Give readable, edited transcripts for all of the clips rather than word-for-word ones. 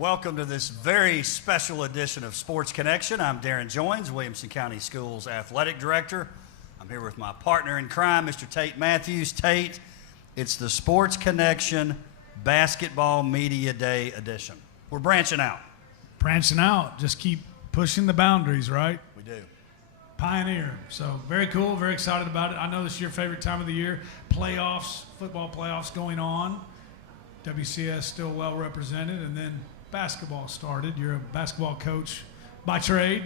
Welcome to this very special edition of Sports Connection. I'm Darren Joines, Williamson County Schools Athletic Director. I'm here with my partner in crime, Mr. Tate Matthews. Tate, it's the Sports Connection Basketball Media Day edition. We're branching out. Branching out. Just keep pushing the boundaries, right? We do. Pioneer. So very cool, very excited about it. I know this is your favorite time of the year. Playoffs, football playoffs going on. WCS still well represented, and then basketball started. You're a basketball coach by trade,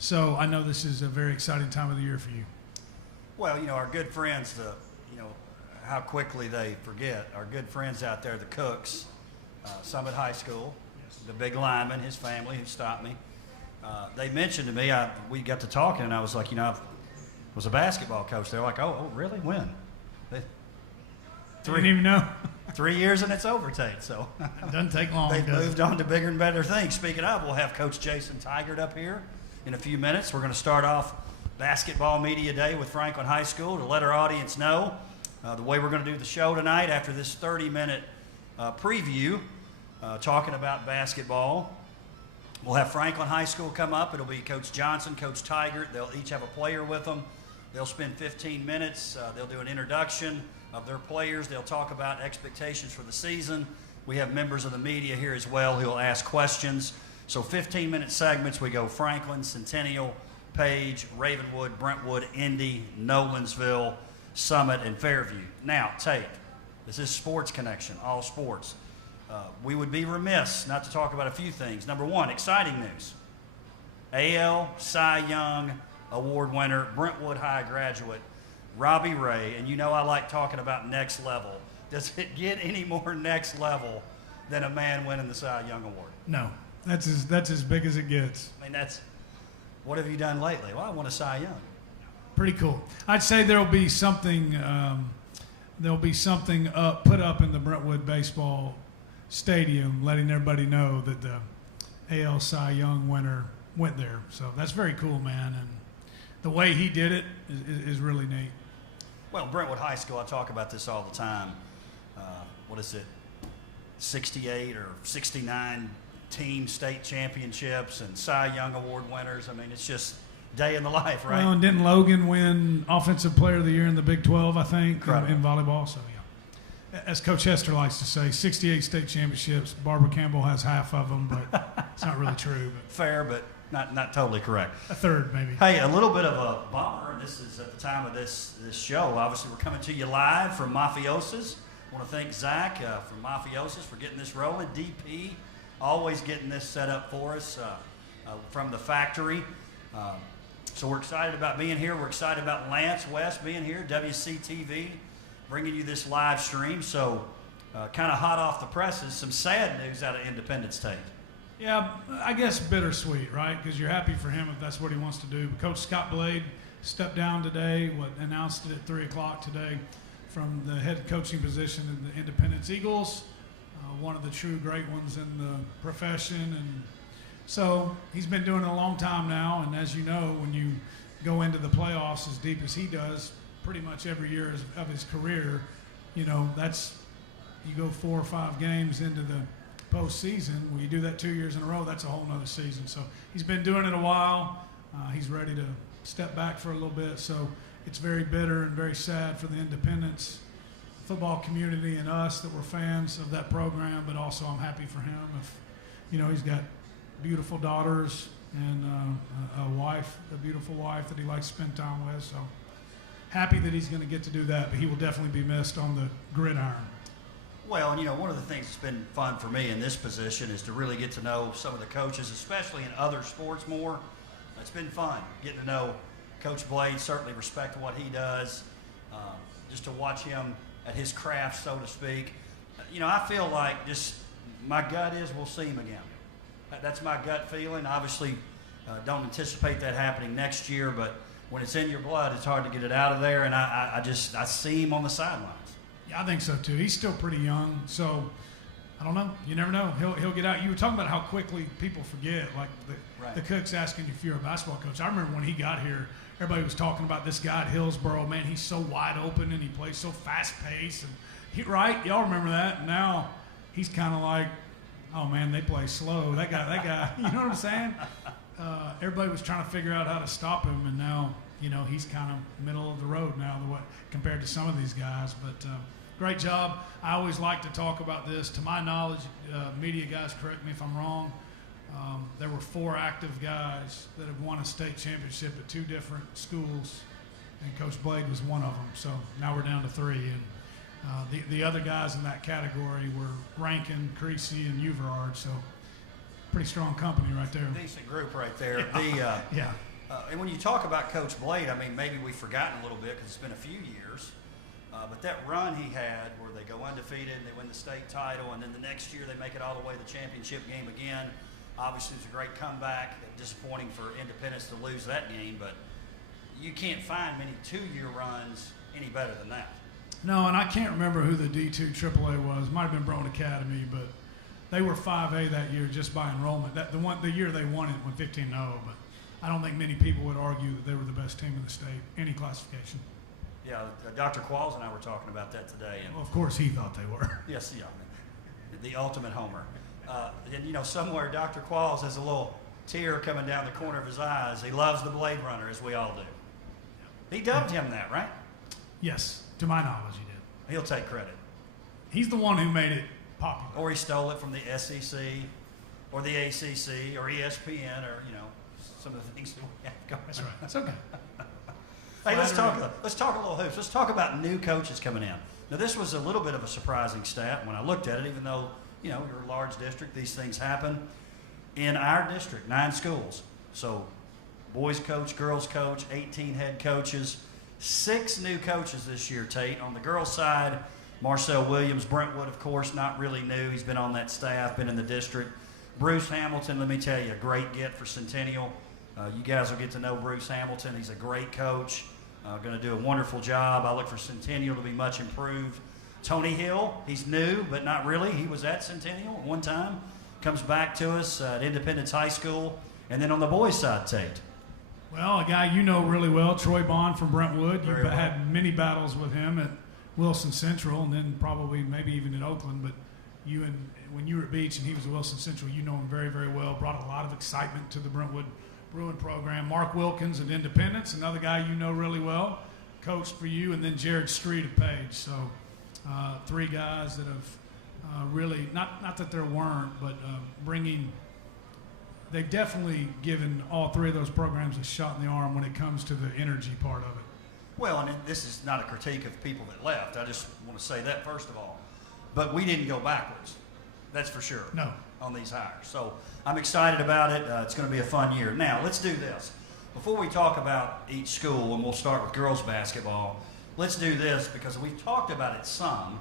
so I know this is a very exciting time of the year for you. Well, our good friends, how quickly they forget. Our good friends out there, the Cooks, Summit High School, the big lineman, his family who stopped me. They mentioned to me, we got to talking, and I was like, I was a basketball coach. They're like, oh, really? When? Didn't even know. 3 years and it's over, Tate. So it doesn't take long. They've moved on to bigger and better things. Speaking of, we'll have Coach Jason Tigert up here in a few minutes. We're going to start off Basketball Media Day with Franklin High School to let our audience know the way we're going to do the show tonight after this 30-minute preview talking about basketball. We'll have Franklin High School come up. It'll be Coach Johnson, Coach Tigert. They'll each have a player with them. They'll spend 15 minutes. They'll do an introduction of their players. They'll talk about expectations for the season. We have members of the media here as well who will ask questions. So 15-minute segments. We go Franklin, Centennial, Page, Ravenwood, Brentwood, Indy, Nolensville, Summit, and Fairview. Now, Tate, this is Sports Connection, all sports. We would be remiss not to talk about a few things. Number one, exciting news. AL Cy Young Award winner, Brentwood High graduate, Robbie Ray, and I like talking about next level. Does it get any more next level than a man winning the Cy Young Award? No, that's as big as it gets. I mean, what have you done lately? Well, I won a Cy Young. Pretty cool. I'd say there'll be something put up in the Brentwood baseball stadium, letting everybody know that the AL Cy Young winner went there. So that's very cool, man, and the way he did it is really neat. Well, Brentwood High School, I talk about this all the time. 68 or 69 team state championships and Cy Young Award winners. I mean, it's just day in the life, right? Well, and didn't Logan win Offensive Player of the Year in the Big 12, I think, in volleyball? So, yeah. As Coach Hester likes to say, 68 state championships. Barbara Campbell has half of them, but it's not really true. But fair, but not totally correct. A third, maybe. Hey, a little bit of a bummer. This is at the time of this show. Obviously, we're coming to you live from Mafiosa's. I want to thank Zach from Mafiosa's for getting this rolling. DP, always getting this set up for us from the factory. So we're excited about being here. We're excited about Lance West being here, WCTV, bringing you this live stream. So kind of hot off the presses, some sad news out of Independence Tate. Yeah, I guess bittersweet, right? Because you're happy for him if that's what he wants to do. But Coach Scott Blade stepped down today, announced it at 3 o'clock today from the head coaching position in the Independence Eagles, one of the true great ones in the profession. And so he's been doing it a long time now. And as you know, when you go into the playoffs as deep as he does, pretty much every year of his career, you go 4 or 5 games into the postseason. When you do that 2 years in a row, that's a whole nother season. So he's been doing it a while. He's ready to step back for a little bit. So it's very bitter and very sad for the Independence football community and us that were fans of that program. But also I'm happy for him. He's got beautiful daughters and a beautiful wife that he likes to spend time with. So happy that he's going to get to do that. But he will definitely be missed on the gridiron. Well, one of the things that's been fun for me in this position is to really get to know some of the coaches, especially in other sports more. It's been fun getting to know Coach Blade, certainly respect what he does, just to watch him at his craft, so to speak. I feel like just my gut is we'll see him again. That's my gut feeling. Obviously, don't anticipate that happening next year, but when it's in your blood, it's hard to get it out of there, and I see him on the sidelines. Yeah, I think so too. He's still pretty young, so I don't know. You never know. He'll get out. You were talking about how quickly people forget. Like the Cooks asking you if you're a basketball coach. I remember when he got here, everybody was talking about this guy at Hillsboro. Man, he's so wide open and he plays so fast paced. And right? Y'all remember that? Now he's kind of like Oh man, they play slow. That guy. You know what I'm saying? Everybody was trying to figure out how to stop him, and now he's kind of middle of the road now, compared to some of these guys. But great job. I always like to talk about this. To my knowledge, media guys, correct me if I'm wrong. There were 4 active guys that have won a state championship at 2 different schools, and Coach Blade was one of them. So now we're down to 3. And the other guys in that category were Rankin, Creasy, and Uverard. So pretty strong company right there. Decent group right there. Yeah. And when you talk about Coach Blade, I mean, maybe we've forgotten a little bit because it's been a few years. But that run he had where they go undefeated and they win the state title, and then the next year they make it all the way to the championship game again. Obviously, it's a great comeback. Disappointing for Independence to lose that game, but you can't find many 2-year runs any better than that. No, and I can't remember who the D2 AAA was. Might have been Brown Academy, but they were 5A that year just by enrollment. The year they won it went 15-0, but I don't think many people would argue that they were the best team in the state, any classification. Yeah, Dr. Qualls and I were talking about that today. And well, of course he thought they were. Yes, yeah, the ultimate homer. And somewhere Dr. Qualls has a little tear coming down the corner of his eyes. He loves the Blade Runner, as we all do. He dubbed him that, right? Yes, to my knowledge he did. He'll take credit. He's the one who made it popular. Or he stole it from the SEC or the ACC or ESPN or, some of the things that we have going. That's right. That's okay. Hey, let's talk a little hoops. Let's talk about new coaches coming in. Now, this was a little bit of a surprising stat when I looked at it, even though, you're a large district, these things happen. In our district, 9 schools. So boys coach, girls coach, 18 head coaches, 6 new coaches this year, Tate. On the girls' side, Marcel Williams, Brentwood, of course, not really new. He's been on that staff, been in the district. Bruce Hamilton, let me tell you, a great get for Centennial. You guys will get to know Bruce Hamilton. He's a great coach, going to do a wonderful job. I look for Centennial to be much improved. Tony Hill, he's new, but not really. He was at Centennial at one time. Comes back to us at Independence High School. And then on the boys' side, Tate. Well, a guy you know really well, Troy Bond from Brentwood. You've Very well. had many battles with him at Wilson Central, and then probably maybe even in Oakland. But when you were at Beach and he was at Wilson Central, you know him very, very well. Brought a lot of excitement to the Brentwood Bruin program. Mark Wilkins at Independence, another guy you know really well, coached for you, and then Jared Street at Page. So 3 guys that have really, not that there weren't, but they've definitely given all 3 of those programs a shot in the arm when it comes to the energy part of it. Well, and this is not a critique of people that left. I just want to say that first of all. But we didn't go backwards. That's for sure. No. On these hires. So I'm excited about it. It's going to be a fun year. Now, let's do this. Before we talk about each school, and we'll start with girls basketball, let's do this because we've talked about it some,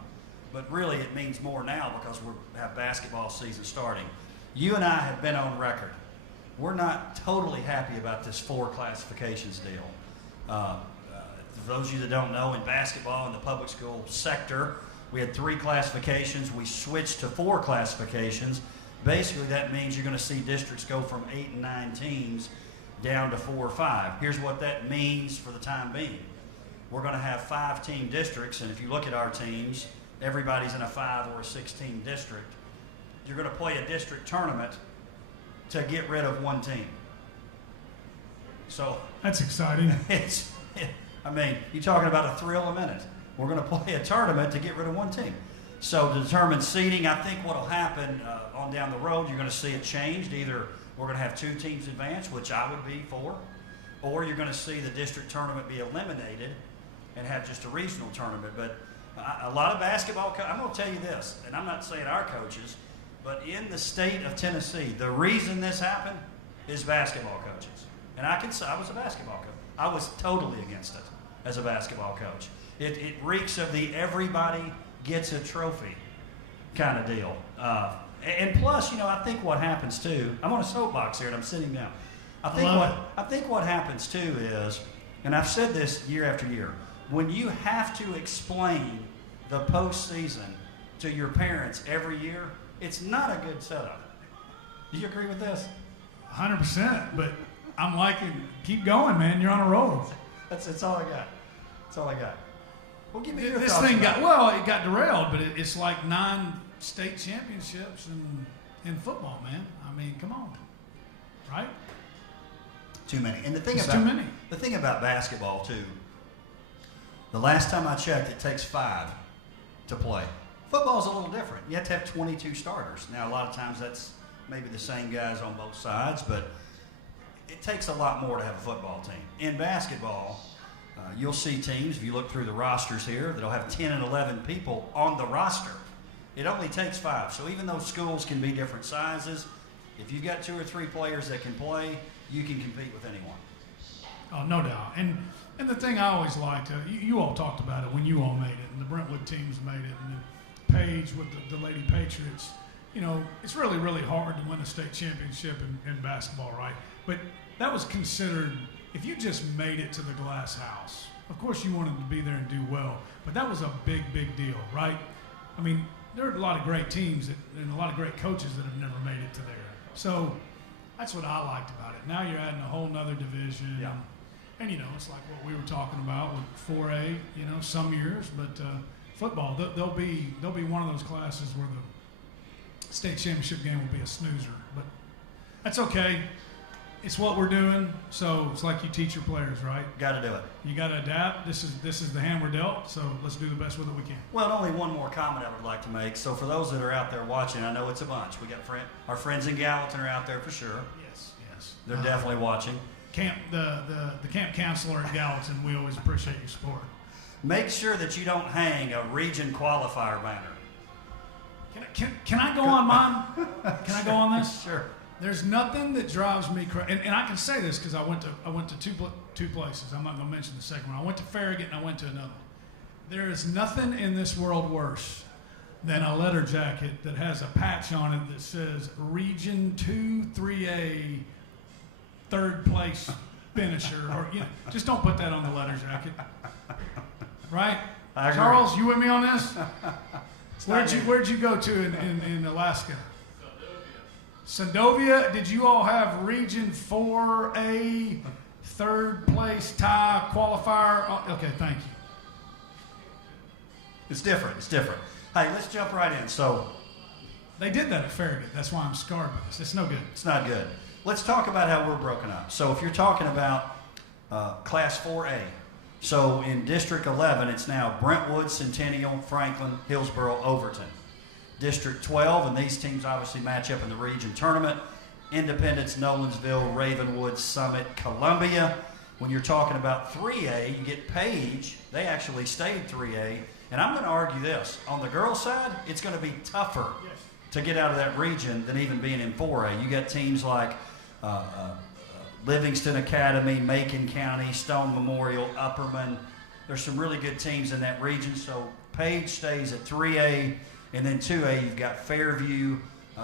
but really it means more now because we have basketball season starting. You and I have been on record. We're not totally happy about this 4 classifications deal. For those of you that don't know, in basketball in the public school sector, we had 3 classifications. We switched to 4 classifications. Basically, that means you're going to see districts go from 8 and 9 teams down to 4 or 5. Here's what that means for the time being. We're going to have 5-team districts, and if you look at our teams, everybody's in a 5 or a 6-team district. You're going to play a district tournament to get rid of 1 team. So that's exciting. You're talking about a thrill a minute. We're going to play a tournament to get rid of 1 team. So to determine seeding, I think what will happen on down the road, you're going to see it changed. Either we're going to have 2 teams advance, which I would be for, or you're going to see the district tournament be eliminated and have just a regional tournament. But a lot of basketball, I'm going to tell you this, and I'm not saying our coaches, but in the state of Tennessee, the reason this happened is basketball coaches. And I can say I was a basketball coach. I was totally against it as a basketball coach. It reeks of the everybody gets a trophy kind of deal. And plus, I think what happens too, I'm on a soapbox here and I'm sitting down. I think what happens too is, and I've said this year after year, when you have to explain the postseason to your parents every year, it's not a good setup. Do you agree with this? 100%, but I'm liking, keep going, man. You're on a roll. That's all I got. That's all I got. Well, give me your this thoughts thing about it. it got derailed, but it's like 9 state championships and in football, man. I mean, come on, right? Too many. And Too many. The thing about basketball too. The last time I checked, it takes 5 to play. Football's a little different. You have to have 22 starters. Now, a lot of times that's maybe the same guys on both sides, but it takes a lot more to have a football team. In basketball, you'll see teams, if you look through the rosters here, that'll have 10 and 11 people on the roster. It only takes 5. So even though schools can be different sizes, if you've got 2 or 3 players that can play, you can compete with anyone. Oh, no doubt. And the thing I always liked, you all talked about it when you all made it, and the Brentwood teams made it, and then Paige with the Lady Patriots. You know, it's really, really hard to win a state championship in basketball, right? But that was considered, if you just made it to the glass house, of course you wanted to be there and do well, but that was a big, big deal, right? I mean, there are a lot of great teams and a lot of great coaches that have never made it to there. So that's what I liked about it. Now you're adding a whole nother division. Yeah. And you know, it's like what we were talking about with 4A, you know, some years, but football, there'll be one of those classes where the state championship game will be a snoozer. But that's okay. It's what we're doing, so it's like you teach your players, right? Got to do it. You got to adapt. This is the hand we're dealt, so let's do the best with it we can. Well, only one more comment I would like to make. So for those that are out there watching, I know it's a bunch. We got our friends in Gallatin are out there for sure. Yes. They're definitely watching. The camp counselor at Gallatin, we always appreciate your support. Make sure that you don't hang a region qualifier banner. Can I go on mine? Can I go on this? Sure. There's nothing that drives me crazy, and I can say this because I went to two places. I'm not going to mention the second one. I went to Farragut and I went to another. There is nothing in this world worse than a letter jacket that has a patch on it that says Region 2 3A third place finisher, or just don't put that on the letter jacket. Right? I agree. Charles, you with me on this? Where'd you go to in Alaska? Sandovia. Did you all have Region 4A third place tie qualifier? Oh, okay, thank you. It's different. Hey, let's jump right in. So they did that at Farragut. That's why I'm scarred by this. It's no good. It's not good. Let's talk about how we're broken up. So if you're talking about Class 4A, so in District 11, it's now Brentwood, Centennial, Franklin, Hillsboro, Overton. District 12, and these teams obviously match up in the region tournament. Independence, Nolensville, Ravenwood, Summit, Columbia. When you're talking about 3A, you get Page. They actually stayed 3A. And I'm going to argue this. On the girls' side, it's going to be tougher to get out of that region than even being in 4A. You got teams like Livingston Academy, Macon County, Stone Memorial, Upperman. There's some really good teams in that region. So Page stays at 3A. And then 2A, you've got Fairview.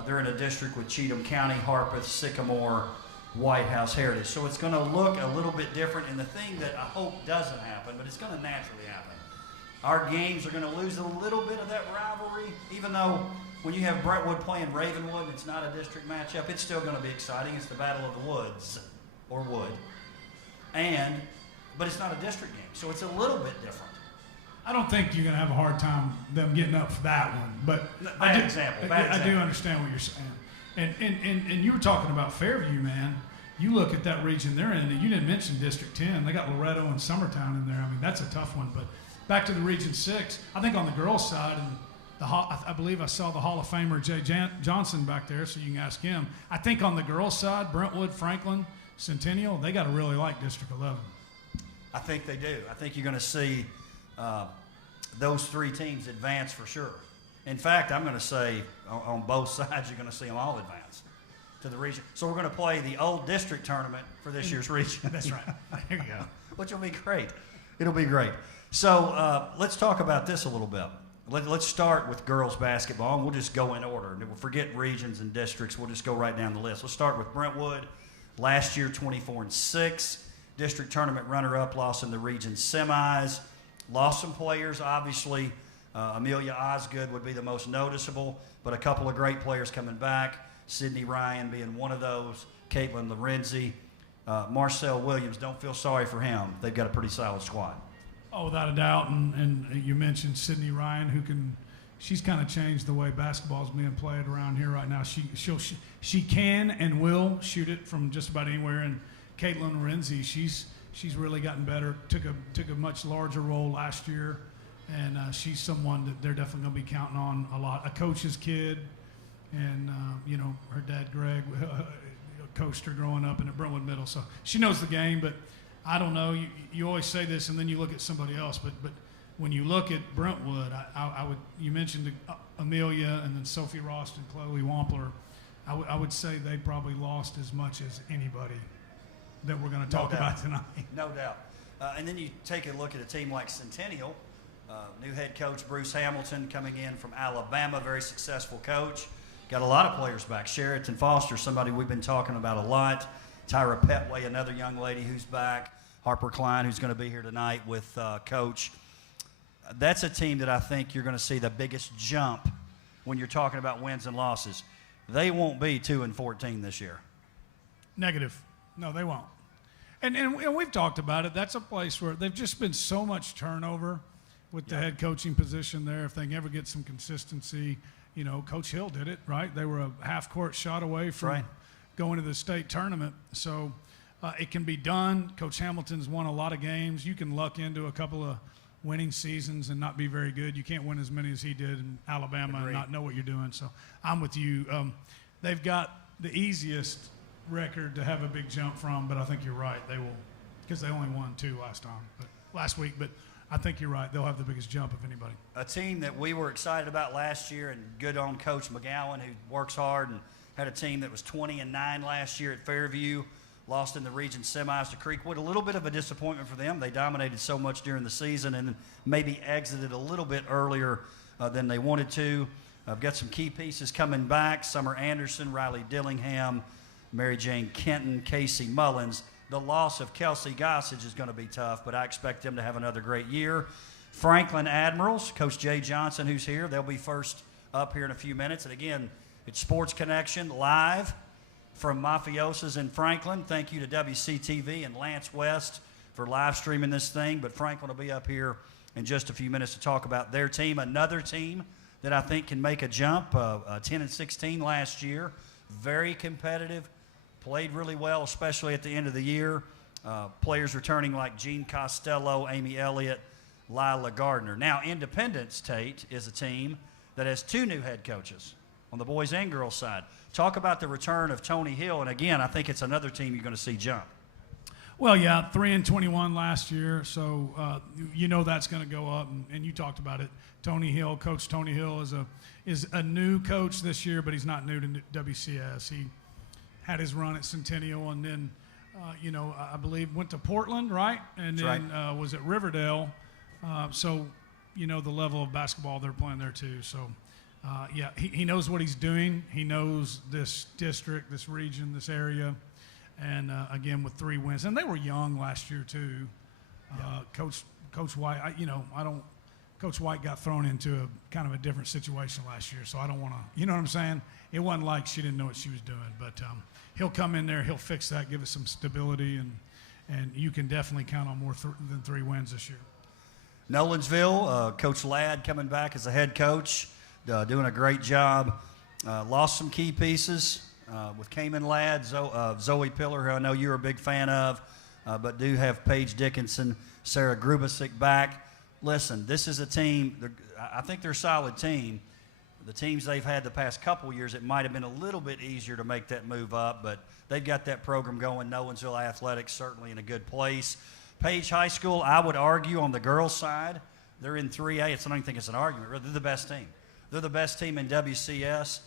They're in a district with Cheatham County, Harpeth, Sycamore, White House, Heritage. So it's going to look a little bit different. And the thing that I hope doesn't happen, but it's going to naturally happen, our games are going to lose a little bit of that rivalry. Even though when you have Brentwood playing Ravenwood, it's not a district matchup, it's still going to be exciting. It's the Battle of the Woods, or Wood. But it's not a district game, so it's a little bit different. I don't think you're going to have a hard time them getting up for that one, but Bad example. I do understand what you're saying. And you were talking about Fairview, man. You look at that region they're in, and you didn't mention District 10. They got Loretto and Summertown in there. I mean, that's a tough one. But back to the Region 6, I think on the girls' side, and I believe I saw the Hall of Famer Jay Johnson back there, so you can ask him. I think on the girls' side, Brentwood, Franklin, Centennial, they got to really like District 11. I think they do. I think you're going to see those three teams advance for sure. In fact, I'm going to say on both sides, you're going to see them all advance to the region. So we're going to play the old district tournament for this year's region. That's right. There you go. Which will be great. It'll be great. So let's talk about this a little bit. Let's start with girls basketball, and we'll just go in order. And we'll forget regions and districts. We'll just go right down the list. Let's start with Brentwood. Last year, 24-6. District tournament runner-up, lost in the region semis. Lost some players, obviously. Amelia Osgood would be the most noticeable, but a couple of great players coming back. Sydney Ryan being one of those. Caitlyn Lorenzi. Marcel Williams, don't feel sorry for him. They've got a pretty solid squad. Oh, without a doubt. And you mentioned Sydney Ryan, who can she's kind of changed the way basketball's being played around here right now. She can and will shoot it from just about anywhere. And Caitlyn Renzi, she's really gotten better. Took a much larger role last year, and she's someone that they're definitely going to be counting on a lot. A coach's kid, and her dad Greg coached her growing up in at Brentwood Middle, so she knows the game. But I don't know. You always say this, and then you look at somebody else, but when you look at Brentwood, you mentioned Amelia and then Sophie Rost and Chloe Wampler. I would say they probably lost as much as anybody that we're going to talk about tonight. No doubt. And then you take a look at a team like Centennial. New head coach Bruce Hamilton coming in from Alabama, very successful coach. Got a lot of players back. Sheraton Foster, somebody we've been talking about a lot. Tyra Petway, another young lady who's back. Harper Klein, who's going to be here tonight with Coach. That's a team that I think you're going to see the biggest jump when you're talking about wins and losses. They won't be 2-14 this year. Negative. No, they won't. And we've talked about it. That's a place where they've just been so much turnover with the head coaching position there. If they can ever get some consistency, Coach Hill did it, right? They were a half-court shot away from going to the state tournament. So it can be done. Coach Hamilton's won a lot of games. You can luck into a couple of winning seasons and not be very good. You can't win as many as he did in Alabama and not know what you're doing. So I'm with you. They've got the easiest record to have a big jump from, but I think you're right. They will, because they only won 2 last week. But I think you're right. They'll have the biggest jump of anybody. A team that we were excited about last year, and good on Coach McGowan, who works hard and had a team that was 20-9 last year at Fairview. Lost in the region semis to Creekwood. A little bit of a disappointment for them. They dominated so much during the season and maybe exited a little bit earlier than they wanted to. I've got some key pieces coming back. Summer Anderson, Riley Dillingham, Mary Jane Kenton, Casey Mullins. The loss of Kelsey Gossage is going to be tough, but I expect them to have another great year. Franklin Admirals, Coach Jay Johnson, who's here. They'll be first up here in a few minutes. And again, it's Sports Connection live from Mafiosos in Franklin. Thank you to WCTV and Lance West for live streaming this thing. But Franklin will be up here in just a few minutes to talk about their team. Another team that I think can make a jump, 10-16 last year. Very competitive, played really well, especially at the end of the year. Players returning like Jean Costello, Amy Elliott, Lila Gardner. Now, Independence, Tate, is a team that has 2 new head coaches on the boys and girls side. Talk about the return of Tony Hill, and again, I think it's another team you're going to see jump. Well, yeah, 3-21 last year, so that's going to go up, and you talked about it. Tony Hill, Coach Tony Hill, is a new coach this year, but he's not new to WCS. He had his run at Centennial, and then, I believe went to Portland, right? And then was at Riverdale. So, the level of basketball they're playing there too. So. He knows what he's doing. He knows this district, this region, this area, and again with 3 wins. And they were young last year too. Coach White, Coach White got thrown into a kind of a different situation last year, so I don't want to. You know what I'm saying? It wasn't like she didn't know what she was doing, but he'll come in there, he'll fix that, give us some stability, and you can definitely count on more than 3 wins this year. Nolensville, Coach Ladd coming back as a head coach. Doing a great job. Lost some key pieces with Cayman Ladd, Zoe Pillar, who I know you're a big fan of, but do have Paige Dickinson, Sarah Grubasic back. Listen, this is a team, I think they're a solid team. The teams they've had the past couple years, it might have been a little bit easier to make that move up, but they've got that program going. Nolensville Athletics certainly in a good place. Page High School, I would argue on the girls' side, they're in 3A. I don't even think it's an argument. They're the best team. They're the best team in WCS.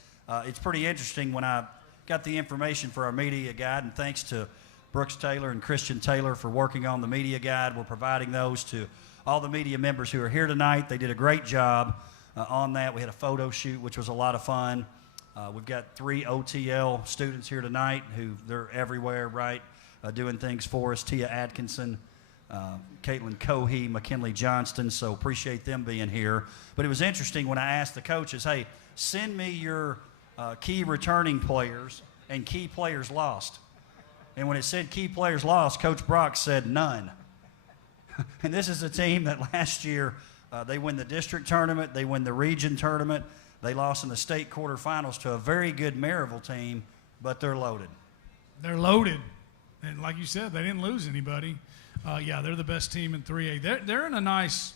It's pretty interesting when I got the information for our media guide, and thanks to Brooks Taylor and Christian Taylor for working on the media guide. We're providing those to all the media members who are here tonight. They did a great job on that. We had a photo shoot, which was a lot of fun. We've got 3 OTL students here tonight who they're everywhere, right, doing things for us. Tia Atkinson, Caitlin Cohey, McKinley Johnston, so appreciate them being here. But it was interesting when I asked the coaches, hey, send me your key returning players and key players lost. And when it said key players lost, Coach Brock said none. And this is a team that last year They win the district tournament. They win the region tournament. They lost in the state quarterfinals to a very good Maryville team, but they're loaded. They're loaded. And like you said, they didn't lose anybody. Yeah, they're the best team in 3A. They're in a nice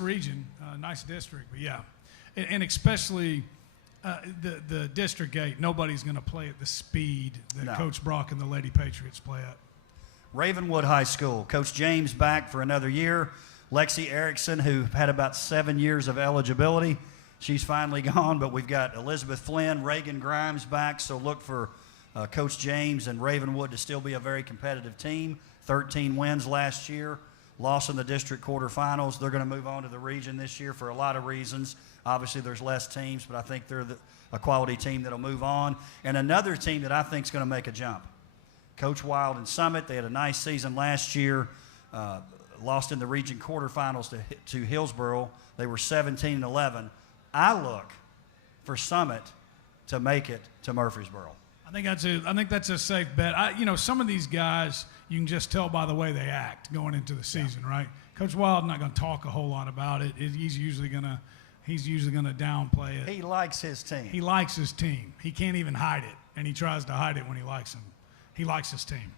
region, nice district. But yeah, and especially the District 8, nobody's going to play at the speed that Coach Brock and the Lady Patriots play at. Ravenwood High School. Coach James back for another year. Lexi Erickson, who had about 7 years of eligibility, she's finally gone. But we've got Elizabeth Flynn, Reagan Grimes back. So look for Coach James and Ravenwood to still be a very competitive team. 13 wins last year. Lost in the district quarterfinals. They're going to move on to the region this year for a lot of reasons. Obviously, there's less teams, but I think they're a quality team that'll move on. And another team that I think is going to make a jump. Coach Wild and Summit, they had a nice season last year. Lost in the region quarterfinals to Hillsboro. They were 17-11. I look for Summit to make it to Murfreesboro. I think that's a safe bet. Some of these guys, you can just tell by the way they act going into the season, right? Coach Wild's not going to talk a whole lot about it. He's usually going to downplay it. He likes his team. He likes his team. He can't even hide it, and he tries to hide it when he likes them. He likes his team.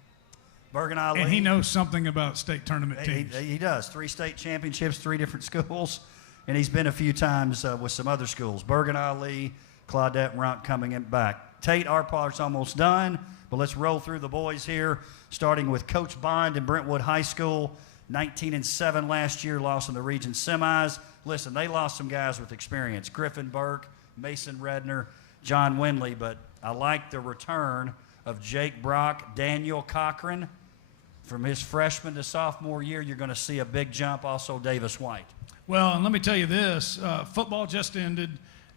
Bergen Ali. And he knows something about state tournament teams. He does. 3 state championships, 3 different schools, and he's been a few times with some other schools. Bergen Ali, Claudette Runt coming in back. Tate, our part's almost done, but let's roll through the boys here, starting with Coach Bond in Brentwood High School. 19-7 last year, lost in the region semis. Listen, they lost some guys with experience. Griffin Burke, Mason Redner, John Winley, but I like the return of Jake Brock, Daniel Cochran. From his freshman to sophomore year, you're going to see a big jump. Also, Davis White. Well, and let me tell you this. Football just ended.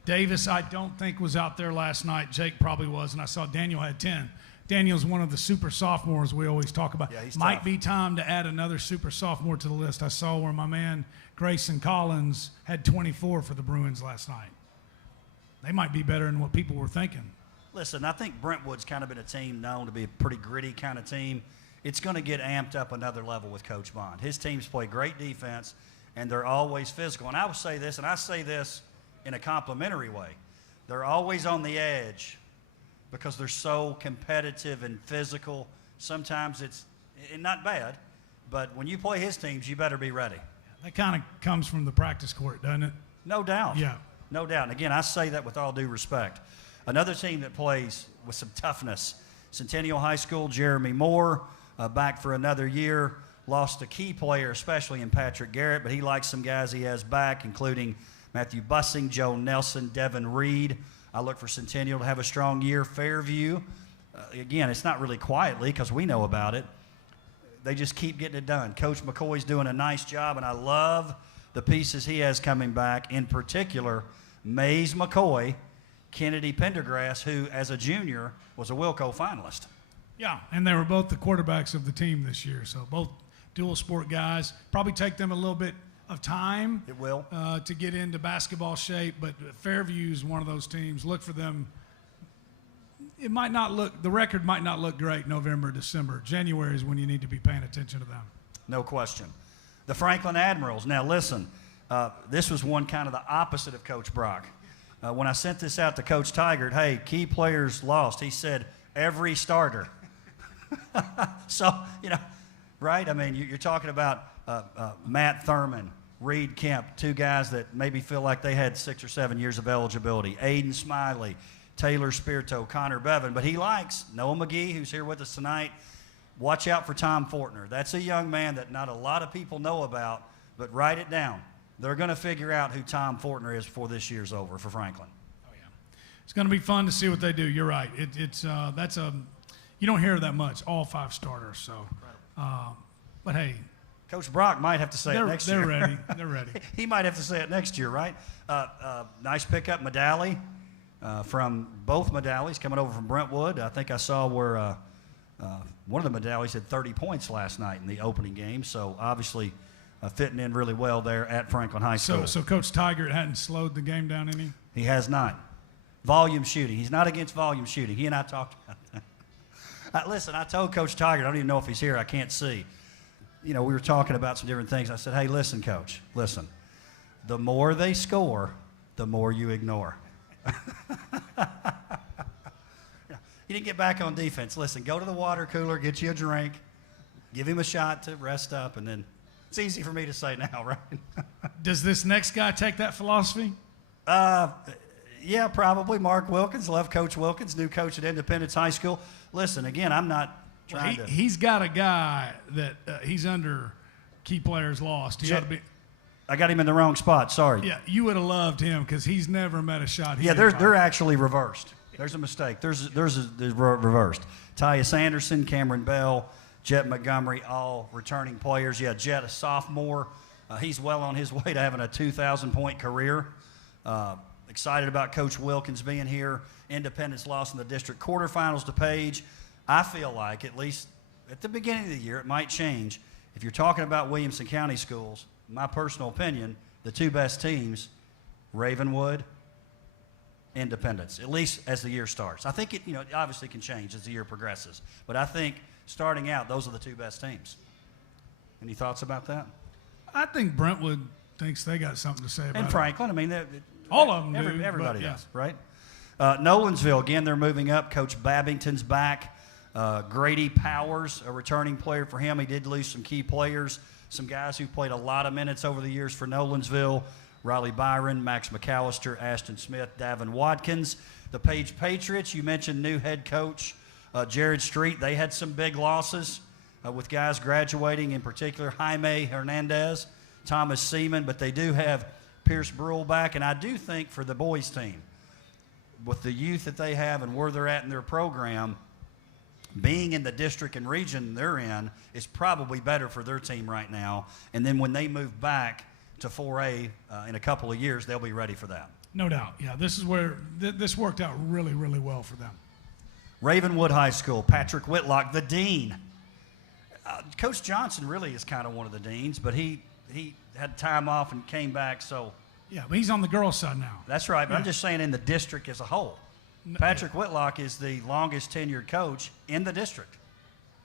Davis, I don't think, was out there last night. Jake probably was, and I saw Daniel had 10. Daniel's one of the super sophomores we always talk about. Yeah, he's Might tough. be time to add another super sophomore to the list. I saw where my man Grayson Collins had 24 for the Bruins last night. They might be better than what people were thinking. Listen, I think Brentwood's kind of been a team known to be a pretty gritty kind of team. It's going to get amped up another level with Coach Bond. His teams play great defense, and they're always physical. And I will say this, and I say this in a complimentary way. They're always on the edge because they're so competitive and physical. Sometimes it's not bad, but when you play his teams, you better be ready. That kind of comes from the practice court, doesn't it? No doubt. Yeah. No doubt. And again, I say that with all due respect. Another team that plays with some toughness, Centennial High School, Jeremy Moore, back for another year. Lost a key player, especially in Patrick Garrett, but he likes some guys he has back, including Matthew Bussing, Joe Nelson, Devin Reed. I look for Centennial to have a strong year. Fairview, again, it's not really quietly because we know about it. They just keep getting it done. Coach McCoy's doing a nice job, and I love the pieces he has coming back, in particular, Mays McCoy, Kennedy Pendergrass, who, as a junior, was a Wilco finalist. Yeah, and they were both the quarterbacks of the team this year, so both dual sport guys. Probably take them a little bit of time. It will. To get into basketball shape, but Fairview is one of those teams. Look for them. It might not look, the record might not look great November, December. January is when you need to be paying attention to them. No question. The Franklin Admirals. Now, listen, this was one kind of the opposite of Coach Brock. When I sent this out to Coach Tigert, hey, key players lost, he said, every starter. So, right? I mean, you're talking about Matt Thurman, Reed Kemp, 2 guys that maybe feel like they had 6 or 7 years of eligibility. Aiden Smiley, Taylor Spirito, Connor Bevan. But he likes Noah McGee, who's here with us tonight. Watch out for Tom Fortner. That's a young man that not a lot of people know about, but write it down. They're going to figure out who Tom Fortner is before this year's over for Franklin. Oh, yeah. It's going to be fun to see what they do. You're right. You don't hear that much, all 5 starters. So, but hey. Coach Brock might have to say it next year. They're ready. They're ready. He might have to say it next year, right? Nice pickup, Medalley, from both Medallies coming over from Brentwood. I think I saw where one of the Medallies had 30 points last night in the opening game. So obviously fitting in really well there at Franklin High School. So Coach Tigert hadn't slowed the game down any? He has not. Volume shooting. He's not against volume shooting. He and I talked about that. Listen, I told Coach Tigert, I don't even know if he's here. I can't see. we were talking about some different things. I said, hey, listen, Coach, listen. The more they score, the more you ignore. You didn't get back on defense. Listen, go to the water cooler, get you a drink, give him a shot to rest up, and then it's easy for me to say now, right? Does this next guy take that philosophy? Yeah, probably. Mark Wilkins. Love Coach Wilkins, new coach at Independence High School. Listen, again, I'm not trying to. He's got a guy that he's under key players lost. I got him in the wrong spot. Sorry. Yeah, you would have loved him because he's never met a shot. Yeah, they're actually reversed. There's a mistake. There's reversed. Tyus Anderson, Cameron Bell, Jet Montgomery, all returning players. Yeah, Jet, a sophomore. He's well on his way to having a 2,000-point career. Excited about Coach Wilkins being here. Independence lost in the district quarterfinals to Page. I feel like, at least at the beginning of the year, it might change. If you're talking about Williamson County schools, my personal opinion, the two best teams, Ravenwood, Independence, at least as the year starts. I think it obviously can change as the year progresses. But I think starting out, those are the two best teams. Any thoughts about that? I think Brentwood thinks they got something to say about it. And Franklin, I mean, all of them do. Everybody does, right? Nolensville, again, they're moving up. Coach Babington's back. Grady Powers, a returning player for him. He did lose some key players, some guys who played a lot of minutes over the years for Nolensville. Riley Byron, Max McAllister, Ashton Smith, Davin Watkins. The Page Patriots, you mentioned new head coach Jared Street. They had some big losses with guys graduating, in particular Jaime Hernandez, Thomas Seaman, but they do have Pierce Brule back. And I do think for the boys team, with the youth that they have and where they're at in their program, being in the district and region they're in is probably better for their team right now. And then when they move back to 4A in a couple of years, they'll be ready for that. No doubt. Yeah, this is where this worked out really, really well for them. Ravenwood High School, Patrick Whitlock, the dean. Coach Johnson really is kind of one of the deans, but he had time off and came back, so. Yeah, but he's on the girls' side now. That's right, but yeah. I'm just saying in the district as a whole. Patrick Whitlock is the longest tenured coach in the district.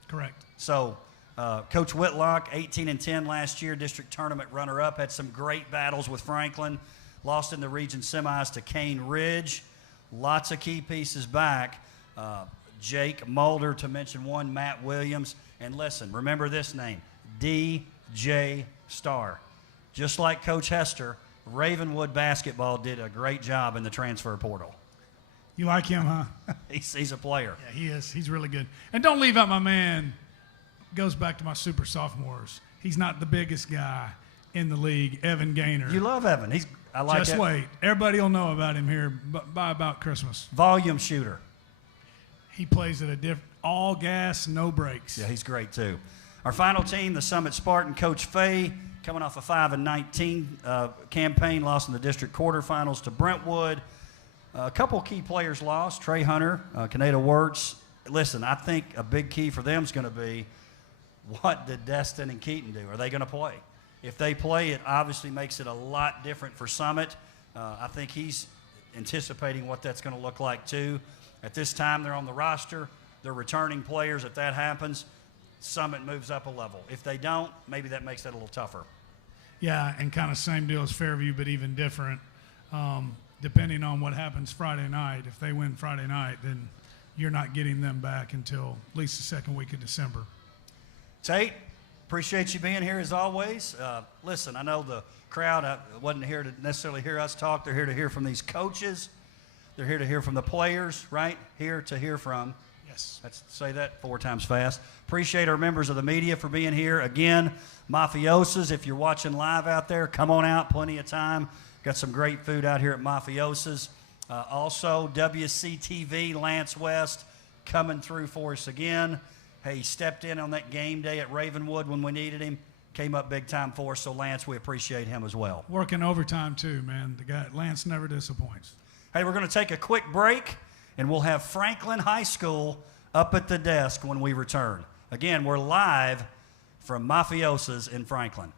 Correct. So Coach Whitlock, 18-10 last year, district tournament runner-up, had some great battles with Franklin, lost in the region semis to Cane Ridge. Lots of key pieces back. Jake Mulder, to mention one, Matt Williams. And listen, remember this name, DJ Starr. Just like Coach Hester, Ravenwood basketball did a great job in the transfer portal. You like him, huh? He's a player. Yeah, he is. He's really good. And don't leave out my man. Goes back to my super sophomores. He's not the biggest guy in the league, Evan Gaynor. You love Evan. I like Just wait. Everybody will know about him here by about Christmas. Volume shooter. He plays at a all gas, no brakes. Yeah, he's great too. Our final team, the Summit Spartan, Coach Fay, coming off a 5-19 campaign, lost in the district quarterfinals to Brentwood. A couple key players lost, Trey Hunter, Kaneda Wirtz. Listen, I think a big key for them is going to be, what did Destin and Keaton do? Are they going to play? If they play, it obviously makes it a lot different for Summit. I think he's anticipating what that's going to look like too. At this time, they're on the roster. They're returning players. If that happens, Summit moves up a level. If they don't, maybe that makes that a little tougher. Yeah, and kind of same deal as Fairview, but even different. Depending on what happens Friday night. If they win Friday night, then you're not getting them back until at least the second week of December. Tate, appreciate you being here as always. Listen, I know the crowd wasn't here to necessarily hear us talk. They're here to hear from these coaches. They're here to hear from the players, right? Here to hear from. Yes. Let's say that 4 times fast. Appreciate our members of the media for being here. Again, Mafiosa's, if you're watching live out there, come on out, plenty of time. Got some great food out here at Mafiosa's. Also, WCTV, Lance West, coming through for us again. Hey, he stepped in on that game day at Ravenwood when we needed him. Came up big time for us, so Lance, we appreciate him as well. Working overtime too, man. The guy, Lance never disappoints. Hey, we're going to take a quick break, and we'll have Franklin High School up at the desk when we return. Again, we're live from Mafiosa's in Franklin.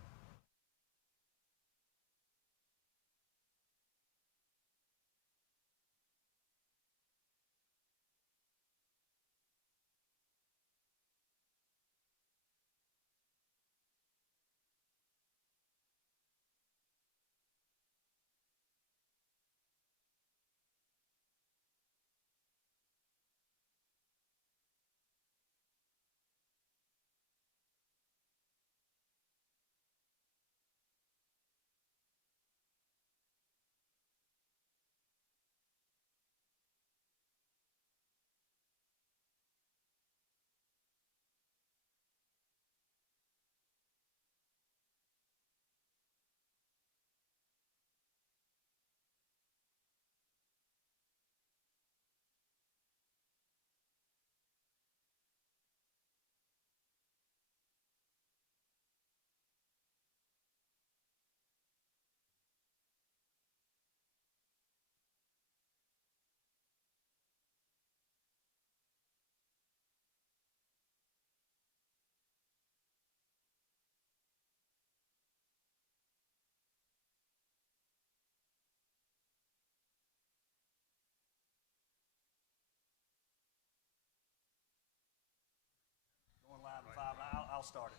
I'll start it.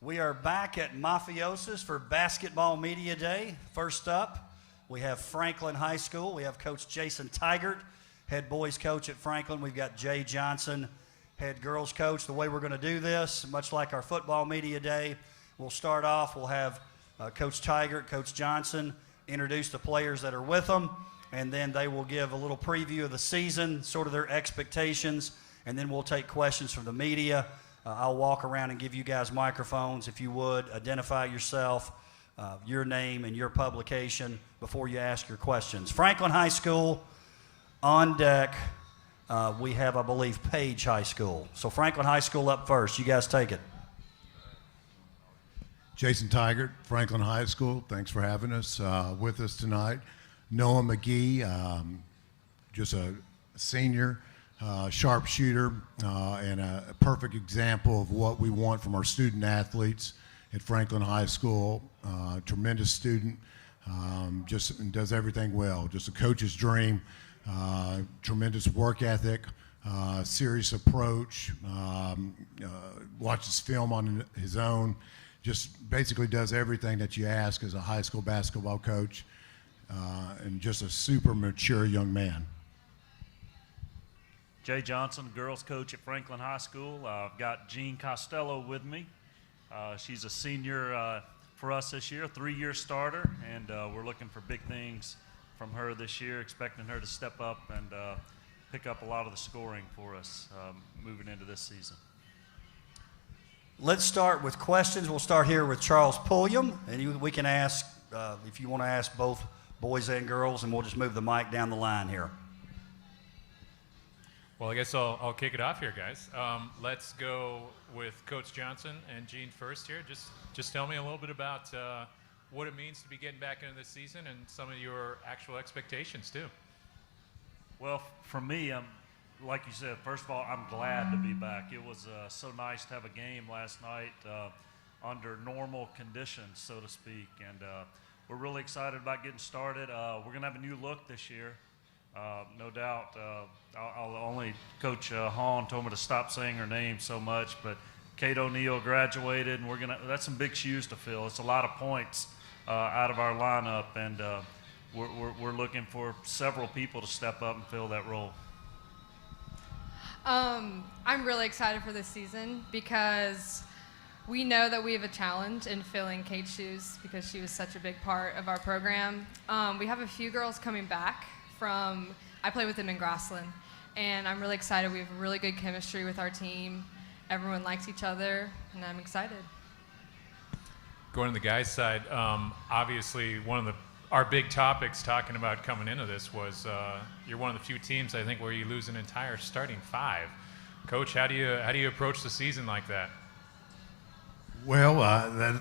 We are back at Mafiosis for Basketball Media Day. First up, we have Franklin High School. We have Coach Jason Tigert, head boys coach at Franklin. We've got Jay Johnson, head girls coach. The way we're going to do this, much like our Football Media Day, we'll start off, we'll have Coach Tigert, Coach Johnson introduce the players that are with them, and then they will give a little preview of the season, sort of their expectations, and then we'll take questions from the media. I'll walk around and give you guys microphones. If you would, identify yourself, your name and your publication before you ask your questions. Franklin High School, on deck, we have, I believe, Page High School. So Franklin High School up first. You guys take it. Jason Tigert, Franklin High School. Thanks for having us with us tonight. Noah McGee, just a senior. Sharpshooter and a perfect example of what we want from our student athletes at Franklin High School. Tremendous student, just does everything well. Just a coach's dream. Tremendous work ethic, serious approach. Watches film on his own. Just basically does everything that you ask as a high school basketball coach, and just a super mature young man. Jay Johnson, girls coach at Franklin High School. I've got Jean Costello with me. She's a senior for us this year, 3-year starter, and we're looking for big things from her this year, expecting her to step up and pick up a lot of the scoring for us moving into this season. Let's start with questions. We'll start here with Charles Pulliam, and we can ask, if you want to ask both boys and girls, and we'll just move the mic down the line here. Well, I guess I'll kick it off here, guys. Let's go with Coach Johnson and Jean first here. Just tell me a little bit about what it means to be getting back into this season and some of your actual expectations, too. Well, for me, like you said, first of all, I'm glad to be back. It was so nice to have a game last night under normal conditions, so to speak, and we're really excited about getting started. We're going to have a new look this year. No doubt. I'll only Coach Hahn told me to stop saying her name so much, but Kate O'Neill graduated, and that's some big shoes to fill. It's a lot of points out of our lineup, and we're looking for several people to step up and fill that role. I'm really excited for this season because we know that we have a challenge in filling Kate's shoes because she was such a big part of our program. We have a few girls coming back I play with them in Grassland, and I'm really excited. We have really good chemistry with our team. Everyone likes each other, and I'm excited. Going to the guys' side, obviously one of our big topics talking about coming into this was you're one of the few teams, I think, where you lose an entire starting 5. Coach, how do you approach the season like that? Well,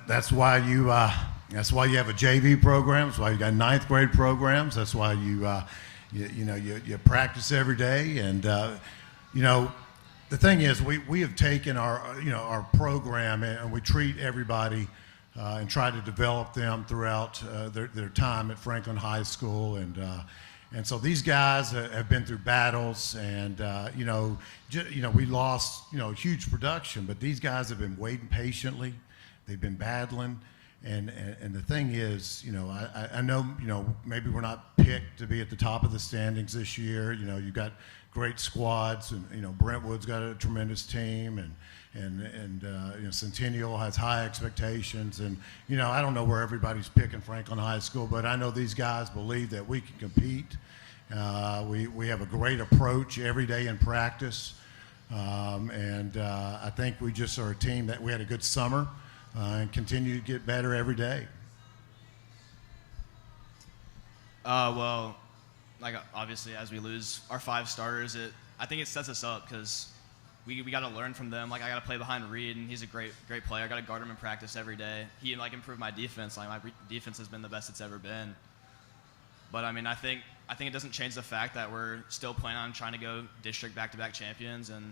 that's why you have a JV program. That's why you got 9th grade programs. That's why you practice every day. And the thing is, we have taken our program and we treat everybody and try to develop them throughout their time at Franklin High School. And so these guys have been through battles, and we lost huge production, but these guys have been waiting patiently. They've been battling, and the thing is, I know maybe we're not picked to be at the top of the standings this year. You've got great squads, and Brentwood's got a tremendous team, and Centennial has high expectations, and I don't know where everybody's picking Franklin High School, but I know these guys believe that we can compete. We have a great approach every day in practice, and I think we just are a team that we had a good summer and continue to get better every day. Well, obviously, as we lose our 5 starters, I think it sets us up because we got to learn from them. I got to play behind Reed, and he's a great player. I got to guard him in practice every day. He improved my defense. My defense has been the best it's ever been. But I think it doesn't change the fact that we're still planning on trying to go district back-to-back champions and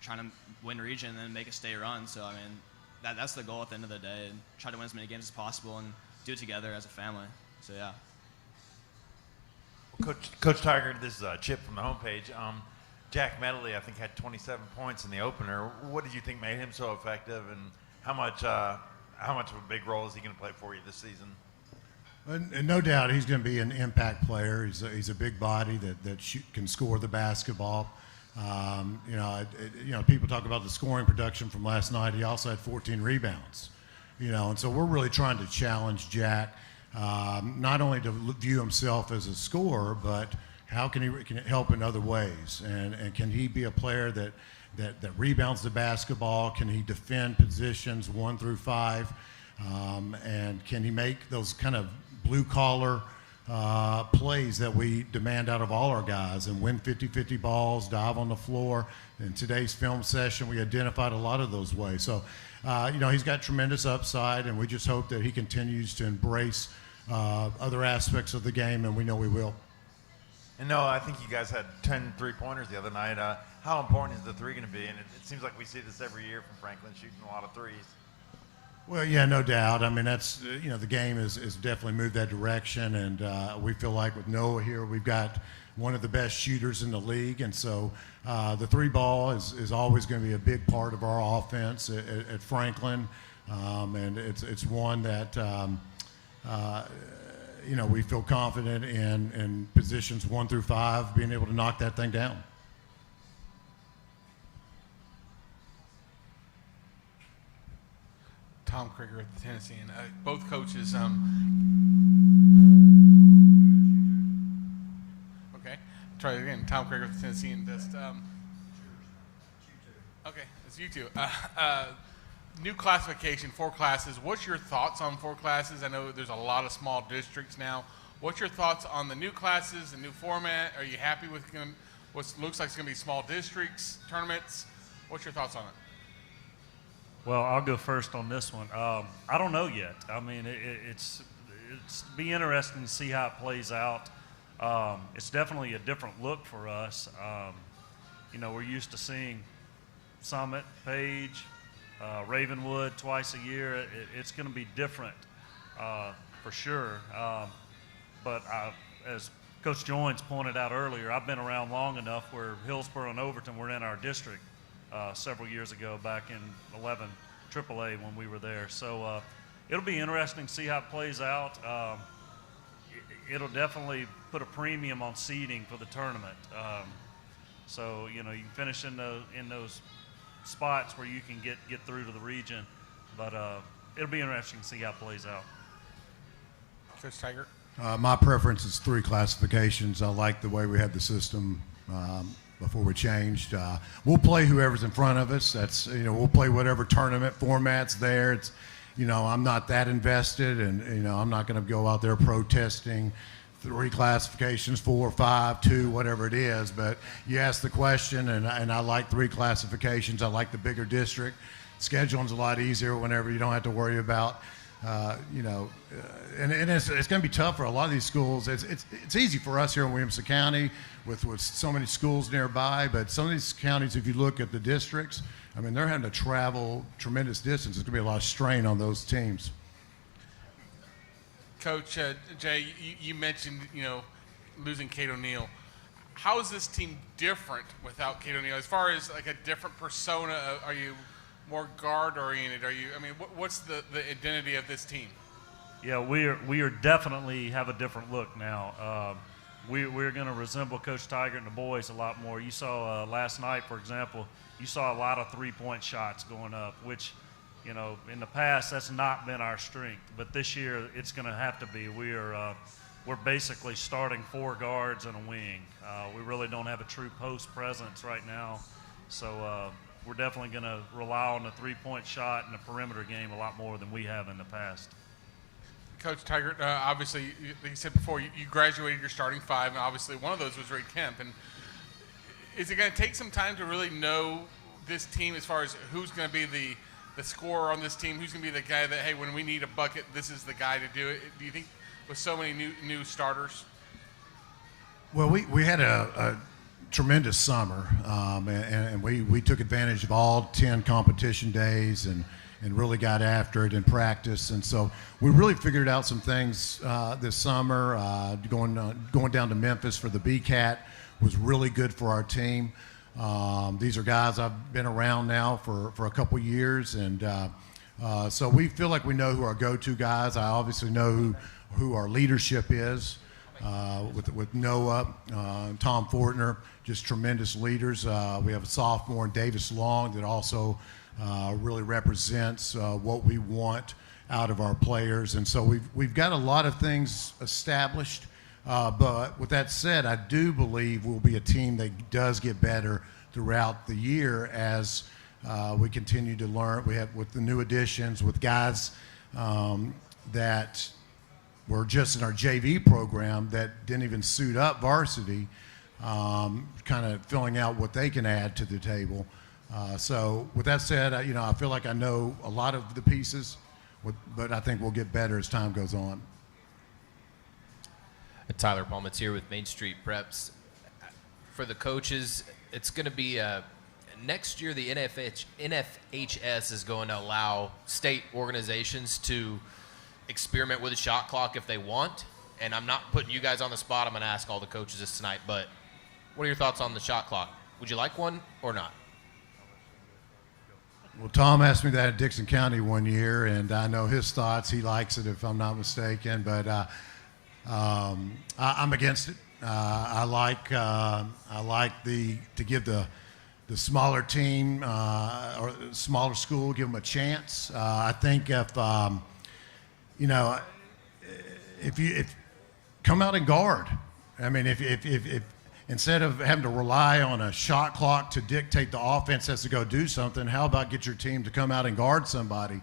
trying to win region and then make a state run. So that's the goal at the end of the day, and try to win as many games as possible and do it together as a family. So yeah. Coach Tiger, this is Chip from the homepage. Jack Medley, I think, had 27 points in the opener. What did you think made him so effective, and how much of a big role is he going to play for you this season? And no doubt he's going to be an impact player. He's a big body that can score the basketball. People talk about the scoring production from last night. He also had 14 rebounds. And so we're really trying to challenge Jack, not only to view himself as a scorer, but how can he help in other ways? And can he be a player that rebounds the basketball? Can he defend positions 1 through 5? And can he make those kind of blue-collar plays that we demand out of all our guys and win 50-50 balls, dive on the floor? In today's film session, we identified a lot of those ways. So, he's got tremendous upside, and we just hope that he continues to embrace other aspects of the game, and we know he will. And no, I think you guys had 10 three-pointers the other night. How important is the three going to be? And it seems like we see this every year from Franklin, shooting a lot of threes. Well, yeah, no doubt. I mean, that's, the game is definitely moved that direction, and we feel like with Noah here, we've got one of the best shooters in the league, and so the three ball is always going to be a big part of our offense at Franklin, and it's one that, we feel confident in positions 1 through 5, being able to knock that thing down. Tom Krieger at the Tennessean. Both coaches. Okay, try it again. Tom Krieger at the Tennessean. Okay, it's you two. New classification, 4 classes. What's your thoughts on 4 classes? I know there's a lot of small districts now. What's your thoughts on the new classes, the new format? Are you happy with what looks like it's going to be small districts, tournaments? What's your thoughts on it? Well, I'll go first on this one. I don't know yet. I mean, it's be interesting to see how it plays out. It's definitely a different look for us. We're used to seeing Summit, Page, Ravenwood twice a year. It's going to be different for sure. But as Coach Joins pointed out earlier, I've been around long enough where Hillsborough and Overton were in our district several years ago, back in 11 AAA when we were there. So it'll be interesting to see how it plays out. It'll definitely put a premium on seeding for the tournament. So you can finish in those spots where you can get through to the region, but it'll be interesting to see how it plays out. Coach Tiger? My preference is 3 classifications. I like the way we had the system before we changed. We'll play whoever's in front of us. That's, we'll play whatever tournament format's there. It's, I'm not that invested, and, I'm not going to go out there protesting 3 classifications, 4, 5, 2, whatever it is. But you asked the question, and I like 3 classifications. I like the bigger district. Scheduling's a lot easier whenever you don't have to worry about, and it's going to be tough for a lot of these schools. It's easy for us here in Williamson County with so many schools nearby, but some of these counties, if you look at the districts, I mean, they're having to travel tremendous distance. There's going to be a lot of strain on those teams. Coach Jay, you mentioned losing Kate O'Neill. How is this team different without Kate O'Neill? As far as like a different persona, are you more guard oriented? What's the identity of this team? Yeah, we are definitely have a different look now. We're going to resemble Coach Tiger and the boys a lot more. You saw last night, for example, you saw a lot of 3-point shots going up, which, in the past that's not been our strength. But this year it's going to have to be. We're basically starting 4 guards and a wing. We really don't have a true post presence right now, so we're definitely going to rely on the 3-point shot and the perimeter game a lot more than we have in the past. Coach Tiger, obviously, like you said before, you graduated your starting 5, and obviously one of those was Ray Kemp. And is it going to take some time to really know this team as far as who's going to be the scorer on this team, who's going to be the guy that, hey, when we need a bucket, this is the guy to do it? Do you think with so many new starters? Well, we had a tremendous summer, and we took advantage of all 10 competition days, and and really got after it in practice. And so we really figured out some things this summer. Going down to Memphis for the BCAT was really good for our team. These are guys I've been around now for a couple years, and so we feel like we know who our go-to guys. I obviously know who our leadership is with Noah, Tom Fortner, just tremendous leaders. We have a sophomore in Davis Long that also really represents what we want out of our players. And so we've got a lot of things established. But with that said, I do believe we'll be a team that does get better throughout the year as we continue to learn. We have with the new additions, with guys that were just in our JV program that didn't even suit up varsity, kind of filling out what they can add to the table. So with that said, I feel like I know a lot of the pieces, but I think we'll get better as time goes on. Tyler Palmet's here with Main Street Preps. For the coaches, it's going to be next year the NFHS is going to allow state organizations to experiment with a shot clock if they want. And I'm not putting you guys on the spot. I'm going to ask all the coaches this tonight. But what are your thoughts on the shot clock? Would you like one or not? Well, Tom asked me that at Dixon County one year, and I know his thoughts. He likes it, if I'm not mistaken. But I'm against it. I like to give the smaller team or smaller school, give them a chance. I think if come out and guard. I mean, if instead of having to rely on a shot clock to dictate the offense has to go do something, how about get your team to come out and guard somebody?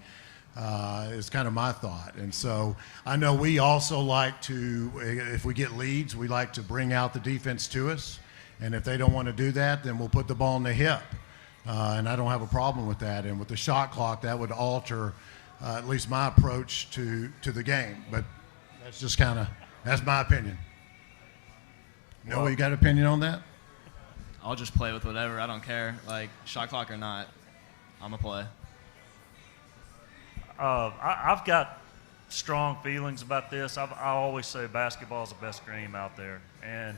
Is kind of my thought. And so I know we also like to, if we get leads, we like to bring out the defense to us. And if they don't want to do that, then we'll put the ball in the hip. And I don't have a problem with that. And with the shot clock, that would alter at least my approach to the game. But that's just that's my opinion. Noah, you got an opinion on that? I'll just play with whatever. I don't care. Like, shot clock or not, I'm going to play. I've got strong feelings about this. I always say basketball is the best game out there. And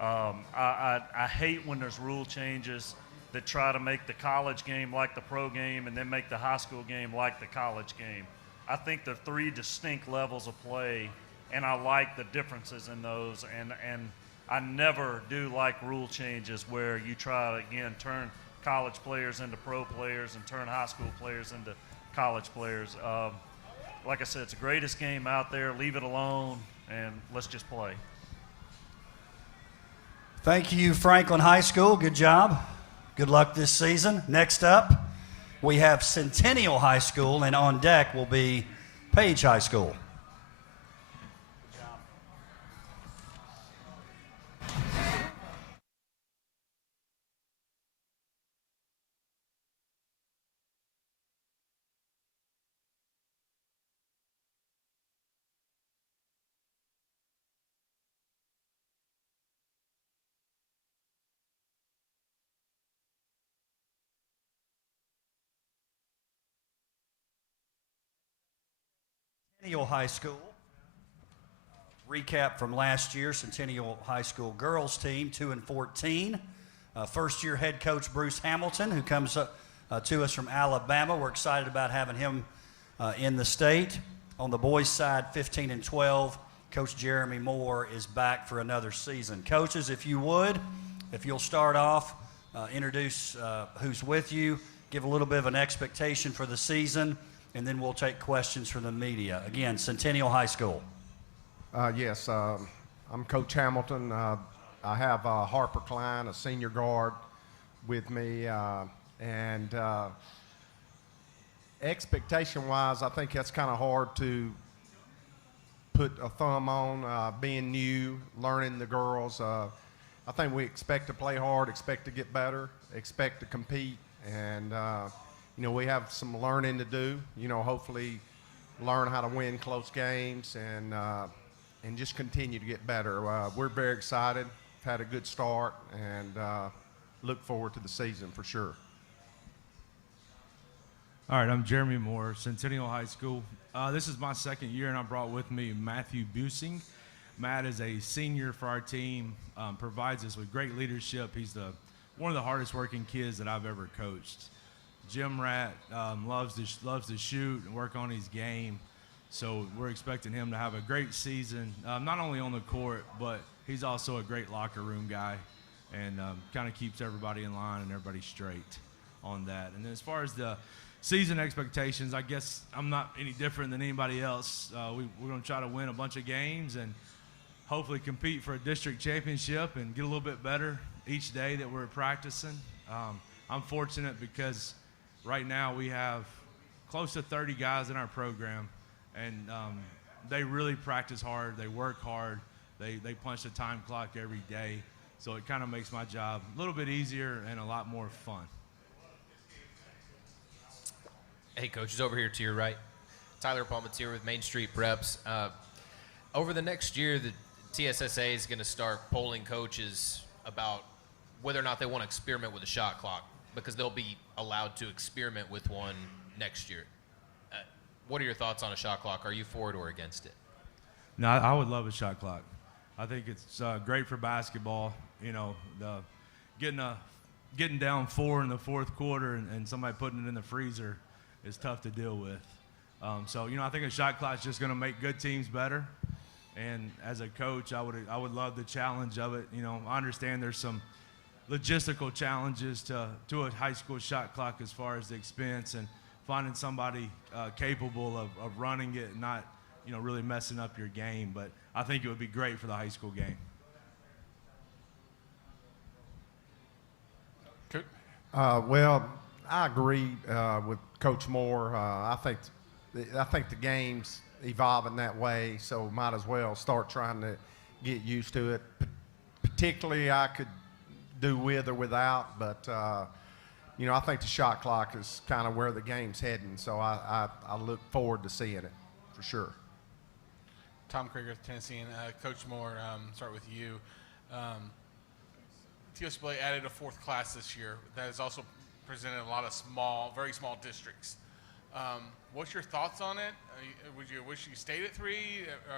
I hate when there's rule changes that try to make the college game like the pro game and then make the high school game like the college game. I think they're three distinct levels of play, and I like the differences in those. And I never do like rule changes where you try to, again, turn college players into pro players and turn high school players into college players. Like I said, it's the greatest game out there. Leave it alone, and let's just play. Thank you, Franklin High School. Good job. Good luck this season. Next up, we have Centennial High School, and on deck will be Page High School. Centennial High School. Recap from last year, Centennial High School girls team, 2-14. First-year head coach Bruce Hamilton, who comes to us from Alabama. We're excited about having him in the state. On the boys' side, 15-12. Coach Jeremy Moore is back for another season. Coaches, if you'll start off, introduce who's with you, give a little bit of an expectation for the season, and then we'll take questions from the media. Again, Centennial High School. Yes, I'm Coach Hamilton. I have Harper Klein, a senior guard, with me. And expectation-wise, I think that's kind of hard to put a thumb on, being new, learning the girls. I think we expect to play hard, expect to get better, expect to compete, and we have some learning to do. Hopefully learn how to win close games and just continue to get better. We're very excited, had a good start, and look forward to the season for sure. All right, I'm Jeremy Moore, Centennial High School. This is my second year, and I brought with me Matthew Busing. Matt is a senior for our team, provides us with great leadership. He's one of the hardest working kids that I've ever coached. Gym rat, loves to shoot and work on his game. So we're expecting him to have a great season, not only on the court, but he's also a great locker room guy and kind of keeps everybody in line and everybody straight on that. And then as far as the season expectations, I guess I'm not any different than anybody else. We're going to try to win a bunch of games and hopefully compete for a district championship and get a little bit better each day that we're practicing. I'm fortunate because right now we have close to 30 guys in our program, and they really practice hard. They work hard. They punch the time clock every day. So it kind of makes my job a little bit easier and a lot more fun. Hey, coaches, over here to your right. Tyler Palmatier with Main Street Preps. Over the next year, the TSSA is going to start polling coaches about whether or not they want to experiment with a shot clock, because they'll be allowed to experiment with one next year. What are your thoughts on a shot clock? Are you for it or against it? No, I would love a shot clock. I think it's great for basketball. You know, getting down 4 in the fourth quarter and somebody putting it in the freezer is tough to deal with. So, you know, I think a shot clock is just going to make good teams better. And as a coach, I would love the challenge of it. You know, I understand there's some logistical challenges to a high school shot clock as far as the expense and finding somebody capable of running it and not, you know, really messing up your game. But I think it would be great for the high school game. Well, I agree with Coach Moore. I think the game's evolving that way, so might as well start trying to get used to it. Particularly, I could do with or without, but you know, I think the shot clock is kind of where the game's heading. So I look forward to seeing it for sure. Tom Krieger, Tennessean. Coach Moore, start with you. TSBA added a 4th class this year that has also presented a lot of very small districts. What's your thoughts on it? Would you wish you stayed at 3?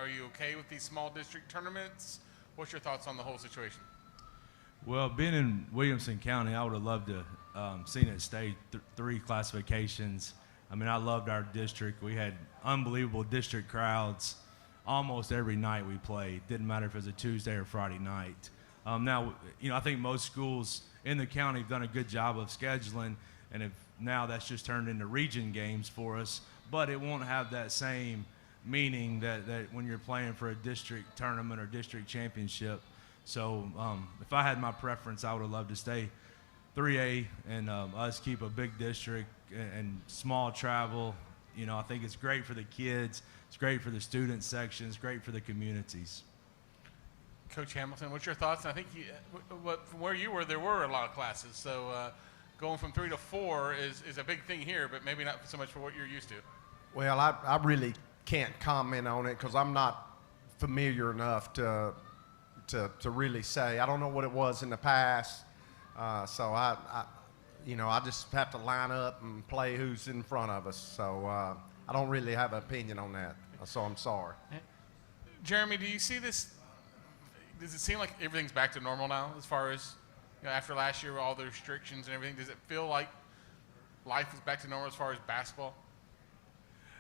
Are you okay with these small district tournaments? What's your thoughts on the whole situation? Well, being in Williamson County, I would have loved to seen it stay 3 classifications. I mean, I loved our district. We had unbelievable district crowds almost every night we played. Didn't matter if it was a Tuesday or Friday night. Now, you know, I think most schools in the county have done a good job of scheduling, and now that's just turned into region games for us. But it won't have that same meaning that when you're playing for a district tournament or district championship. So if I had my preference, I would have loved to stay 3A and us keep a big district and small travel. You know, I think it's great for the kids. It's great for the student section. It's great for the communities. Coach Hamilton, what's your thoughts? I think from where you were, there were a lot of classes. So going from 3 to 4 is a big thing here, but maybe not so much for what you're used to. Well, I really can't comment on it because I'm not familiar enough to really say. I don't know what it was in the past, so I just have to line up and play who's in front of us. So I don't really have an opinion on that. So I'm sorry. Jeremy, do you see this? Does it seem like everything's back to normal now as far as, you know, after last year with all the restrictions and everything? Does it feel like life is back to normal as far as basketball?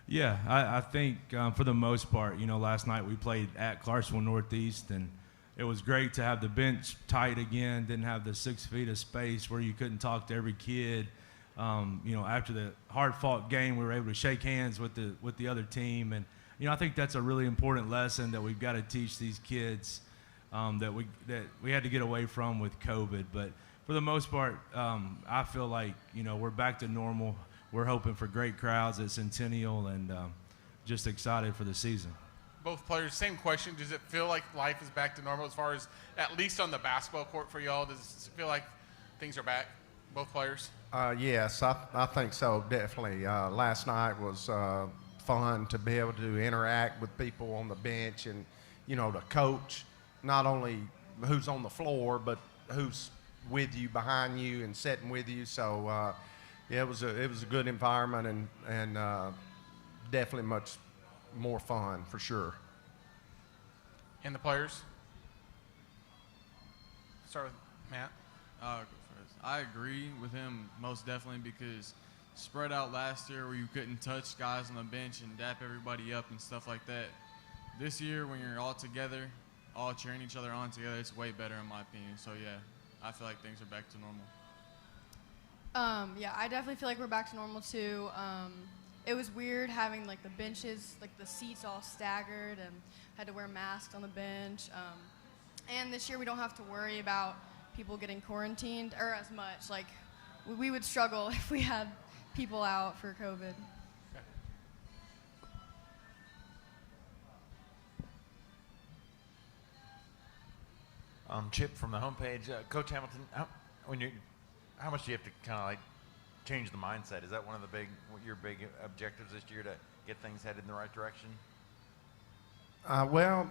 Yeah, I think for the most part, you know, last night we played at Clarksville Northeast, and it was great to have the bench tight again, didn't have the 6 feet of space where you couldn't talk to every kid. You know, after the hard-fought game, we were able to shake hands with the other team. And, you know, I think that's a really important lesson that we've got to teach these kids that we had to get away from with COVID. But for the most part, I feel like, you know, we're back to normal. We're hoping for great crowds at Centennial and just excited for the season. Both players, same question. Does it feel like life is back to normal as far as, at least on the basketball court for y'all? Does it feel like things are back, both players? Yes, I think so, definitely. Last night was fun to be able to interact with people on the bench and, you know, to coach not only who's on the floor, but who's with you, behind you, and sitting with you. So, yeah, it was a good environment and definitely much more fun for sure. And the players? Start with Matt. I'll go first. I agree with him most definitely because spread out last year where you couldn't touch guys on the bench and dap everybody up and stuff like that. This year when you're all together, all cheering each other on together, it's way better in my opinion. So yeah, I feel like things are back to normal. Yeah, I definitely feel like we're back to normal too. It was weird having like the benches, like the seats all staggered, and had to wear masks on the bench. And this year we don't have to worry about people getting quarantined or as much. Like we would struggle if we had people out for COVID. Chip from the homepage, Coach Hamilton. How much do you have to kind of like change the mindset? Is that one of your big objectives this year to get things headed in the right direction? Well,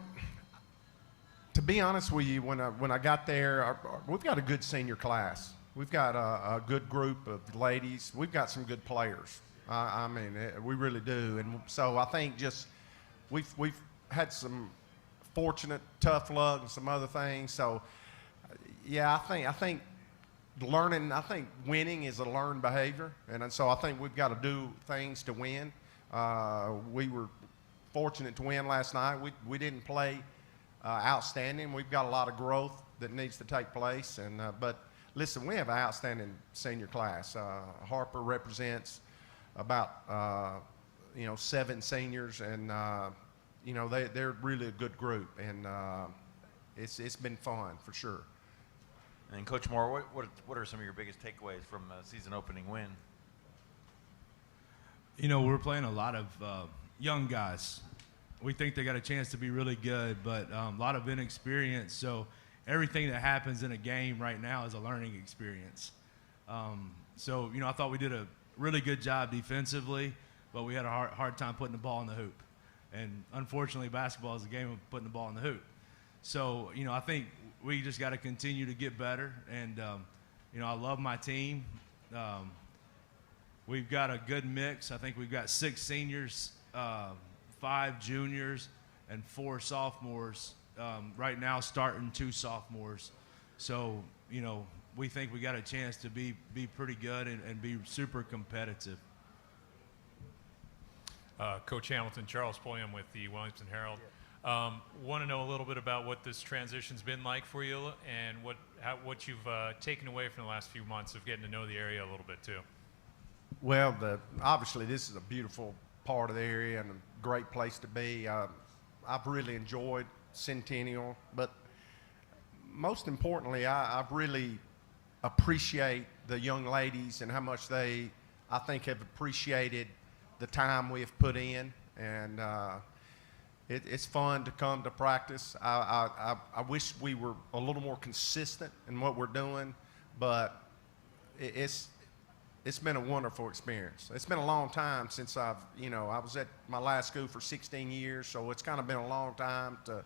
to be honest with you, when I got there, we've got a good senior class. We've got a good group of ladies. We've got some good players. I mean, we really do. And so I think just we've had some fortunate, tough luck and some other things. So, yeah, I think learning. I think winning is a learned behavior, and so I think we've got to do things to win. We were fortunate to win last night. We didn't play outstanding. We've got a lot of growth that needs to take place, and but listen, we have an outstanding senior class. Harper represents about 7 seniors, and they're really a good group, and it's been fun for sure. And Coach Moore, what are some of your biggest takeaways from the season opening win? We're playing a lot of young guys. We think they got a chance to be really good, but a lot of inexperience. So everything that happens in a game right now is a learning experience. I thought we did a really good job defensively, but we had a hard time putting the ball in the hoop. And unfortunately, basketball is a game of putting the ball in the hoop. So, I think we just got to continue to get better. And, I love my team. We've got a good mix. I think we've got 6 seniors, 5 juniors, and 4 sophomores. Right now, starting 2 sophomores. So, we think we got a chance to be pretty good and be super competitive. Coach Hamilton, Charles Pulliam with the Williamson Herald. Want to know a little bit about what this transition's been like for you and what you've taken away from the last few months of getting to know the area a little bit too. Well, obviously this is a beautiful part of the area and a great place to be. I've really enjoyed Centennial, but most importantly, I've really appreciate the young ladies and how much they, I think, have appreciated the time we have put in, and it's fun to come to practice. I wish we were a little more consistent in what we're doing, but it's been a wonderful experience. It's been a long time since I was at my last school for 16 years, so it's kind of been a long time to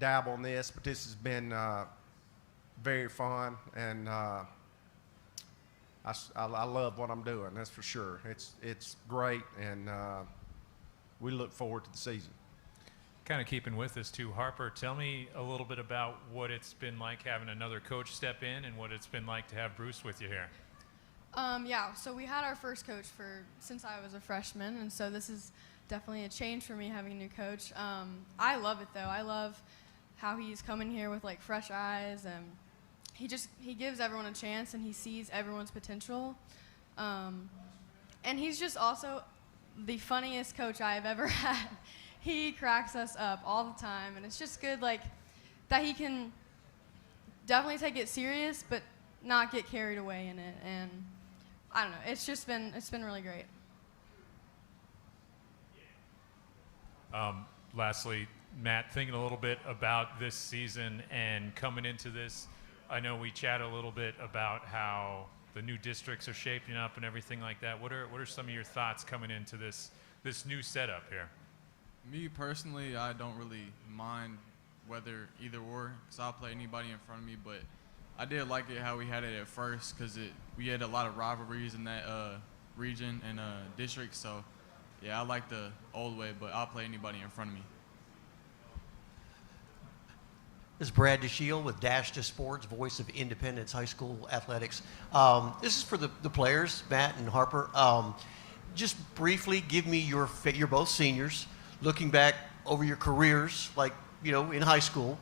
dabble in this, but this has been very fun, and I love what I'm doing, that's for sure. It's great, and we look forward to the season. Kind of keeping with this too, Harper, tell me a little bit about what it's been like having another coach step in and what it's been like to have Bruce with you here. So we had our first coach since I was a freshman, and so this is definitely a change for me having a new coach. I love it though. I love how he's coming here with like fresh eyes, and he gives everyone a chance, and he sees everyone's potential. And he's just also the funniest coach I've ever had. He cracks us up all the time, and it's just good like that he can definitely take it serious, but not get carried away in it. And I don't know, it's been really great. Lastly, Matt, thinking a little bit about this season and coming into this, I know we chatted a little bit about how the new districts are shaping up and everything like that. What are some of your thoughts coming into this new setup here? Me personally, I don't really mind whether either or, because I'll play anybody in front of me, but I did like it how we had it at first because we had a lot of rivalries in that region and district. So, yeah, I like the old way, but I'll play anybody in front of me. This is Brad DeShiel with Dash to Sports, voice of Independence High School Athletics. This is for the players, Matt and Harper. Just briefly, give me you're both seniors, looking back over your careers, like, in high school.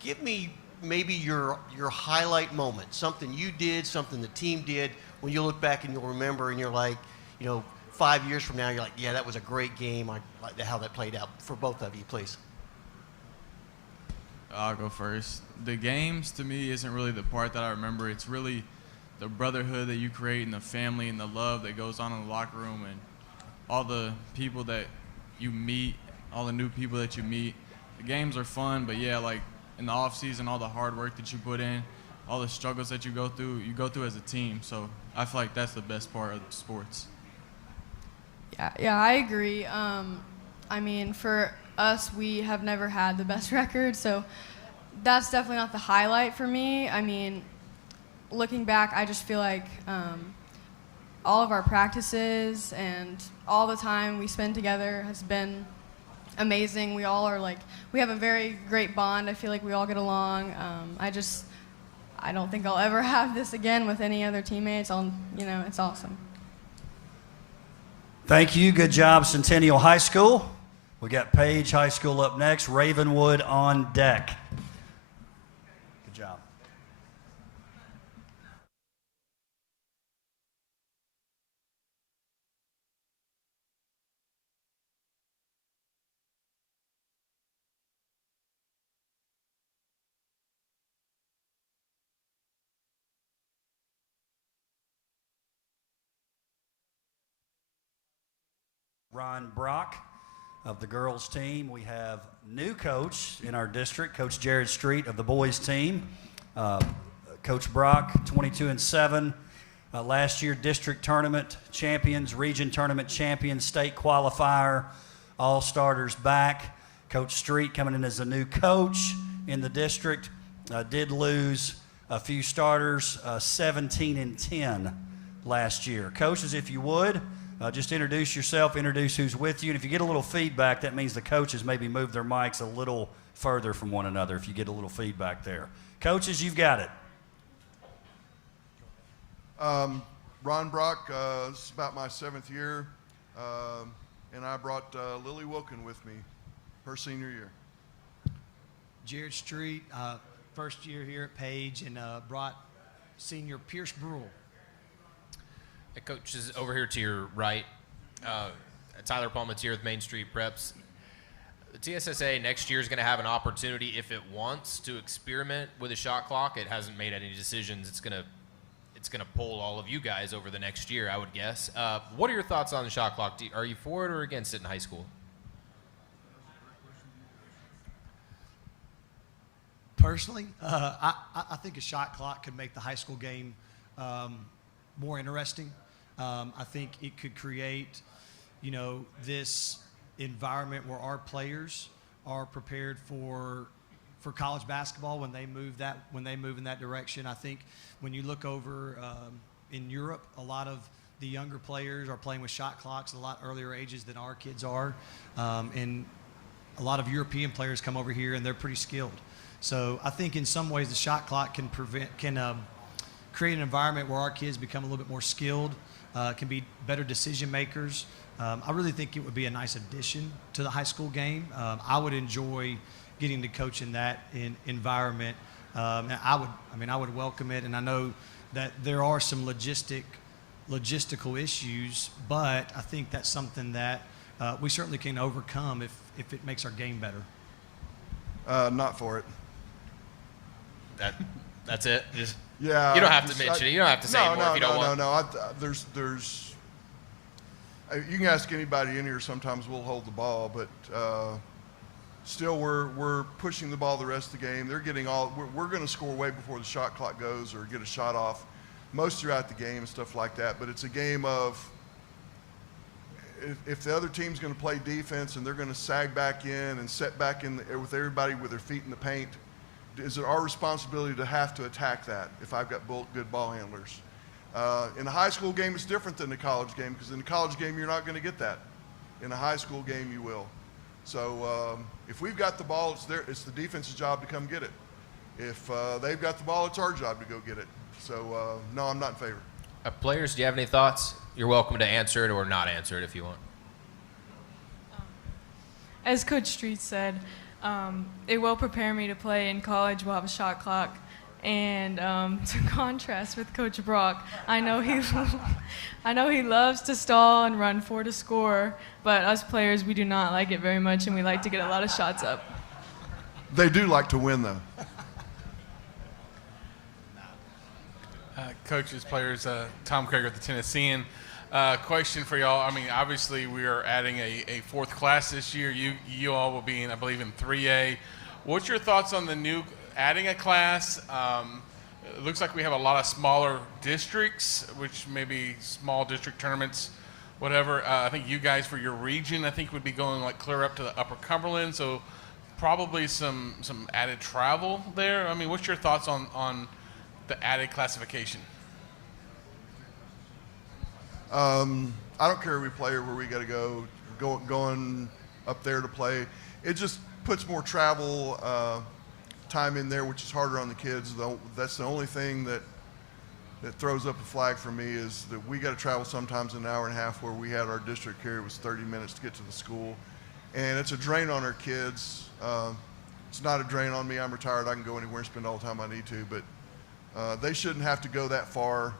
Give me maybe your highlight moment, something you did, something the team did, when you look back and you'll remember and you're like, 5 years from now, you're like, yeah, that was a great game. I like how that played out for both of you, please. I'll go first. The games, to me, isn't really the part that I remember. It's really the brotherhood that you create and the family and the love that goes on in the locker room and all the people that you meet, all the new people that you meet. The games are fun, but, yeah, like in the off season, all the hard work that you put in, all the struggles that you go through as a team. So I feel like that's the best part of sports. Yeah, I agree. For us, we have never had the best record, so that's definitely not the highlight for me. Looking back, I just feel like all of our practices and all the time we spend together has been amazing. We all are we have a very great bond. I feel like we all get along. I don't think I'll ever have this again with any other teammates. It's awesome. Thank you. Good job, Centennial High School. We got Page High School up next. Ravenwood on deck. Good job. Ron Brock of the girls team. We have new coach in our district, Coach Jared Street of the boys team. Coach Brock, 22-7. Last year, district tournament champions, region tournament champions, state qualifier, all starters back. Coach Street coming in as a new coach in the district. Did lose a few starters, 17-10 last year. Coaches, if you would, just introduce yourself, introduce who's with you. And if you get a little feedback, that means the coaches maybe move their mics a little further from one another if you get a little feedback there. Coaches, you've got it. Ron Brock, this is about my 7th year, and I brought Lily Wilkins with me her senior year. Jared Street, first year here at Page, and brought senior Pierce Brule. Coach is over here to your right. Tyler Palmetier with Main Street Preps. The TSSA next year is going to have an opportunity, if it wants, to experiment with a shot clock. It hasn't made any decisions. It's going to pull all of you guys over the next year, I would guess. What are your thoughts on the shot clock? Are you for it or against it in high school? Personally, I think a shot clock could make the high school game more interesting. I think it could create, this environment where our players are prepared for college basketball when they move in that direction. I think when you look over in Europe, a lot of the younger players are playing with shot clocks at a lot earlier ages than our kids are, and a lot of European players come over here and they're pretty skilled. So I think in some ways the shot clock can create an environment where our kids become a little bit more skilled, can be better decision makers. I really think it would be a nice addition to the high school game. I would enjoy getting to coach in that environment. I would welcome it, and I know that there are some logistical issues, but I think that's something that we certainly can overcome if it makes our game better. Not for it. That's it. Yeah. You don't have to mention it. You don't have to say more if you don't want. No. There's. You can ask anybody in here. Sometimes we'll hold the ball, but still we're pushing the ball the rest of the game. They're getting we're going to score way before the shot clock goes or get a shot off most throughout the game and stuff like that. But it's a game of if the other team's going to play defense and they're going to sag back in and set back in with everybody with their feet in the paint, is it our responsibility to have to attack that if I've got good ball handlers? In a high school game, it's different than the college game, because in the college game, you're not going to get that. In a high school game, you will. So if we've got the ball, it's the defense's job to come get it. If they've got the ball, it's our job to go get it. So, no, I'm not in favor. Players, do you have any thoughts? You're welcome to answer it or not answer it if you want. As Coach Street said, it will prepare me to play in college. We'll have a shot clock. And to contrast with Coach Brock, I know he loves to stall and run for to score, but us players, we do not like it very much, and we like to get a lot of shots up. They do like to win, though. Coaches, players, Tom Krager at the Tennessean. Question for y'all. I mean, obviously we are adding a fourth class this year. You all will be in, I believe, in 3A. What's your thoughts on the new adding a class? It looks like we have a lot of smaller districts, which maybe small district tournaments, whatever. I think you guys for your region, I think would be going like clear up to the Upper Cumberland. So probably some added travel there. I mean, what's your thoughts on the added classification? I don't care where we play or where we got to going up there to play. It just puts more travel time in there, which is harder on the kids. That's the only thing that throws up a flag for me, is that we got to travel sometimes an hour and a half, where we had our district here. It was 30 minutes to get to the school. And it's a drain on our kids. It's not a drain on me. I'm retired. I can go anywhere and spend all the time I need to. But they shouldn't have to go that far.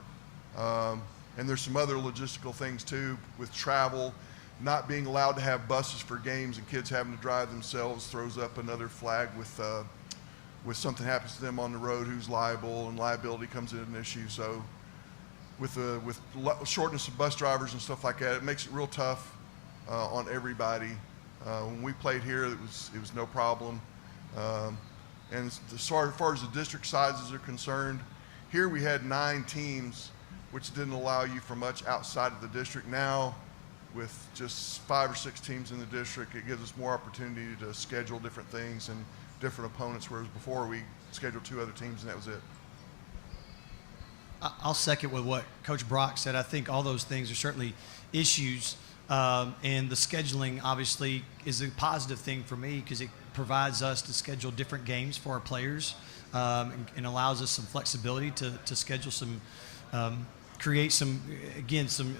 And there's some other logistical things too, with travel. Not being allowed to have buses for games and kids having to drive themselves throws up another flag with something happens to them on the road, who's liable, and liability comes in an issue. So with shortness of bus drivers and stuff like that, it makes it real tough on everybody. When we played here, it was no problem. And as far as the district sizes are concerned, here we had 9 teams, which didn't allow you for much outside of the district. Now, with just 5 or 6 teams in the district, it gives us more opportunity to schedule different things and different opponents, whereas before we scheduled 2 other teams and that was it. I'll second with what Coach Brock said. I think all those things are certainly issues, and the scheduling obviously is a positive thing for me, because it provides us to schedule different games for our players, and allows us some flexibility to schedule some, create some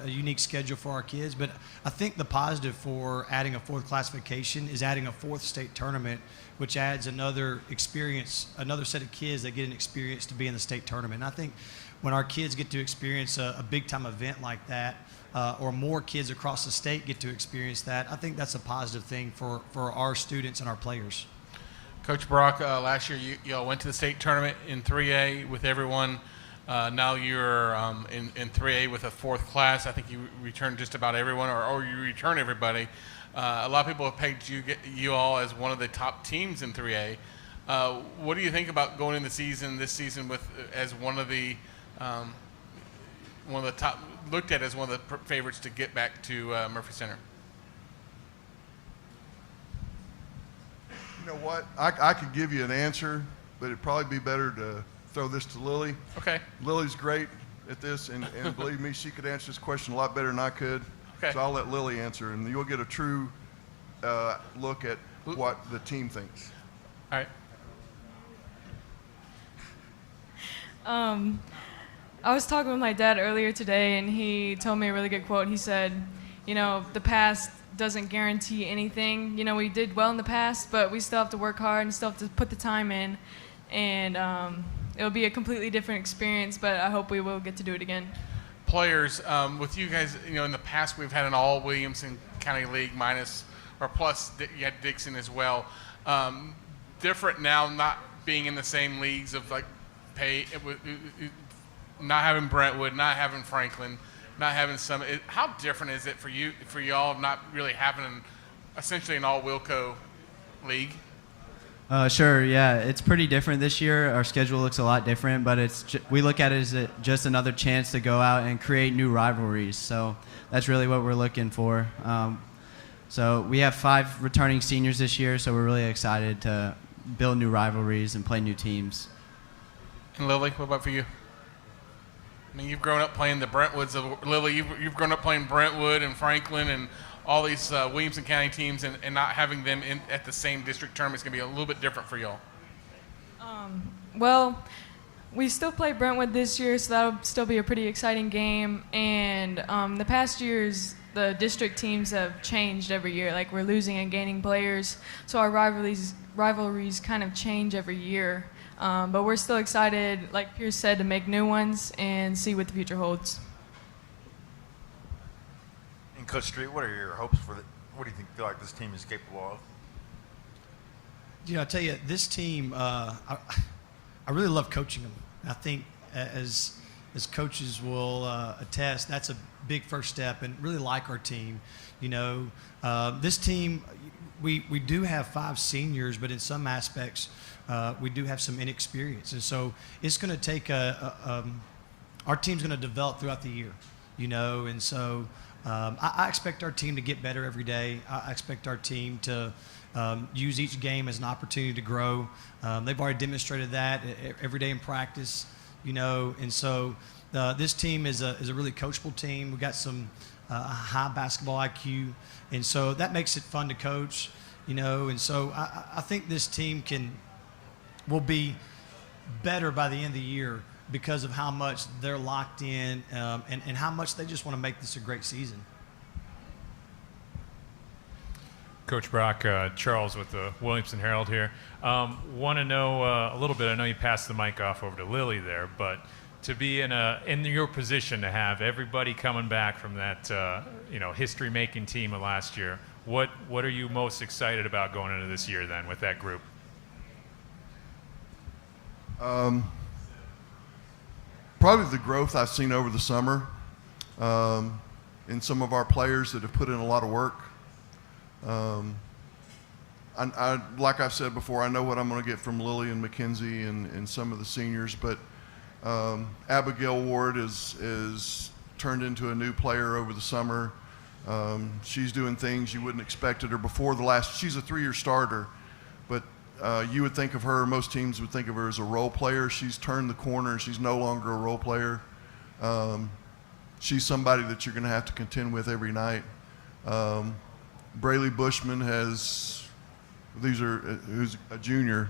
a unique schedule for our kids. But I think the positive for adding a 4th classification is adding a 4th state tournament, which adds another experience, another set of kids that get an experience to be in the state tournament. And I think when our kids get to experience a big-time event like that, or more kids across the state get to experience that, I think that's a positive thing for our students and our players. Coach Brock, last year you all went to the state tournament in 3A with everyone. Now you're in 3A with a 4th class. I think you return just about everyone, or you return everybody. A lot of people have pegged you all as one of the top teams in 3A. What do you think about going into this season with as one of the top, looked at as one of the favorites to get back to Murphy Center? You know what? I could give you an answer, but it'd probably be better to throw this to Lily. Okay. Lily's great at this, and believe me, she could answer this question a lot better than I could. Okay. So I'll let Lily answer, and you'll get a true look at what the team thinks. All right. I was talking with my dad earlier today, and he told me a really good quote. He said, the past doesn't guarantee anything. We did well in the past, but we still have to work hard and still have to put the time in. And it'll be a completely different experience, but I hope we will get to do it again. Players, with you guys, in the past we've had an all Williamson County League plus you had Dixon as well. Different now, not being in the same leagues of not having Brentwood, not having Franklin, not having Summit. How different is it for y'all not really having essentially an all Wilco league? Sure, yeah. It's pretty different this year. Our schedule looks a lot different, but we look at it as just another chance to go out and create new rivalries. So that's really what we're looking for. So we have 5 returning seniors this year, so we're really excited to build new rivalries and play new teams. And Lily, what about for you? I mean, you've grown up playing the Brentwoods of Lily. You've grown up playing Brentwood and Franklin and all these Williamson County teams, and not having them at the same district tournament is going to be a little bit different for y'all. Well, we still play Brentwood this year, so that'll still be a pretty exciting game. And the past years, the district teams have changed every year. Like, we're losing and gaining players, so our rivalries kind of change every year. But we're still excited, like Pierce said, to make new ones and see what the future holds. And Coach Street, what are your hopes for what do you feel like this team is capable of? I tell you, this team, I really love coaching them. I think as coaches will attest, that's a big first step, and really like our team. This team, we do have 5 seniors, but in some aspects, we do have some inexperience, and so it's going to take our team's going to develop throughout the year, and so I expect our team to get better every day. I expect our team to use each game as an opportunity to grow. They've already demonstrated that every day in practice, and so this team is a really coachable team. We've got some high basketball IQ, and so that makes it fun to coach, and so I think this team will be better by the end of the year because of how much they're locked in and how much they just want to make this a great season. Coach Brock, Charles with the Williamson Herald here. Want to know a little bit, I know you passed the mic off over to Lily there, but to be in your position to have everybody coming back from that history-making team of last year, what are you most excited about going into this year then with that group? Probably the growth I've seen over the summer in some of our players that have put in a lot of work. Like I've said before, I know what I'm going to get from Lily and Mackenzie and some of the seniors, but Abigail Ward is turned into a new player over the summer. She's doing things you wouldn't expect of her before she's a 3-year starter, but you would think of her, most teams would think of her as a role player. She's turned the corner and she's no longer a role player. She's somebody that you're going to have to contend with every night. Brayley Bushman who's a junior,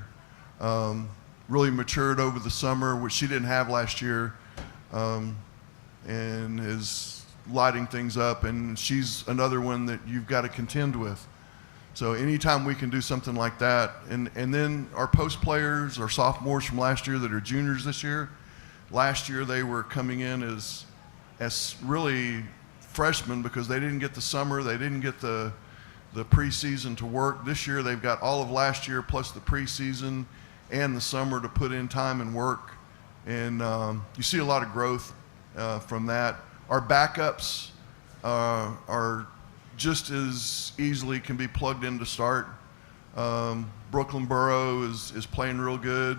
really matured over the summer, which she didn't have last year, and is lighting things up, and she's another one that you've got to contend with. So anytime we can do something like that, and then our post players, our sophomores from last year that are juniors this year, last year they were coming in as really freshmen because they didn't get the summer, they didn't get the preseason to work. This year they've got all of last year plus the preseason and the summer to put in time and work, and you see a lot of growth from that. Our backups are just as easily can be plugged in to start. Brooklyn Burrow is playing real good.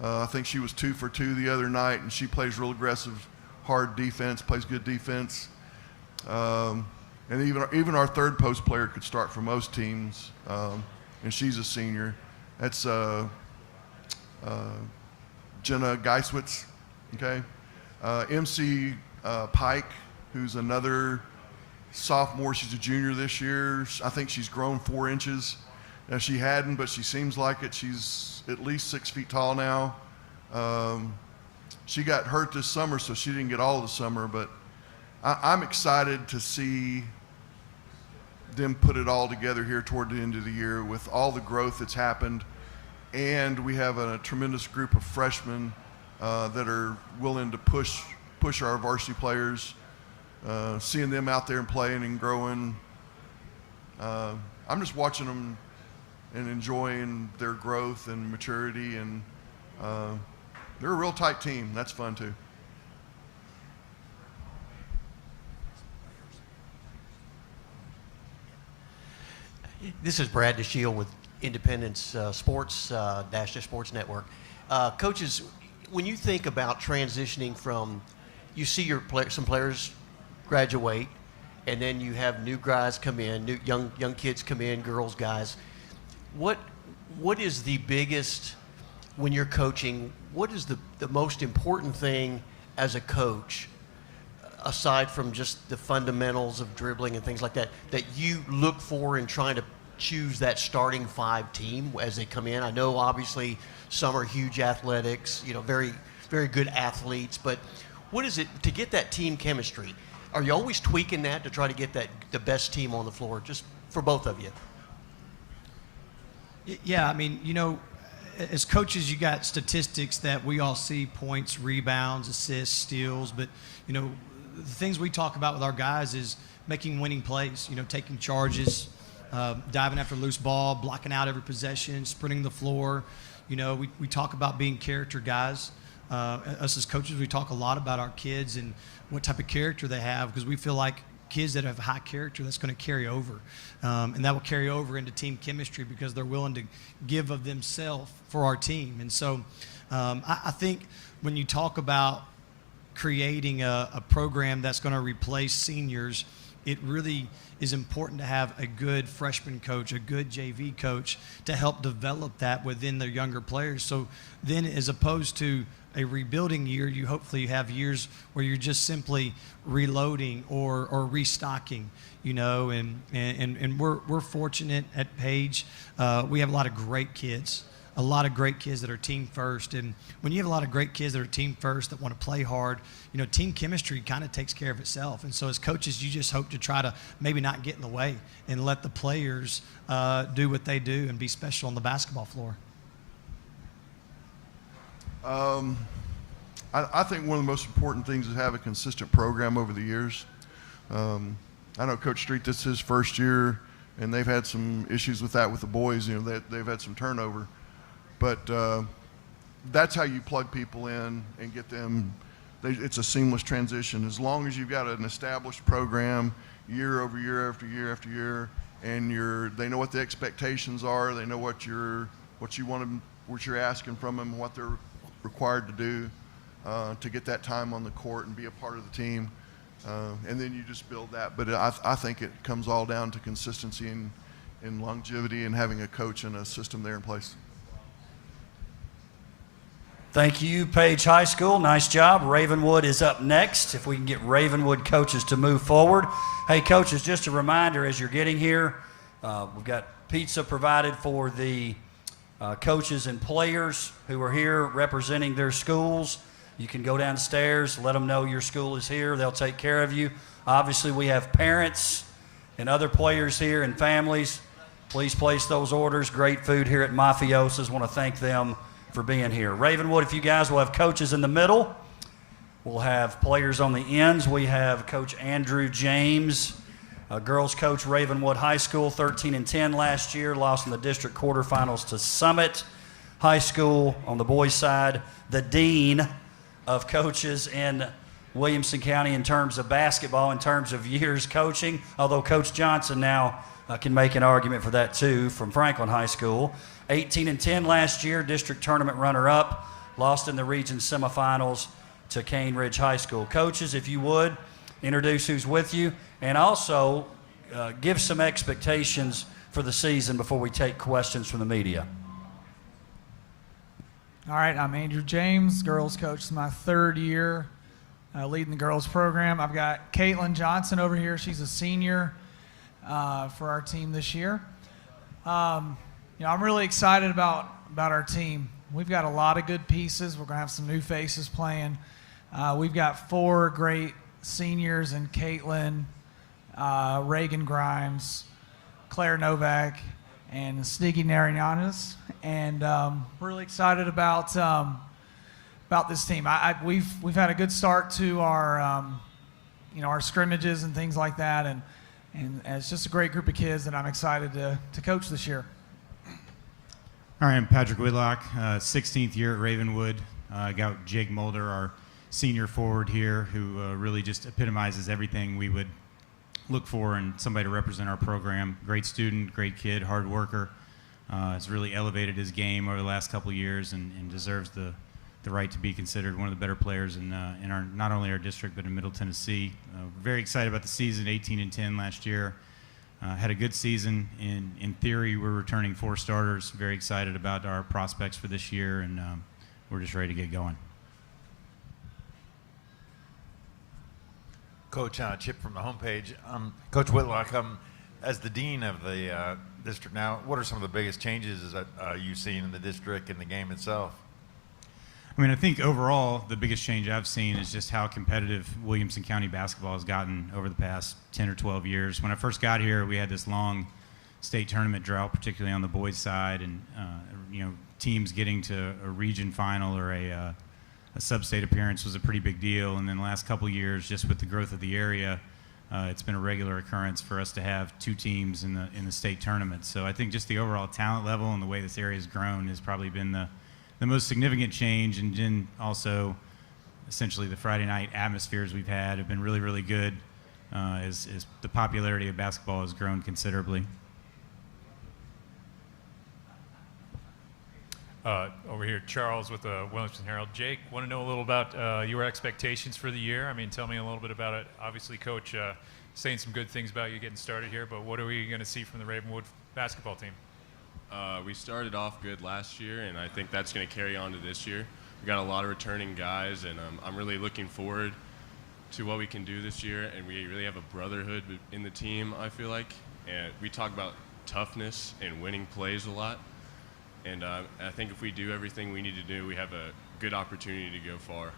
I think she was 2 for 2 the other night, and she plays real aggressive, hard defense, plays good defense. And even our third post player could start for most teams, and she's a senior. That's Jenna Geiswitz, okay? MC Pike, who's another sophomore. She's a junior this year. I think she's grown 4 inches. Now, she hadn't, but she seems like it. She's at least 6 feet tall now. She got hurt this summer, so she didn't get all the summer, but I'm excited to see them put it all together here toward the end of the year with all the growth that's happened. And we have a tremendous group of freshmen that are willing to push our varsity players. Seeing them out there and playing and growing, I'm just watching them and enjoying their growth and maturity, and they're a real tight team. That's fun too. This is Brad DeShiel with Independence Sports, Dash Sports Network. Coaches, when you think about transitioning from, you see some players graduate, and then you have new guys come in, young kids come in, girls, guys. What what is the biggest, when you're coaching, what is the most important thing as a coach, aside from just the fundamentals of dribbling and things like that, that you look for in trying to choose that starting 5 team as they come in? I know obviously some are huge athletics, very, very good athletes, but what is it to get that team chemistry? Are you always tweaking that to try to get the best team on the floor, just for both of you? Yeah, I mean, as coaches, you got statistics that we all see: points, rebounds, assists, steals. But the things we talk about with our guys is making winning plays. Taking charges, diving after loose ball, blocking out every possession, sprinting the floor. We talk about being character guys. Us as coaches, we talk a lot about our kids and what type of character they have, because we feel like kids that have high character, that's going to carry over. And that will carry over into team chemistry because they're willing to give of themselves for our team. And so I think when you talk about creating a program that's going to replace seniors, it really is important to have a good freshman coach, a good JV coach to help develop that within their younger players. So then, as opposed to a rebuilding year, you hopefully have years where you're just simply reloading or restocking, and we're fortunate at Page. We have a lot of great kids that are team first. And when you have a lot of great kids that are team first, that want to play hard, team chemistry kind of takes care of itself. And so as coaches, you just hope to try to maybe not get in the way and let the players do what they do and be special on the basketball floor. I think one of the most important things is have a consistent program over the years. I know Coach Street, this is his first year, and they've had some issues with that with the boys. They've had some turnover. But that's how you plug people in and get them. It's a seamless transition. As long as you've got an established program year over year after year after year, and they know what the expectations are, they know what you're asking from them, what they're required to do to get that time on the court and be a part of the team, and then you just build that. But I think it comes all down to consistency and longevity and having a coach and a system there in place. Thank you, Page High School. Nice job. Ravenwood is up next. If we can get Ravenwood coaches to move forward. Hey, coaches, just a reminder as you're getting here, we've got pizza provided for the coaches and players who are here representing their schools. You can go downstairs, let them know your school is here. They'll take care of you. Obviously, we have parents and other players here and families. Please place those orders. Great food here at Mafiosa's. Want to thank them for being here. Ravenwood, if you guys will have coaches in the middle, we'll have players on the ends. We have Coach Andrew James, girls coach, Ravenwood High School, 13-10 last year, lost in the district quarterfinals to Summit High School. On the boys' side, the dean of coaches in Williamson County in terms of basketball, in terms of years coaching, although Coach Johnson now can make an argument for that too, from Franklin High School. 18-10 last year, district tournament runner-up, lost in the region semifinals to Cane Ridge High School. Coaches, if you would, introduce who's with you, and also give some expectations for the season before we take questions from the media. All right, I'm Andrew James, girls coach. It's my 3rd year leading the girls program. I've got Caitlyn Johnson over here. She's a senior for our team this year. I'm really excited about our team. We've got a lot of good pieces. We're going to have some new faces playing. We've got 4 great seniors in Caitlyn, Reagan Grimes, Claire Novak, and Sneaky Nariñanas. And we're really excited about this team. We've had a good start to our our scrimmages and things like that, and it's just a great group of kids that I'm excited to coach this year. All right, I'm Patrick Whitlock, 16th year at Ravenwood. Got Jake Mulder, our senior forward here, who really just epitomizes everything we would look for in somebody to represent our program. Great student, great kid, hard worker. Has really elevated his game over the last couple of years and deserves the right to be considered one of the better players in our, not only our district but in Middle Tennessee. Very excited about the season. 18-10 last year. had a good season. In theory, we're returning 4 starters. Very excited about our prospects for this year, and we're just ready to get going. Coach, Chip from the homepage. Coach Whitlock, as the dean of the district now, what are some of the biggest changes that you've seen in the district and the game itself? I mean, I think overall the biggest change I've seen is just how competitive Williamson County basketball has gotten over the past 10 or 12 years. When I first got here, we had this long state tournament drought, particularly on the boys' side, and teams getting to a region final or a sub-state appearance was a pretty big deal. And then the last couple of years, just with the growth of the area, it's been a regular occurrence for us to have 2 teams in the state tournament. So I think just the overall talent level and the way this area has grown has probably been the most significant change. And then also essentially the Friday night atmospheres we've had have been really, really good as the popularity of basketball has grown considerably. Over here, Charles with the Williamson Herald. Jake, want to know a little about your expectations for the year? I mean, tell me a little bit about it. Obviously, Coach saying some good things about you getting started here, but what are we going to see from the Ravenwood basketball team? We started off good last year, and I think that's going to carry on to this year. We got a lot of returning guys, and I'm really looking forward to what we can do this year. And we really have a brotherhood in the team, I feel like. And we talk about toughness and winning plays a lot. And I think if we do everything we need to do, we have a good opportunity to go far.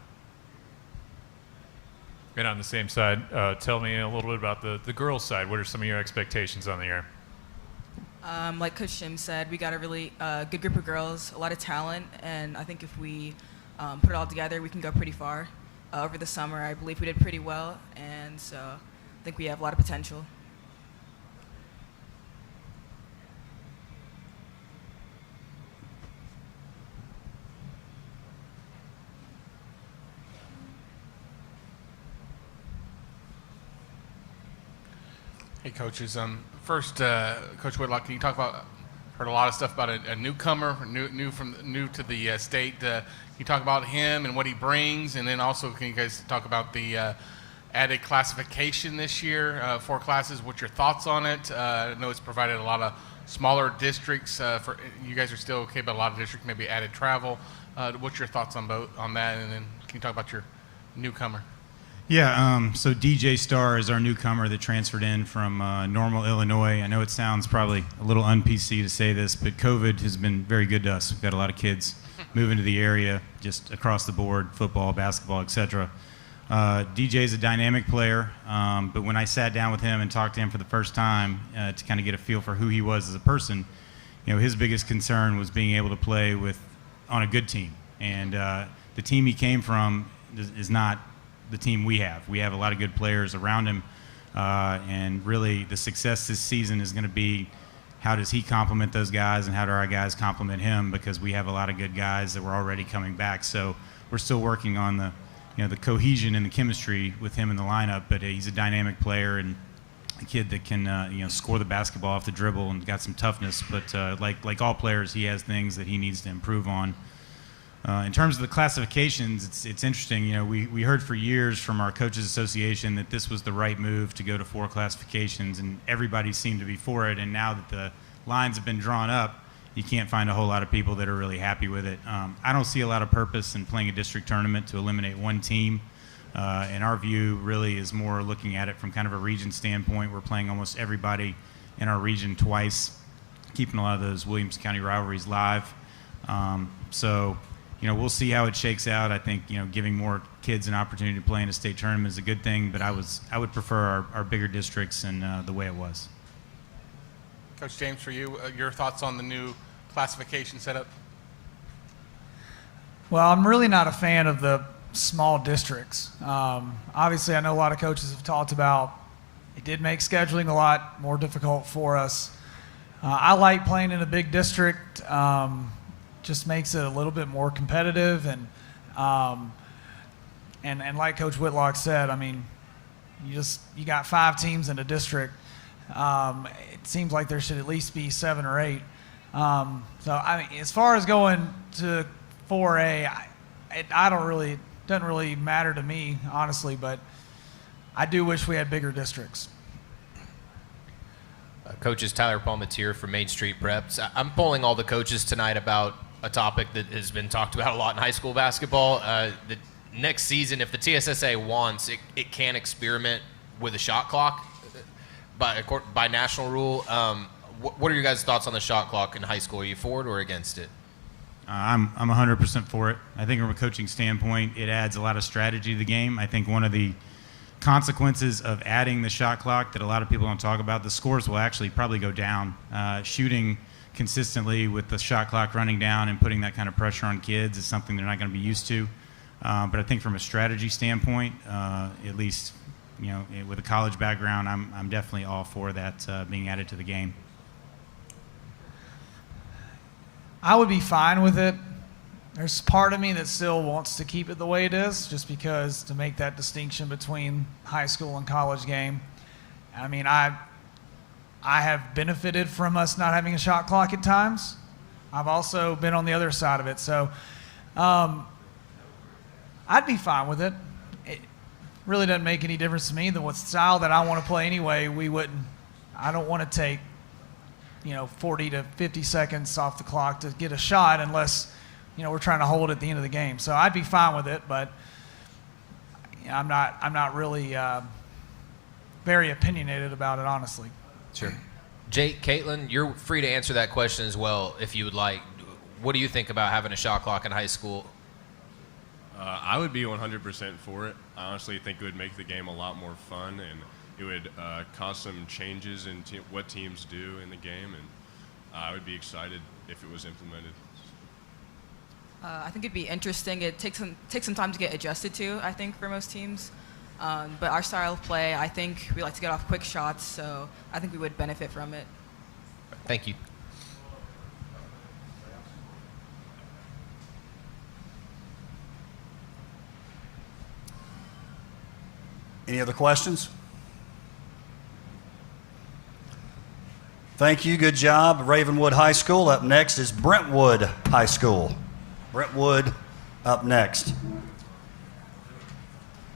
And on the same side, tell me a little bit about the girls' side. What are some of your expectations on the year? Like Coach Jim said, we got a really good group of girls, a lot of talent, and I think if we put it all together, we can go pretty far. Over the summer, I believe we did pretty well, and so I think we have a lot of potential. Hey, coaches. First, Coach Whitlock, can you talk about? Heard a lot of stuff about a newcomer, new to the state. Can you talk about him and what he brings, and then also can you guys talk about the added classification this year, 4 classes? What's your thoughts on it? I know it's provided a lot of smaller districts. For you guys are still okay, but a lot of districts maybe added travel. What's your thoughts on that? And then can you talk about your newcomer? Yeah, so DJ Starr is our newcomer that transferred in from Normal, Illinois. I know it sounds probably a little un-PC to say this, but COVID has been very good to us. We've got a lot of kids moving to the area just across the board, football, basketball, etc. DJ is a dynamic player, but when I sat down with him and talked to him for the first time to kind of get a feel for who he was as a person, his biggest concern was being able to play on a good team. And the team he came from is not the team we have. We have a lot of good players around him, and really the success this season is going to be how does he complement those guys and how do our guys complement him, because we have a lot of good guys that were already coming back. So we're still working on the cohesion and the chemistry with him in the lineup, but he's a dynamic player and a kid that can score the basketball off the dribble and got some toughness, but like all players, he has things that he needs to improve on. In terms of the classifications, it's interesting. We heard for years from our Coaches Association that this was the right move to go to 4 classifications, and everybody seemed to be for it. And now that the lines have been drawn up, you can't find a whole lot of people that are really happy with it. I don't see a lot of purpose in playing a district tournament to eliminate one team. And our view really is more looking at it from kind of a region standpoint. We're playing almost everybody in our region twice, keeping a lot of those Williamson County rivalries live. We'll see how it shakes out. I think, giving more kids an opportunity to play in a state tournament is a good thing, but I would prefer our bigger districts and the way it was. Coach James, for you, your thoughts on the new classification setup? Well, I'm really not a fan of the small districts. Obviously, I know a lot of coaches have talked about it did make scheduling a lot more difficult for us. I like playing in a big district. Just makes it a little bit more competitive, and like Coach Whitlock said, I mean, you got 5 teams in a district. It seems like there should at least be 7 or 8. So I mean, as far as going to 4A, it doesn't really matter to me, honestly, but I do wish we had bigger districts. Coaches, Tyler Palmatier from Main Street Preps. I'm polling all the coaches tonight about a topic that has been talked about a lot in high school basketball. The next season, if the TSSA wants, it can experiment with a shot clock by national rule. What are your guys' thoughts on the shot clock in high school? Are you for it or against it? I'm 100% for it. I think from a coaching standpoint, it adds a lot of strategy to the game. I think one of the consequences of adding the shot clock that a lot of people don't talk about, the scores will actually probably go down. Shooting consistently with the shot clock running down and putting that kind of pressure on kids is something they're not going to be used to. But I think from a strategy standpoint, at least with a college background, I'm definitely all for that being added to the game. I would be fine with it. There's part of me that still wants to keep it the way it is, just because to make that distinction between high school and college game. I mean, I have benefited from us not having a shot clock at times. I've also been on the other side of it. So I'd be fine with it. It really doesn't make any difference to me. The style that I want to play anyway, I don't want to take 40 to 50 seconds off the clock to get a shot unless, we're trying to hold it at the end of the game. So I'd be fine with it, but I'm not really very opinionated about it, honestly. Sure. Jake, Caitlyn, you're free to answer that question as well if you would like. What do you think about having a shot clock in high school? I would be 100% for it. I honestly think it would make the game a lot more fun, and it would cause some changes in what teams do in the game, and I would be excited if it was implemented. I think it'd be interesting. It takes some time to get adjusted to, I think, for most teams. But our style of play, I think we like to get off quick shots, so I think we would benefit from it. Thank you. Any other questions? Thank you. Good job, Ravenwood High School. Up next is Brentwood High School. Brentwood up next.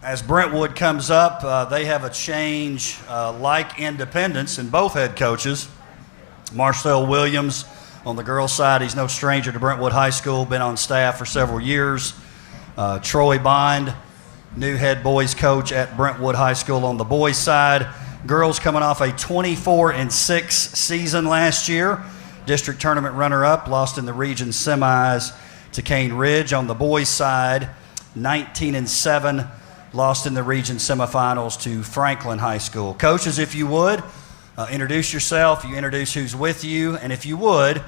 As Brentwood comes up, they have a change like Independence in both head coaches. Marcel Williams on the girls' side, he's no stranger to Brentwood High School, been on staff for several years. Troy Bond, new head boys coach at Brentwood High School on the boys' side. Girls coming off a 24-6 season last year. District tournament runner-up, lost in the region semis to Cane Ridge. On the boys' side, 19-7, lost in the region semifinals to Franklin High School. Coaches, if you would, introduce yourself. You introduce who's with you. And if you would,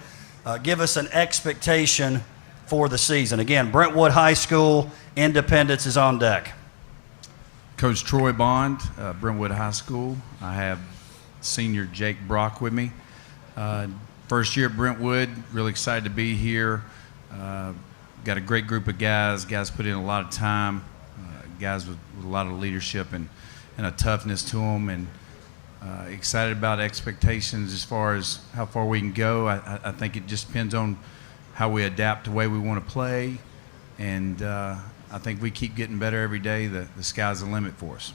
give us an expectation for the season. Again, Brentwood High School, Independence is on deck. Coach Troy Bond, Brentwood High School. I have senior Jake Brock with me. First year at Brentwood, really excited to be here. Got a great group of guys. Guys put in a lot of time. Guys with a lot of leadership and a toughness to them. And excited about expectations as far as how far we can go. I think it just depends on how we adapt the way we want to play. And I think we keep getting better every day. The sky's the limit for us.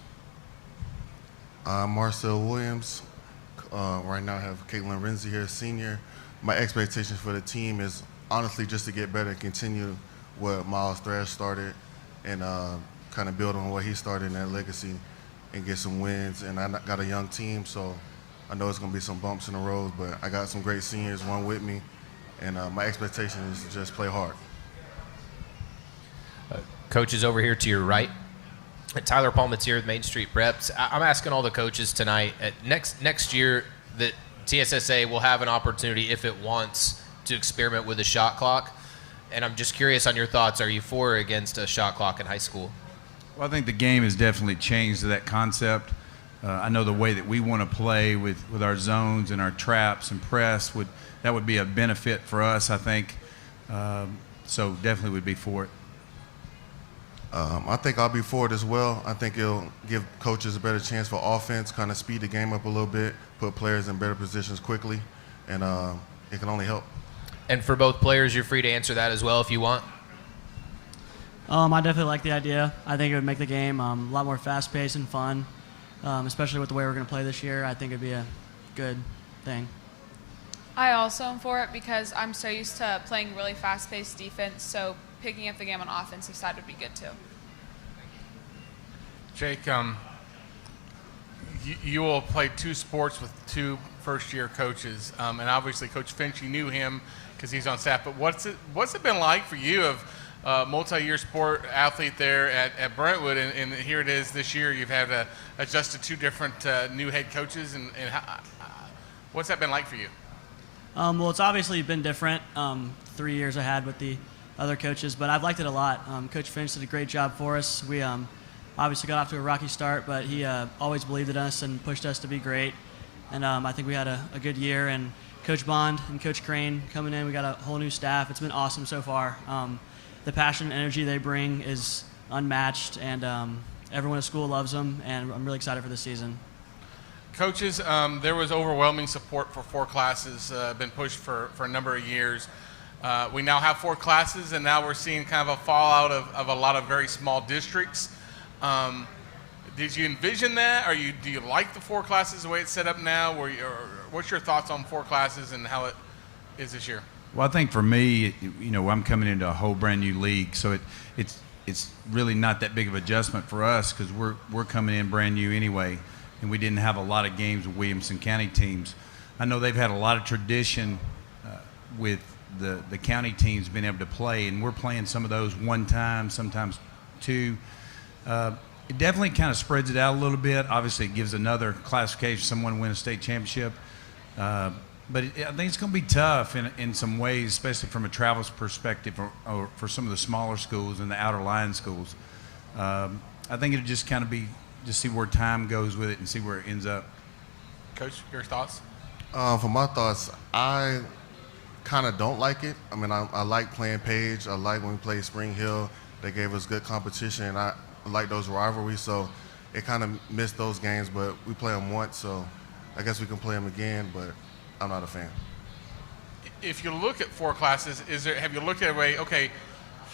Marcel Williams. Right now I have Caitlyn Johnson here, senior. My expectations for the team is honestly just to get better and continue what Miles Thrash started and kind of build on what he started in that legacy and get some wins. And I got a young team, so I know it's going to be some bumps in the road, but I got some great seniors, one with me, and my expectation is to just play hard. Coaches over here to your right. Tyler Palmatier with Main Street Preps. I'm asking all the coaches tonight, next year that TSSA will have an opportunity, if it wants, to experiment with a shot clock. And I'm just curious on your thoughts. Are you for or against a shot clock in high school? Well, I think the game has definitely changed to that concept. I know the way that we want to play with our zones and our traps and press, that would be a benefit for us, I think. So definitely would be for it. I think I'll be for it as well. I think it'll give coaches a better chance for offense, kind of speed the game up a little bit, put players in better positions quickly, and it can only help. And for both players, you're free to answer that as well if you want. I definitely like the idea. I think it would make the game a lot more fast-paced and fun, especially with the way we're going to play this year. I think it'd be a good thing. I also am for it because I'm so used to playing really fast-paced defense, so picking up the game on the offensive side would be good too. Jake, you will play 2 sports with 2 first-year coaches, and obviously Coach Finch, you knew him because he's on staff. But what's it been like for you of multi-year sport athlete there at Brentwood, and here it is this year. You've had to adjust to 2 different new head coaches, and what's that been like for you? Well, it's obviously been different 3 years I had with the other coaches, but I've liked it a lot. Coach Finch did a great job for us. We obviously got off to a rocky start, but he always believed in us and pushed us to be great. And I think we had a good year. And Coach Bond and Coach Crane coming in, we got a whole new staff. It's been awesome so far. The passion and energy they bring is unmatched, and everyone at school loves them, and I'm really excited for this season. Coaches, there was overwhelming support for 4 classes, been pushed for a number of years. We now have 4 classes, and now we're seeing kind of a fallout of a lot of very small districts. Did you envision that? Do you like the 4 classes the way it's set up now? Or what's your thoughts on 4 classes and how it is this year? Well, I think for me, I'm coming into a whole brand new league, so it's really not that big of an adjustment for us because we're coming in brand new anyway, and we didn't have a lot of games with Williamson County teams. I know they've had a lot of tradition with the county teams being able to play, and we're playing some of those 1 time, sometimes 2. It definitely kind of spreads it out a little bit. Obviously, it gives another classification, someone win a state championship. But I think it's going to be tough in some ways, especially from a travel's perspective or for some of the smaller schools and the outer line schools. I think it'll just kind of be just see where time goes with it and see where it ends up. Coach, your thoughts? For my thoughts, I kind of don't like it. I mean, I like playing Page. I like when we played Spring Hill. They gave us good competition, and I like those rivalries. So it kind of missed those games, but we play them once, so I guess we can play them again, but I'm not a fan. If you look at 4 classes, have you looked at a way, okay,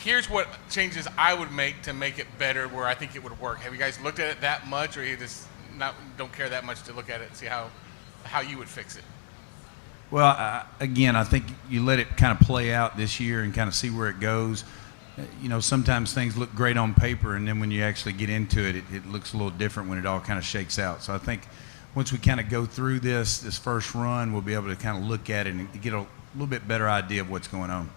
here's what changes I would make to make it better where I think it would work? Have you guys looked at it that much, or you just don't care that much to look at it and see how you would fix it? Well, again, I think you let it kind of play out this year and kind of see where it goes. Sometimes things look great on paper, and then when you actually get into it, it looks a little different when it all kind of shakes out. So I think once we kind of go through this first run, we'll be able to kind of look at it and get a little bit better idea of what's going on.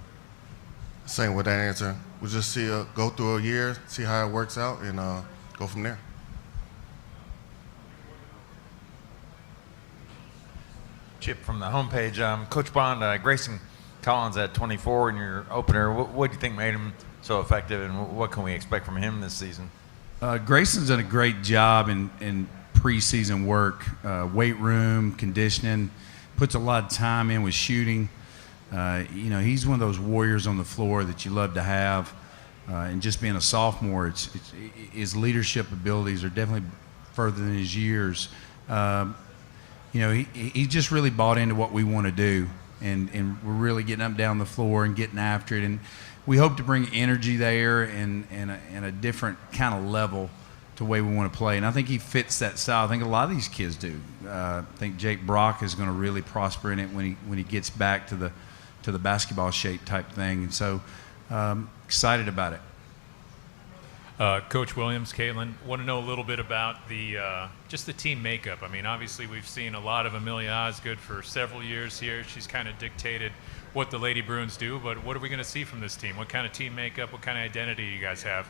Same with that answer. We'll just go through a year, see how it works out, and go from there. Chip from the homepage. Coach Bond, Grayson Collins at 24 in your opener. What do you think made him so effective, and what can we expect from him this season? Grayson's done a great job in preseason work, weight room, conditioning, puts a lot of time in with shooting. He's one of those warriors on the floor that you love to have. And just being a sophomore, his leadership abilities are definitely further than his years. He just really bought into what we want to do. And we're really getting up down the floor and getting after it. And we hope to bring energy there and a different kind of level to the way we want to play. And I think he fits that style. I think a lot of these kids do. I think Jake Brock is going to really prosper in it when he gets back to the basketball shape type thing. And so excited about it. Coach Williams, Caitlyn, want to know a little bit about just the team makeup. I mean, obviously we've seen a lot of Amelia Osgood for several years here. She's kind of dictated what the Lady Bruins do, but what are we going to see from this team? What kind of team makeup, what kind of identity do you guys have?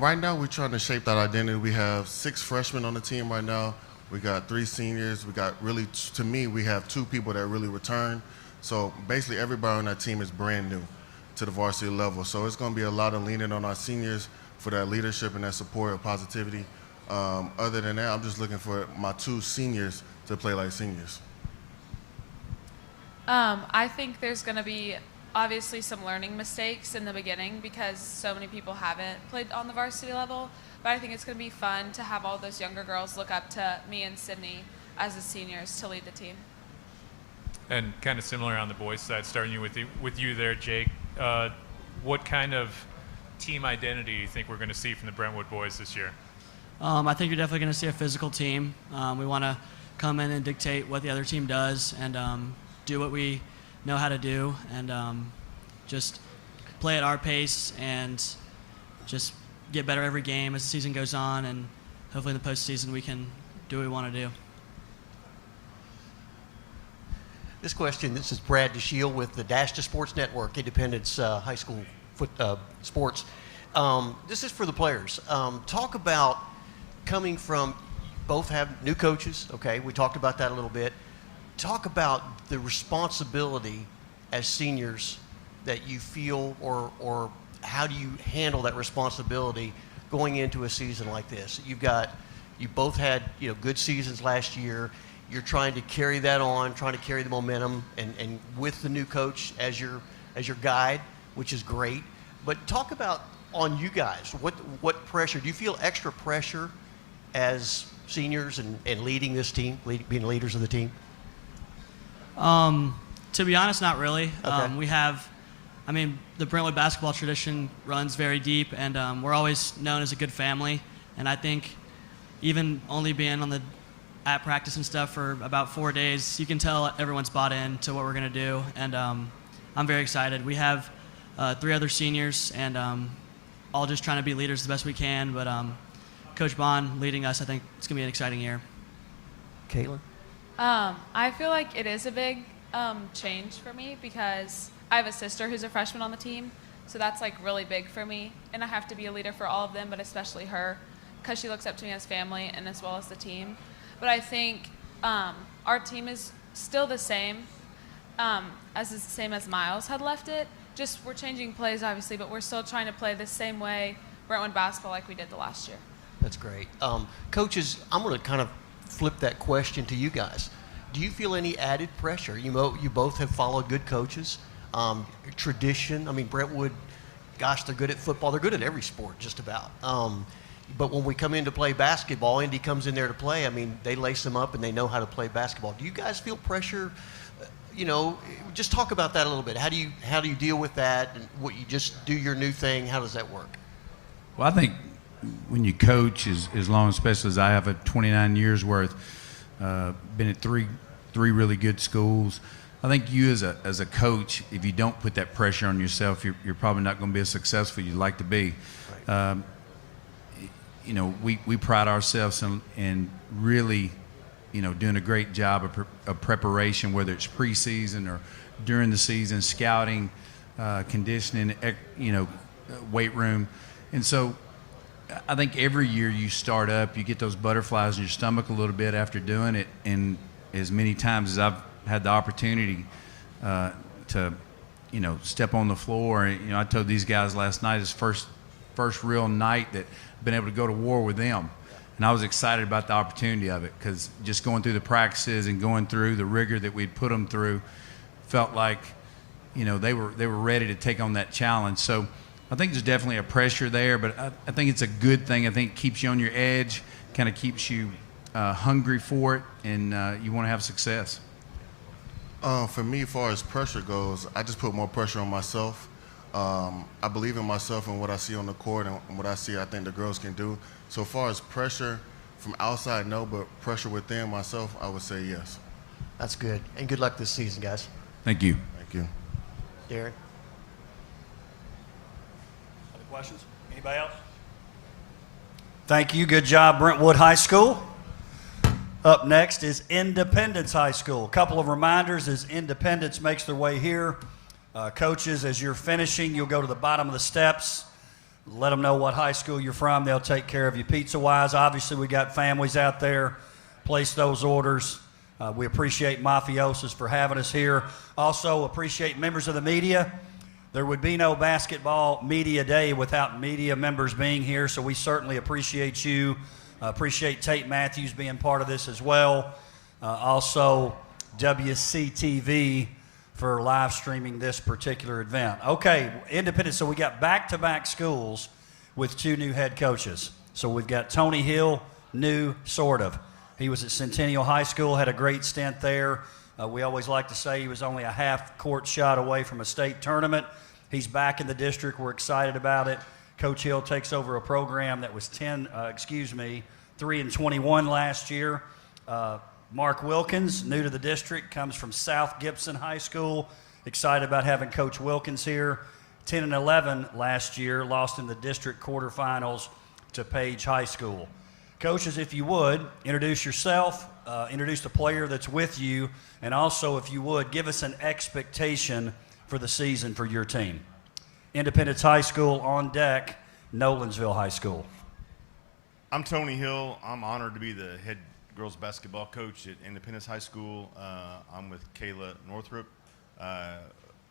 Right now, we're trying to shape that identity. We have 6 freshmen on the team right now. We got 3 seniors. We got to me, we have 2 people that really return. So basically, everybody on that team is brand new to the varsity level. So it's going to be a lot of leaning on our seniors for that leadership and that support and positivity. Other than that, I'm just looking for my 2 seniors to play like seniors. I think there's going to be obviously some learning mistakes in the beginning because so many people haven't played on the varsity level, but I think it's going to be fun to have all those younger girls look up to me and Sydney as the seniors to lead the team. And kind of similar on the boys' side, starting with you there, Jake. What kind of team identity do you think we're going to see from the Brentwood boys this year? I think you're definitely going to see a physical team. We want to come in and dictate what the other team does and do what we know how to do and just play at our pace and just get better every game as the season goes on, and hopefully in the postseason we can do what we want to do. This is Brad DeShiel with the Dash to Sports Network, Independence High School sports. This is for the players. Talk about coming from, both have new coaches, okay? We talked about that a little bit. Talk about the responsibility as seniors that you feel, or how do you handle that responsibility going into a season like this? You both had good seasons last year. You're trying to carry that on, trying to carry the momentum, and with the new coach as your guide, which is great. But talk about on you guys, what pressure, do you feel extra pressure as seniors and leading this team, being leaders of the team? To be honest, not really. Okay. The Brentwood basketball tradition runs very deep, and we're always known as a good family. And I think even only being at practice and stuff for about 4 days, you can tell everyone's bought in to what we're going to do. And I'm very excited. We have 3 other seniors, and all just trying to be leaders the best we can. But Coach Bond leading us, I think it's going to be an exciting year. Caitlyn? I feel like it is a big change for me because I have a sister who's a freshman on the team, so that's like really big for me, and I have to be a leader for all of them, but especially her, because she looks up to me as family and as well as the team. But I think our team is still the same, as Miles had left it. Just we're changing plays, obviously, but we're still trying to play the same way Brentwood basketball like we did the last year. That's great. Coaches, I'm going to kind of flip that question to you guys. Do you feel any added pressure? You both have followed good coaches. Tradition, Brentwood, gosh, they're good at football. They're good at every sport, just about. But when we come in to play basketball, Indy comes in there to play, they lace them up and they know how to play basketball. Do you guys feel pressure? Just talk about that a little bit. How do you deal with that? And what, you just do your new thing? How does that work? Well, I think when you coach, as long, especially as I have, 29 years worth, been at three really good schools. I think you as a coach, if you don't put that pressure on yourself, you're probably not going to be as successful as you'd like to be. Right. We pride ourselves in really, doing a great job of preparation, whether it's preseason or during the season, scouting, conditioning, weight room. And so I think every year you start up, you get those butterflies in your stomach a little bit after doing it. And as many times as I've had the opportunity to, step on the floor, and, I told these guys last night, it's first real night that I've been able to go to war with them. And I was excited about the opportunity of it, because just going through the practices and going through the rigor that we'd put them through felt like, they were ready to take on that challenge. So I think there's definitely a pressure there, but I think it's a good thing. I think it keeps you on your edge, kind of keeps you hungry for it, and you want to have success. For me, as far as pressure goes, I just put more pressure on myself. I believe in myself and what I see on the court and what I think the girls can do. So far as pressure from outside, no, but pressure within myself, I would say yes. That's good. And good luck this season, guys. Thank you. Thank you. Darren? Other questions? Anybody else? Thank you. Good job, Brentwood High School. Up next is Independence High School. A couple of reminders as Independence makes their way here. Coaches, as you're finishing, you'll go to the bottom of the steps. Let them know what high school you're from. They'll take care of you pizza-wise. Obviously, we got families out there. Place those orders. We appreciate Mafiosos for having us here. Also appreciate members of the media. There would be no Basketball Media Day without media members being here, so we certainly appreciate you. Appreciate Tate Matthews being part of this as well. Also, WCTV for live streaming this particular event. Okay, Independence, so we got back-to-back schools with 2 new head coaches. So we've got Tony Hill, new, sort of. He was at Centennial High School, had a great stint there. We always like to say he was only a half-court shot away from a state tournament. He's back in the district. We're excited about it. Coach Hill takes over a program that was 3-21 last year. Mark Wilkins, new to the district, comes from South Gibson High School. Excited about having Coach Wilkins here. 10-11 last year, lost in the district quarterfinals to Page High School. Coaches, if you would, introduce yourself, introduce the player that's with you, and also, if you would, give us an expectation for the season for your team. Independence High School on deck, Nolensville High School. I'm Tony Hill. I'm honored to be the head girls basketball coach at Independence High School. I'm with Kayla Northrup,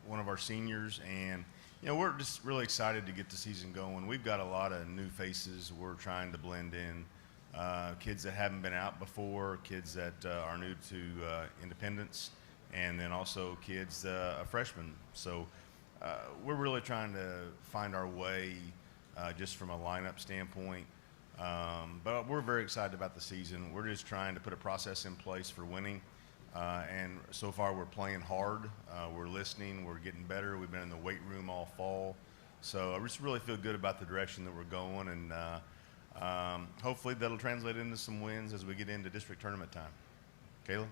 one of our seniors, and we're just really excited to get the season going. We've got a lot of new faces we're trying to blend in. Kids that haven't been out before, kids that are new to Independence, and then also kids, freshmen. So we're really trying to find our way just from a lineup standpoint. But we're very excited about the season. We're just trying to put a process in place for winning. And so far we're playing hard. We're listening. We're getting better. We've been in the weight room all fall. So I just really feel good about the direction that we're going. And hopefully that'll translate into some wins as we get into district tournament time. Kayla?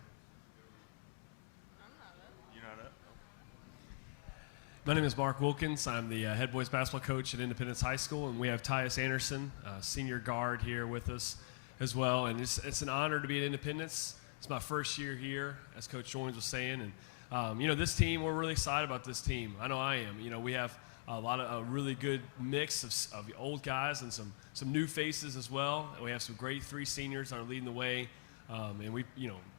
My name is Mark Wilkins. I'm the head boys basketball coach at Independence High School, and we have Tyus Anderson, senior guard, here with us as well. And it's an honor to be at Independence. It's my first year here, as Coach Joins was saying. And, this team, we're really excited about this team. I know I am. We have a really good mix of old guys and some new faces as well. And we have some great 3 seniors that are leading the way. And we,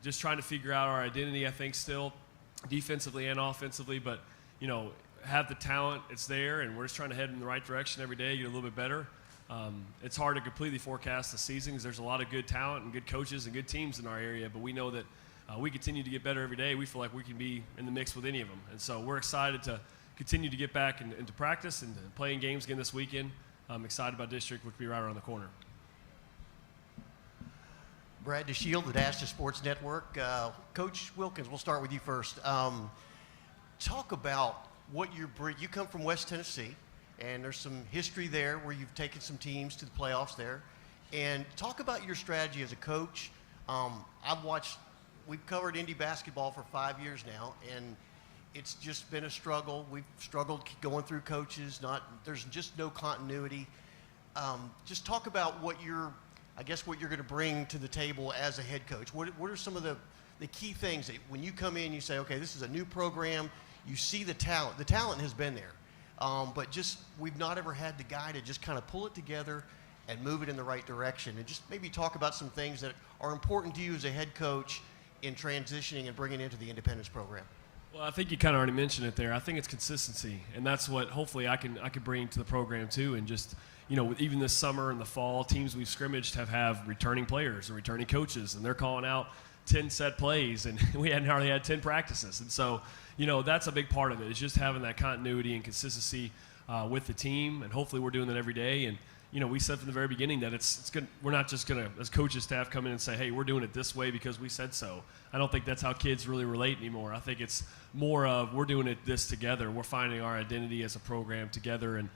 just trying to figure out our identity, I think, still defensively and offensively. But, have the talent, it's there, and we're just trying to head in the right direction every day, get a little bit better. It's hard to completely forecast the season because there's a lot of good talent and good coaches and good teams in our area, but we know that we continue to get better every day. We feel like we can be in the mix with any of them. And so we're excited to continue to get back into practice and playing games again this weekend. I'm excited about district, which will be right around the corner. Brad DeShield, the Dash to Sports Network. Coach Wilkins, we'll start with you first. Talk about what you come from West Tennessee, and there's some history there where you've taken some teams to the playoffs there. And talk about your strategy as a coach. We've covered Indy basketball for 5 years now, and it's just been a struggle. We've struggled going through coaches. There's just no continuity. Just talk about what you're going to bring to the table as a head coach. What are some of the key things that when you come in, you say, okay, this is a new program. You see the talent. The talent has been there, but we've not ever had the guy to just kind of pull it together and move it in the right direction. And just maybe talk about some things that are important to you as a head coach in transitioning and bringing into the Independence program. Well, I think you kind of already mentioned it there. I think it's consistency, and that's what hopefully I can bring to the program too. And just even this summer and the fall, teams we've scrimmaged have returning players and returning coaches, and they're calling out 10 set plays, and we hadn't hardly had 10 practices. And so, that's a big part of it. It's just having that continuity and consistency with the team, and hopefully we're doing that every day. And, we said from the very beginning that it's good. We're not just going to, as coaches, staff, come in and say, hey, we're doing it this way because we said so. I don't think that's how kids really relate anymore. I think it's more of we're doing it this together. We're finding our identity as a program together, and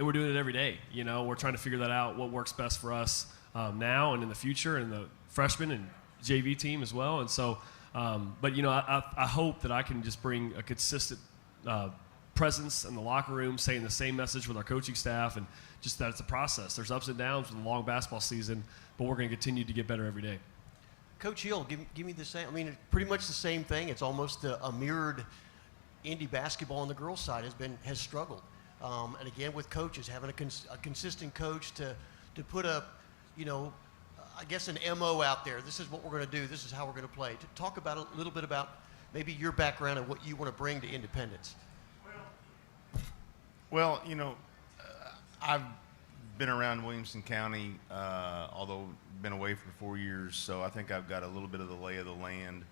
we're doing it every day. We're trying to figure that out, what works best for us now and in the future, and the freshman and JV team as well. And so, but I hope that I can just bring a consistent presence in the locker room, saying the same message with our coaching staff, and just that it's a process. There's ups and downs with a long basketball season, but we're going to continue to get better every day. Coach Hill, give me the same. I mean, pretty much the same thing. It's almost a mirrored Indy basketball on the girls' side has struggled. And again, with coaches, having a consistent coach to put a I guess an MO out there. This is what we're going to do. This is how we're going to play. To talk about a little bit about maybe your background and what you want to bring to Independence. Well, I've been around Williamson County, although been away for 4 years, so I think I've got a little bit of the lay of the land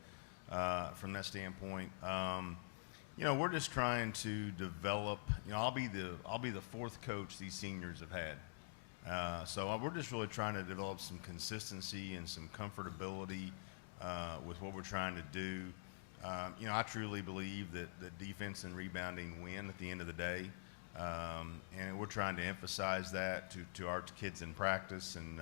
from that standpoint. We're just trying to develop. I'll be the 4th coach these seniors have had. So we're just really trying to develop some consistency and some comfortability with what we're trying to do. I truly believe that defense and rebounding win at the end of the day. And we're trying to emphasize that to our kids in practice. And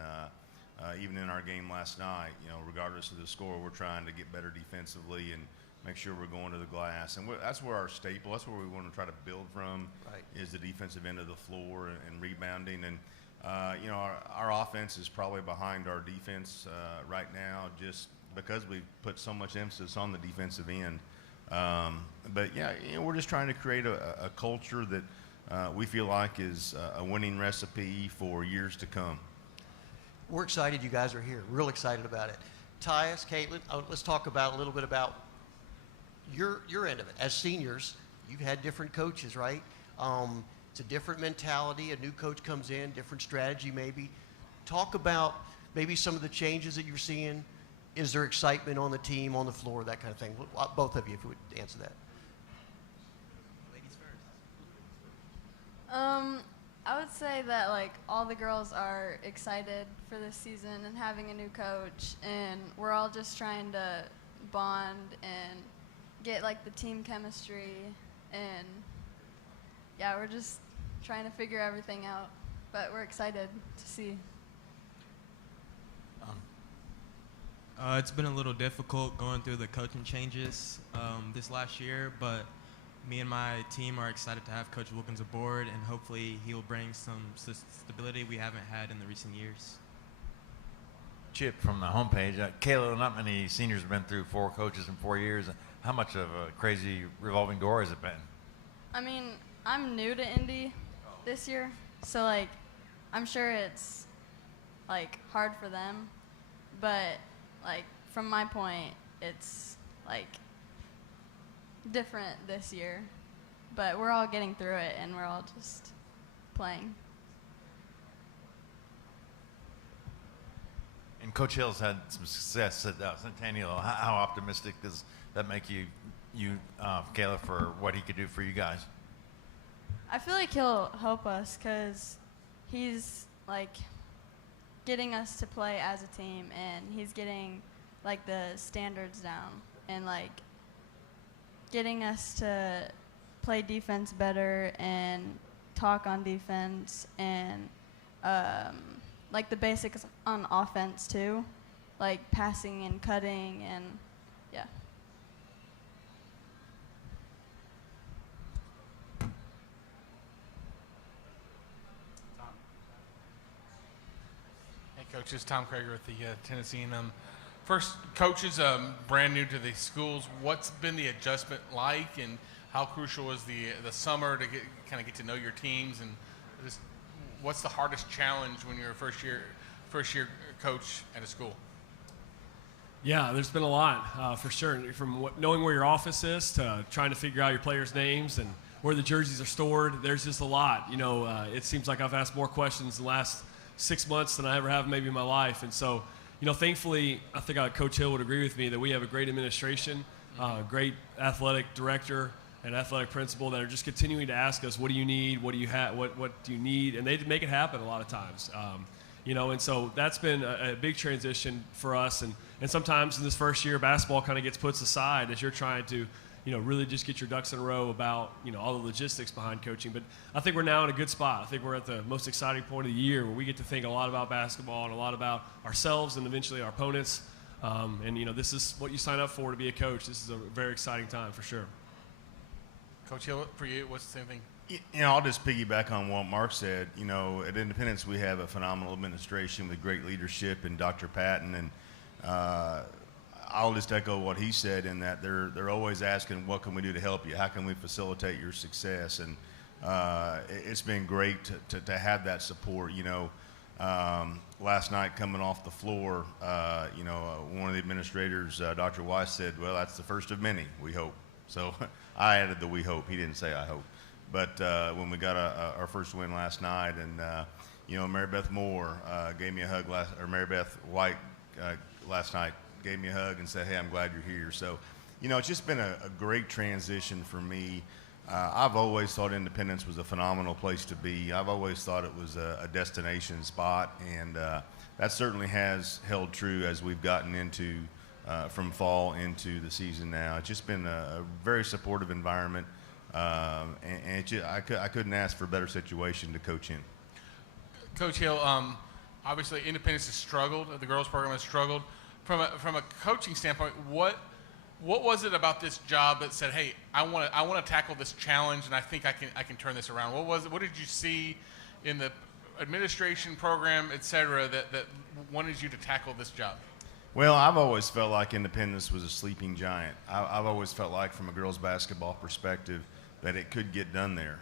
even in our game last night, regardless of the score, we're trying to get better defensively and make sure we're going to the glass. And that's where our staple, that's where we want to try to build from, is the defensive end of the floor and rebounding. And, our offense is probably behind our defense right now just because we put so much emphasis on the defensive end. But, we're just trying to create a culture that we feel like is a winning recipe for years to come. We're excited you guys are here. Real excited about it. Tyus, Caitlyn, let's talk about a little bit about your end of it. As seniors, you've had different coaches, right? It's a different mentality. A new coach comes in, different strategy maybe. Talk about maybe some of the changes that you're seeing. Is there excitement on the team, on the floor, that kind of thing? Both of you, if you would answer that. Ladies first. I would say that all the girls are excited for this season and having a new coach, and we're all just trying to bond and get the team chemistry, and we're just trying to figure everything out, but we're excited to see. It's been a little difficult going through the coaching changes this last year, but me and my team are excited to have Coach Wilkins aboard, and hopefully he'll bring some stability we haven't had in the recent years. Chip from the homepage. Kayla, not many seniors have been through 4 coaches in 4 years. How much of a crazy revolving door has it been? I mean, I'm new to Indy this year, so I'm sure it's hard for them, but from my point, it's different this year, but we're all getting through it and we're all just playing. And Coach Hill's had some success at Centennial. How optimistic does that make you, Kayla, for what he could do for you guys? I feel like he'll help us because he's getting us to play as a team, and he's getting the standards down and getting us to play defense better and talk on defense and the basics on offense too, passing and cutting and Hey, Coach, it's Tom Krager with the Tennessee. First, coaches brand new to the schools. What's been the adjustment like, and how crucial was the summer to get to know your teams, and just what's the hardest challenge when you're a first year coach at a school? Yeah, there's been a lot for sure. From knowing where your office is to trying to figure out your players' names and where the jerseys are stored. There's just a lot. It seems like I've asked more questions in the last 6 months than I ever have maybe in my life, and so. Thankfully, I think Coach Hill would agree with me that we have a great administration, great athletic director, and athletic principal that are just continuing to ask us, what do you need, what do you have, what do you need, and they make it happen a lot of times. And so that's been a big transition for us, and sometimes in this first year, basketball kind of gets put aside as you're trying to really just get your ducks in a row about, all the logistics behind coaching. But I think we're now in a good spot. I think we're at the most exciting point of the year where we get to think a lot about basketball and a lot about ourselves and eventually our opponents. This is what you sign up for to be a coach. This is a very exciting time for sure. Coach Hill, for you, what's the same thing? I'll just piggyback on what Mark said. At Independence, we have a phenomenal administration with great leadership and Dr. Patton, and I'll just echo what he said in that they're always asking, what can we do to help you? How can we facilitate your success? And it's been great to have that support. Last night coming off the floor, one of the administrators, Dr. Weiss, said, well, that's the first of many, we hope. So I added the we hope. He didn't say I hope. But when we got our first win last night, and, Mary Beth Moore gave me a hug Mary Beth White last night gave me a hug and said, hey, I'm glad you're here. So, it's just been a great transition for me. I've always thought Independence was a phenomenal place to be. I've always thought it was a destination spot, and that certainly has held true as we've gotten into from fall into the season now. It's just been a very supportive environment, and I couldn't ask for a better situation to coach in. Coach Hill, obviously Independence has struggled. The girls program has struggled. From a coaching standpoint, what was it about this job that said, hey, I want to tackle this challenge, and I think I can turn this around? What did you see in the administration program, et cetera, that wanted you to tackle this job? Well, I've always felt like Independence was a sleeping giant. I've always felt like, from a girls' basketball perspective, that it could get done there.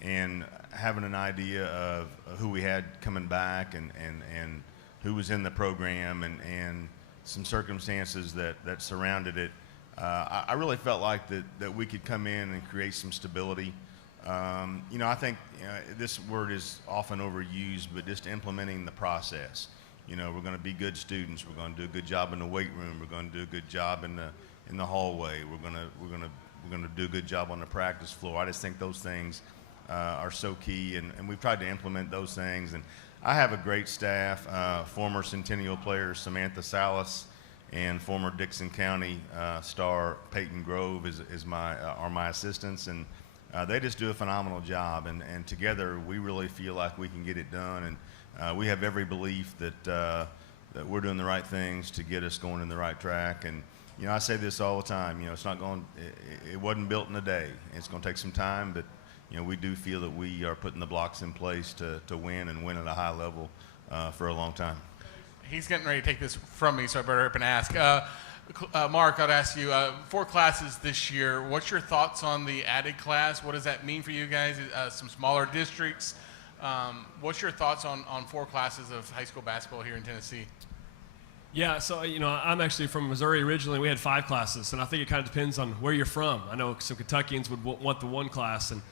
And having an idea of who we had coming back and who was in the program and some circumstances that surrounded it, I really felt like that we could come in and create some stability. I think this word is often overused, but just implementing the process. We're going to be good students. We're going to do a good job in the weight room. We're going to do a good job in the hallway. We're going to do a good job on the practice floor. I just think those things are so key, and we've tried to implement those things. And I have a great staff. Former Centennial player Samantha Salas and former Dixon County star Peyton Grove are my assistants, and they just do a phenomenal job. And together we really feel like we can get it done. And we have every belief that we're doing the right things to get us going in the right track. And I say this all the time. It wasn't built in a day. It's going to take some time, but we do feel that we are putting the blocks in place to win and win at a high level for a long time. He's getting ready to take this from me, so I better hurry up and ask. Mark, I'd ask you, 4 classes this year. What's your thoughts on the added class? What does that mean for you guys? Some smaller districts. What's your thoughts on 4 classes of high school basketball here in Tennessee? Yeah, so, I'm actually from Missouri originally. We had 5 classes, and I think it kind of depends on where you're from. I know some Kentuckians would want the 1 class, and,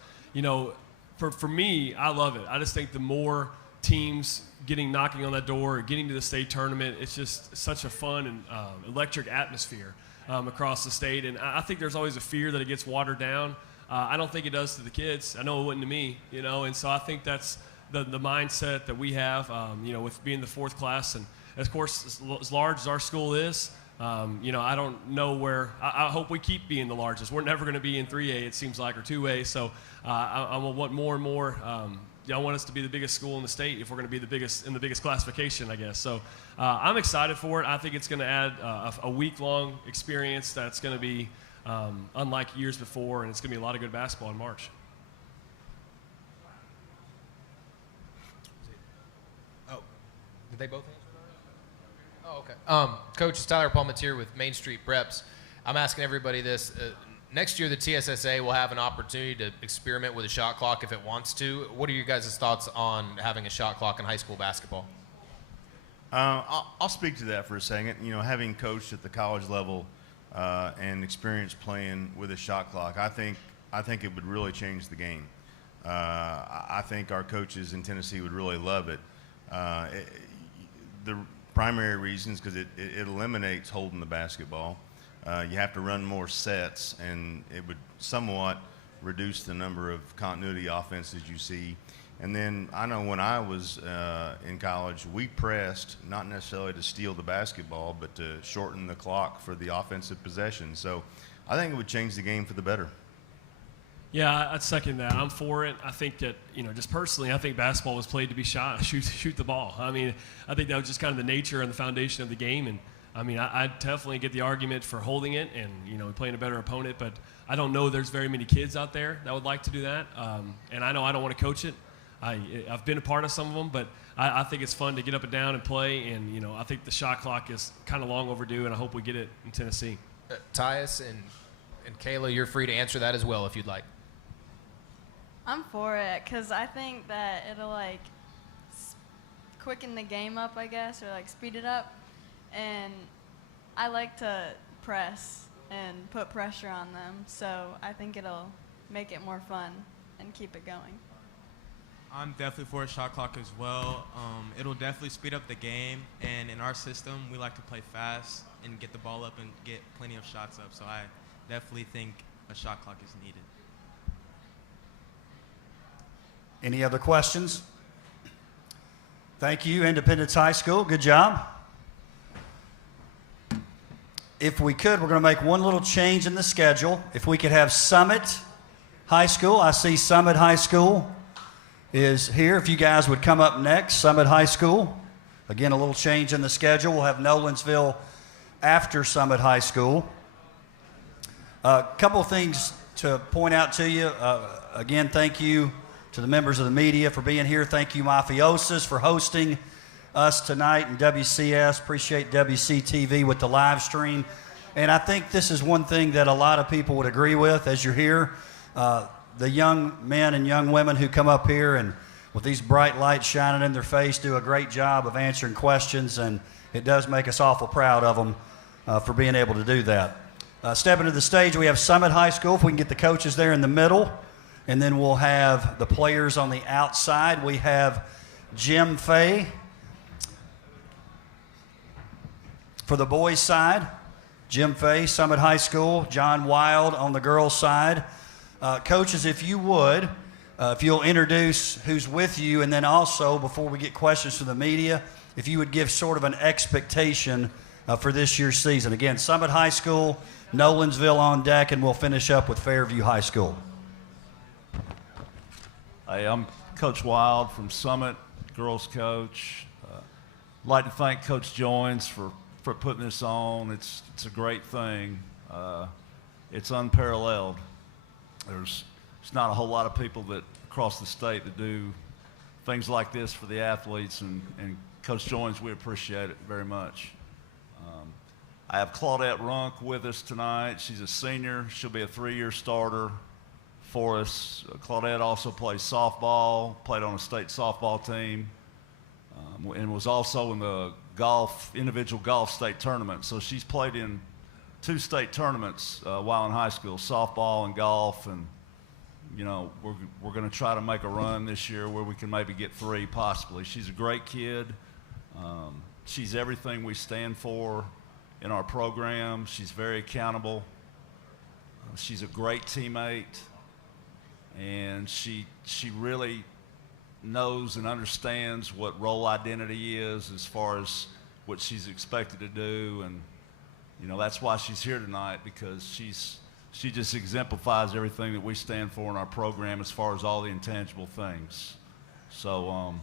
for me, I love it. I just think the more teams knocking on that door, getting to the state tournament, it's just such a fun and electric atmosphere across the state, and I think there's always a fear that it gets watered down. I don't think it does to the kids. I know it wouldn't to me, and so I think that's the mindset that we have, with being the 4th class. And of course, as large as our school is, I don't know where. I hope we keep being the largest. We're never going to be in 3A, it seems like, or 2A. So I want more and more. I want us to be the biggest school in the state if we're going to be the biggest in the biggest classification, I guess. So I'm excited for it. I think it's going to add a week-long experience that's going to be unlike years before, and it's going to be a lot of good basketball in March. Oh, did they both answer? Oh, okay. Coach, it's Tyler Palmetier with Main Street Preps. I'm asking everybody this. Next year, the TSSA will have an opportunity to experiment with a shot clock if it wants to. What are your guys' thoughts on having a shot clock in high school basketball? I'll speak to that for a second. Having coached at the college level and experience playing with a shot clock, I think it would really change the game. I think our coaches in Tennessee would really love it. The primary reasons, because it eliminates holding the basketball. You have to run more sets, and it would somewhat reduce the number of continuity offenses you see. And then I know when I was in college, we pressed not necessarily to steal the basketball, but to shorten the clock for the offensive possession. So I think it would change the game for the better. Yeah, I'd second that. I'm for it. I think that, just personally, I think basketball was played to be shoot the ball. I mean, I think that was just kind of the nature and the foundation of the game. And I definitely get the argument for holding it and, playing a better opponent, but I don't know there's very many kids out there that would like to do that. And I know I don't want to coach it. I've been a part of some of them, but I think it's fun to get up and down and play. And, I think the shot clock is kind of long overdue, and I hope we get it in Tennessee. Tyus and Kayla, you're free to answer that as well if you'd like. I'm for it because I think that it'll, quicken the game up, I guess, or, speed it up. And I like to press and put pressure on them, so I think it'll make it more fun and keep it going. I'm definitely for a shot clock as well. It'll definitely speed up the game, and in our system, we like to play fast and get the ball up and get plenty of shots up, so I definitely think a shot clock is needed. Any other questions? Thank you, Independence High School. Good job. If we could, we're going to make one little change in the schedule. If we could have Summit High School. I see Summit High School is here. If you guys would come up next, Summit High School. Again, a little change in the schedule. We'll have Nolensville after Summit High School. A couple of things to point out to you. Again, thank you to the members of the media for being here. Thank you, Mafiosis, for hosting us tonight, and WCS. Appreciate WCTV with the live stream. And I think this is one thing that a lot of people would agree with as you're here. The young men and young women who come up here and with these bright lights shining in their face do a great job of answering questions, and it does make us awful proud of them for being able to do that. Stepping to the stage, we have Summit High School. If we can get the coaches there in the middle, and then we'll have the players on the outside. We have Jim Fay for the boys' side. Jim Fay, Summit High School. John Wild on the girls' side. Coaches, if you would, if you'll introduce who's with you, and then also, before we get questions from the media, if you would give sort of an expectation for this year's season. Again, Summit High School, Nolensville on deck, and we'll finish up with Fairview High School. Hey, I'm Coach Wild from Summit, girls coach. I'd like to thank Coach Joins for putting this on. It's a great thing. It's unparalleled. There's not a whole lot of people that across the state that do things like this for the athletes, and Coach Joins, we appreciate it very much. I have Claudette Runk with us tonight. She's a senior. She'll be a 3-year starter for us. Claudette also plays softball, played on a state softball team, and was also in the individual golf state tournament. So she's played in 2 state tournaments while in high school, softball and golf, and we're going to try to make a run this year where we can maybe get 3 possibly. She's a great kid. She's everything we stand for in our program. She's very accountable. She's a great teammate, and she really knows and understands what role identity is as far as what she's expected to do, and that's why she's here tonight, because she just exemplifies everything that we stand for in our program as far as all the intangible things. So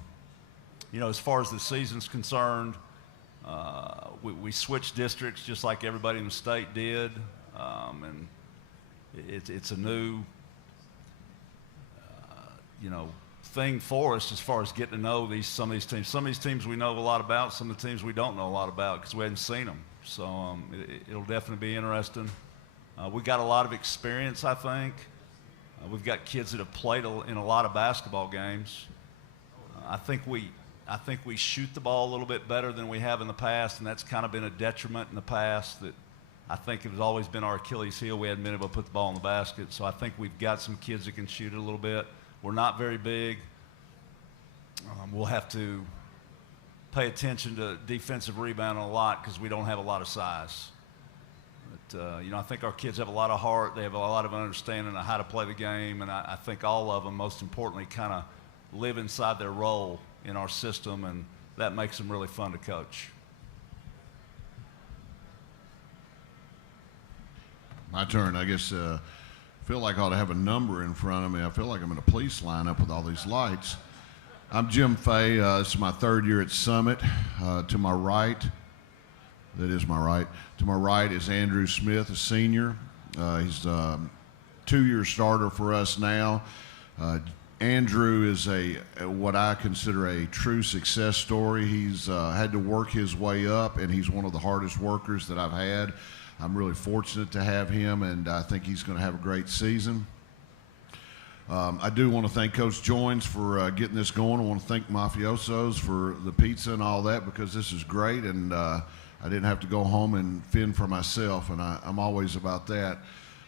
as far as the season's concerned, we switched districts just like everybody in the state did, and it's a new thing for us as far as getting to know some of these teams. Some of these teams we know a lot about, some of the teams we don't know a lot about because we hadn't seen them. So it'll definitely be interesting. We got a lot of experience, I think. We've got kids that have played in a lot of basketball games. I think we shoot the ball a little bit better than we have in the past, and that's kind of been a detriment in the past. That I think it has always been our Achilles heel. We hadn't been able to put the ball in the basket. So I think we've got some kids that can shoot it a little bit. We're not very big. We'll have to pay attention to defensive rebounding a lot because we don't have a lot of size. But, I think our kids have a lot of heart. They have a lot of understanding of how to play the game, and I think all of them, most importantly, kind of live inside their role in our system, and that makes them really fun to coach. My turn. I guess feel like I ought to have a number in front of me. I feel like I'm in a police lineup with all these lights. I'm Jim Fay. This is my 3rd year at Summit. To my right, that is my right. To my right is Andrew Smith, a senior. He's a 2-year starter for us now. Andrew is what I consider a true success story. He's had to work his way up, and he's one of the hardest workers that I've had. I'm really fortunate to have him, and I think he's going to have a great season. I do want to thank Coach Joins for getting this going. I want to thank Mafiosos for the pizza and all that, because this is great, and I didn't have to go home and fend for myself, and I'm always about that.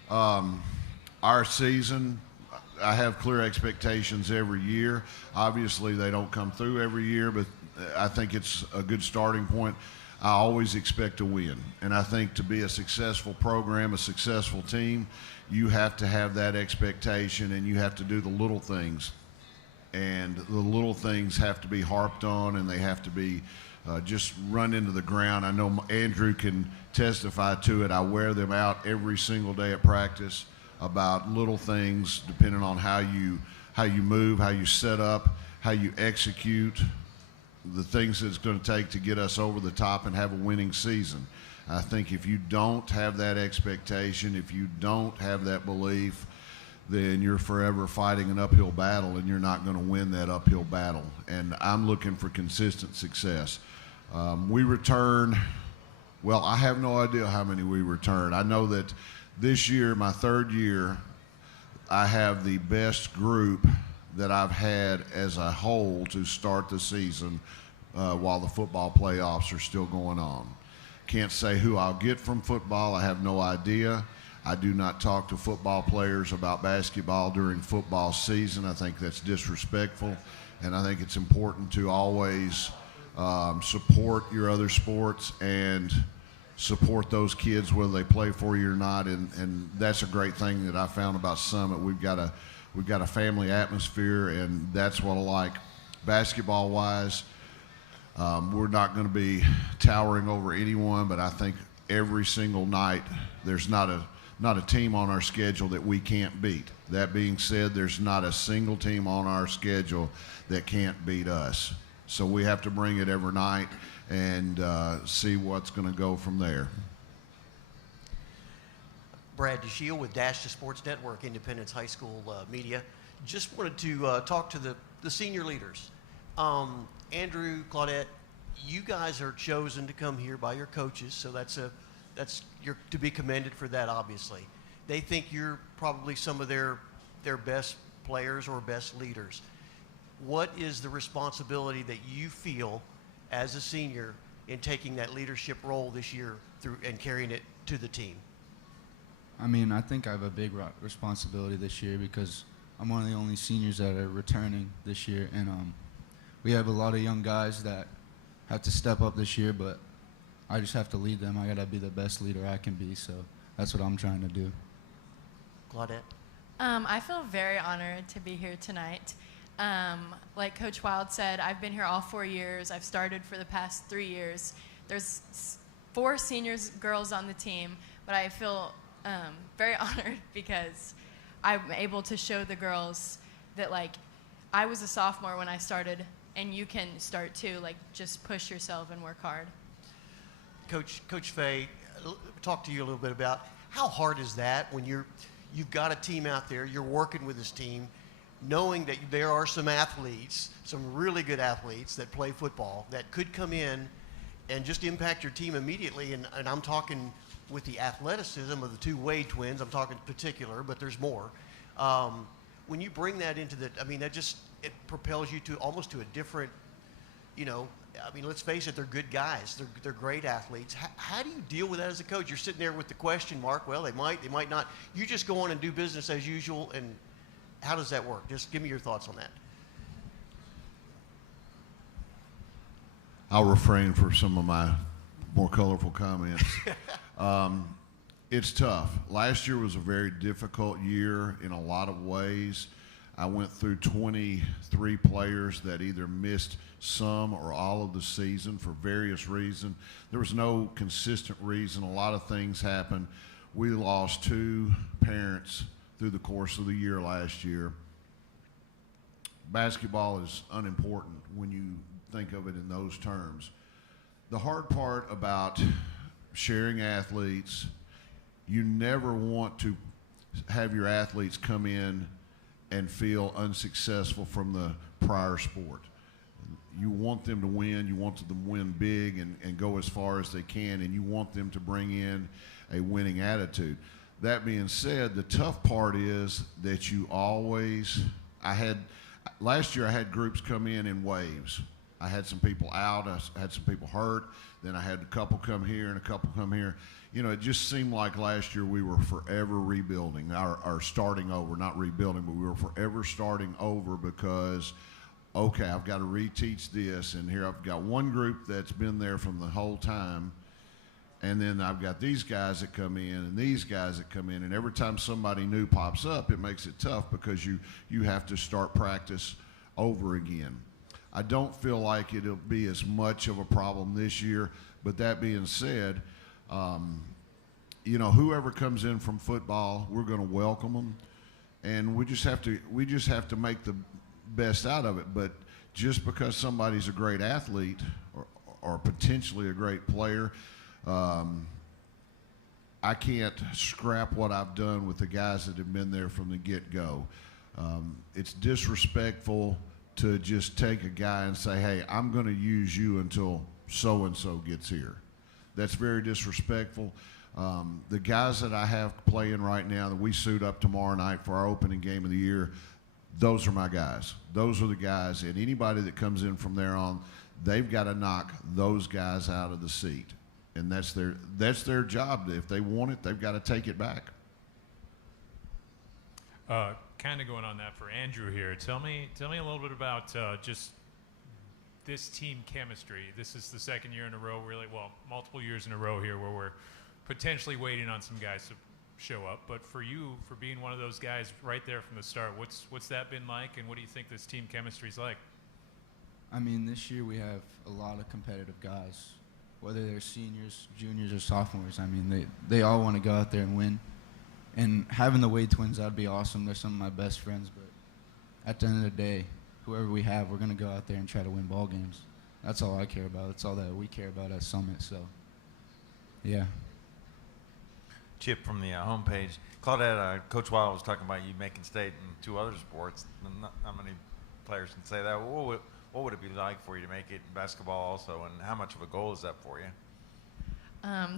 Our season, I have clear expectations every year. Obviously, they don't come through every year, but I think it's a good starting point. I always expect to win, and I think to be a successful program, a successful team, you have to have that expectation, and you have to do the little things, and the little things have to be harped on, and they have to be just run into the ground. I know Andrew can testify to it. I wear them out every single day at practice about little things, depending on how you how you move, how you set up, how you execute, the things that it's going to take to get us over the top and have a winning season. I think if you don't have that expectation, if you don't have that belief, then you're forever fighting an uphill battle, and you're not going to win that uphill battle. And I'm looking for consistent success. We return, well, I have no idea how many we return. I know that this year, my third year, I have the best group that I've had as a whole to start the season while the football playoffs are still going on. Can't say who I'll get from football. I have no idea. I do not talk to football players about basketball during football season. I think that's disrespectful, and I think it's important to always support your other sports and support those kids whether they play for you or not. And that's a great thing that I found about Summit. We've got a family atmosphere, and that's what I like. Basketball-wise, we're not going to be towering over anyone, but I think every single night there's not a team on our schedule that we can't beat. That being said, there's not a single team on our schedule that can't beat us. So we have to bring it every night and see what's going to go from there. Brad DeShiel with Dash to Sports Network, Independence High School Media. Just wanted to talk to the senior leaders. Andrew, Claudette, you guys are chosen to come here by your coaches, so you're to be commended for that, obviously. They think you're probably some of their best players or best leaders. What is the responsibility that you feel as a senior in taking that leadership role this year through and carrying it to the team? I mean, I think I have a big responsibility this year because I'm one of the only seniors that are returning this year, and we have a lot of young guys that have to step up this year, but I just have to lead them. I got to be the best leader I can be, so that's what I'm trying to do. Claudette? I feel very honored to be here tonight. Like Coach Wild said, I've been here all 4 years. I've started for the past 3 years. There's 4 seniors girls on the team, but I feel very honored because I'm able to show the girls that, like, I was a sophomore when I started, and you can start too. Like, just push yourself and work hard. Coach Fay, talk to you a little bit about how hard is that when you've got a team out there, you're working with this team, knowing that there are some athletes, some really good athletes that play football that could come in and just impact your team immediately. And I'm talking with the athleticism of the 2 Wade twins. I'm talking particular, but there's more. When you bring that into it propels you to almost to a different, let's face it, they're good guys. They're great athletes. How do you deal with that as a coach? You're sitting there with the question mark. Well, they might not. You just go on and do business as usual. And how does that work? Just give me your thoughts on that. I'll refrain from some of my more colorful comments. It's tough. Last year was a very difficult year in a lot of ways. I went through 23 players that either missed some or all of the season for various reasons. There was no consistent reason. A lot of things happened. We lost 2 parents through the course of the year last year. Basketball is unimportant when you think of it in those terms. The hard part about sharing athletes, you never want to have your athletes come in and feel unsuccessful from the prior sport. You want them to win, you want them to win big and go as far as they can, and you want them to bring in a winning attitude. That being said, the tough part is that last year I had groups come in waves. I had some people out, I had some people hurt, then I had a couple come here and a couple come here. It just seemed like last year we were forever rebuilding, or starting over, not rebuilding, but we were forever starting over because, okay, I've got to reteach this, and here I've got one group that's been there from the whole time, and then I've got these guys that come in and these guys that come in, and every time somebody new pops up, it makes it tough because you have to start practice over again. I don't feel like it'll be as much of a problem this year, but that being said, whoever comes in from football, we're going to welcome them, and we just have to make the best out of it. But just because somebody's a great athlete or potentially a great player, I can't scrap what I've done with the guys that have been there from the get-go. It's disrespectful to just take a guy and say, hey, I'm going to use you until so-and-so gets here. That's very disrespectful. The guys that I have playing right now that we suit up tomorrow night for our opening game of the year, those are my guys. Those are the guys, and anybody that comes in from there on, they've got to knock those guys out of the seat. And that's their job. If they want it, they've got to take it back. Kind of going on that for Andrew here. Tell me a little bit about just this team chemistry. This is the second year in a row, really, well, multiple years in a row here where we're potentially waiting on some guys to show up. But for you, for being one of those guys right there from the start, what's that been like, and what do you think this team chemistry's like? I mean, this year we have a lot of competitive guys, whether they're seniors, juniors, or sophomores. I mean, they all want to go out there and win. And having the Wade twins, that'd be awesome. They're some of my best friends. But at the end of the day, whoever we have, we're going to go out there and try to win ball games. That's all I care about. That's all that we care about at Summit. So, yeah. Chip from the homepage. Claudette, Coach Wild was talking about you making state in 2 other sports. Not many players can say that. What would it be like for you to make it in basketball also, and how much of a goal is that for you?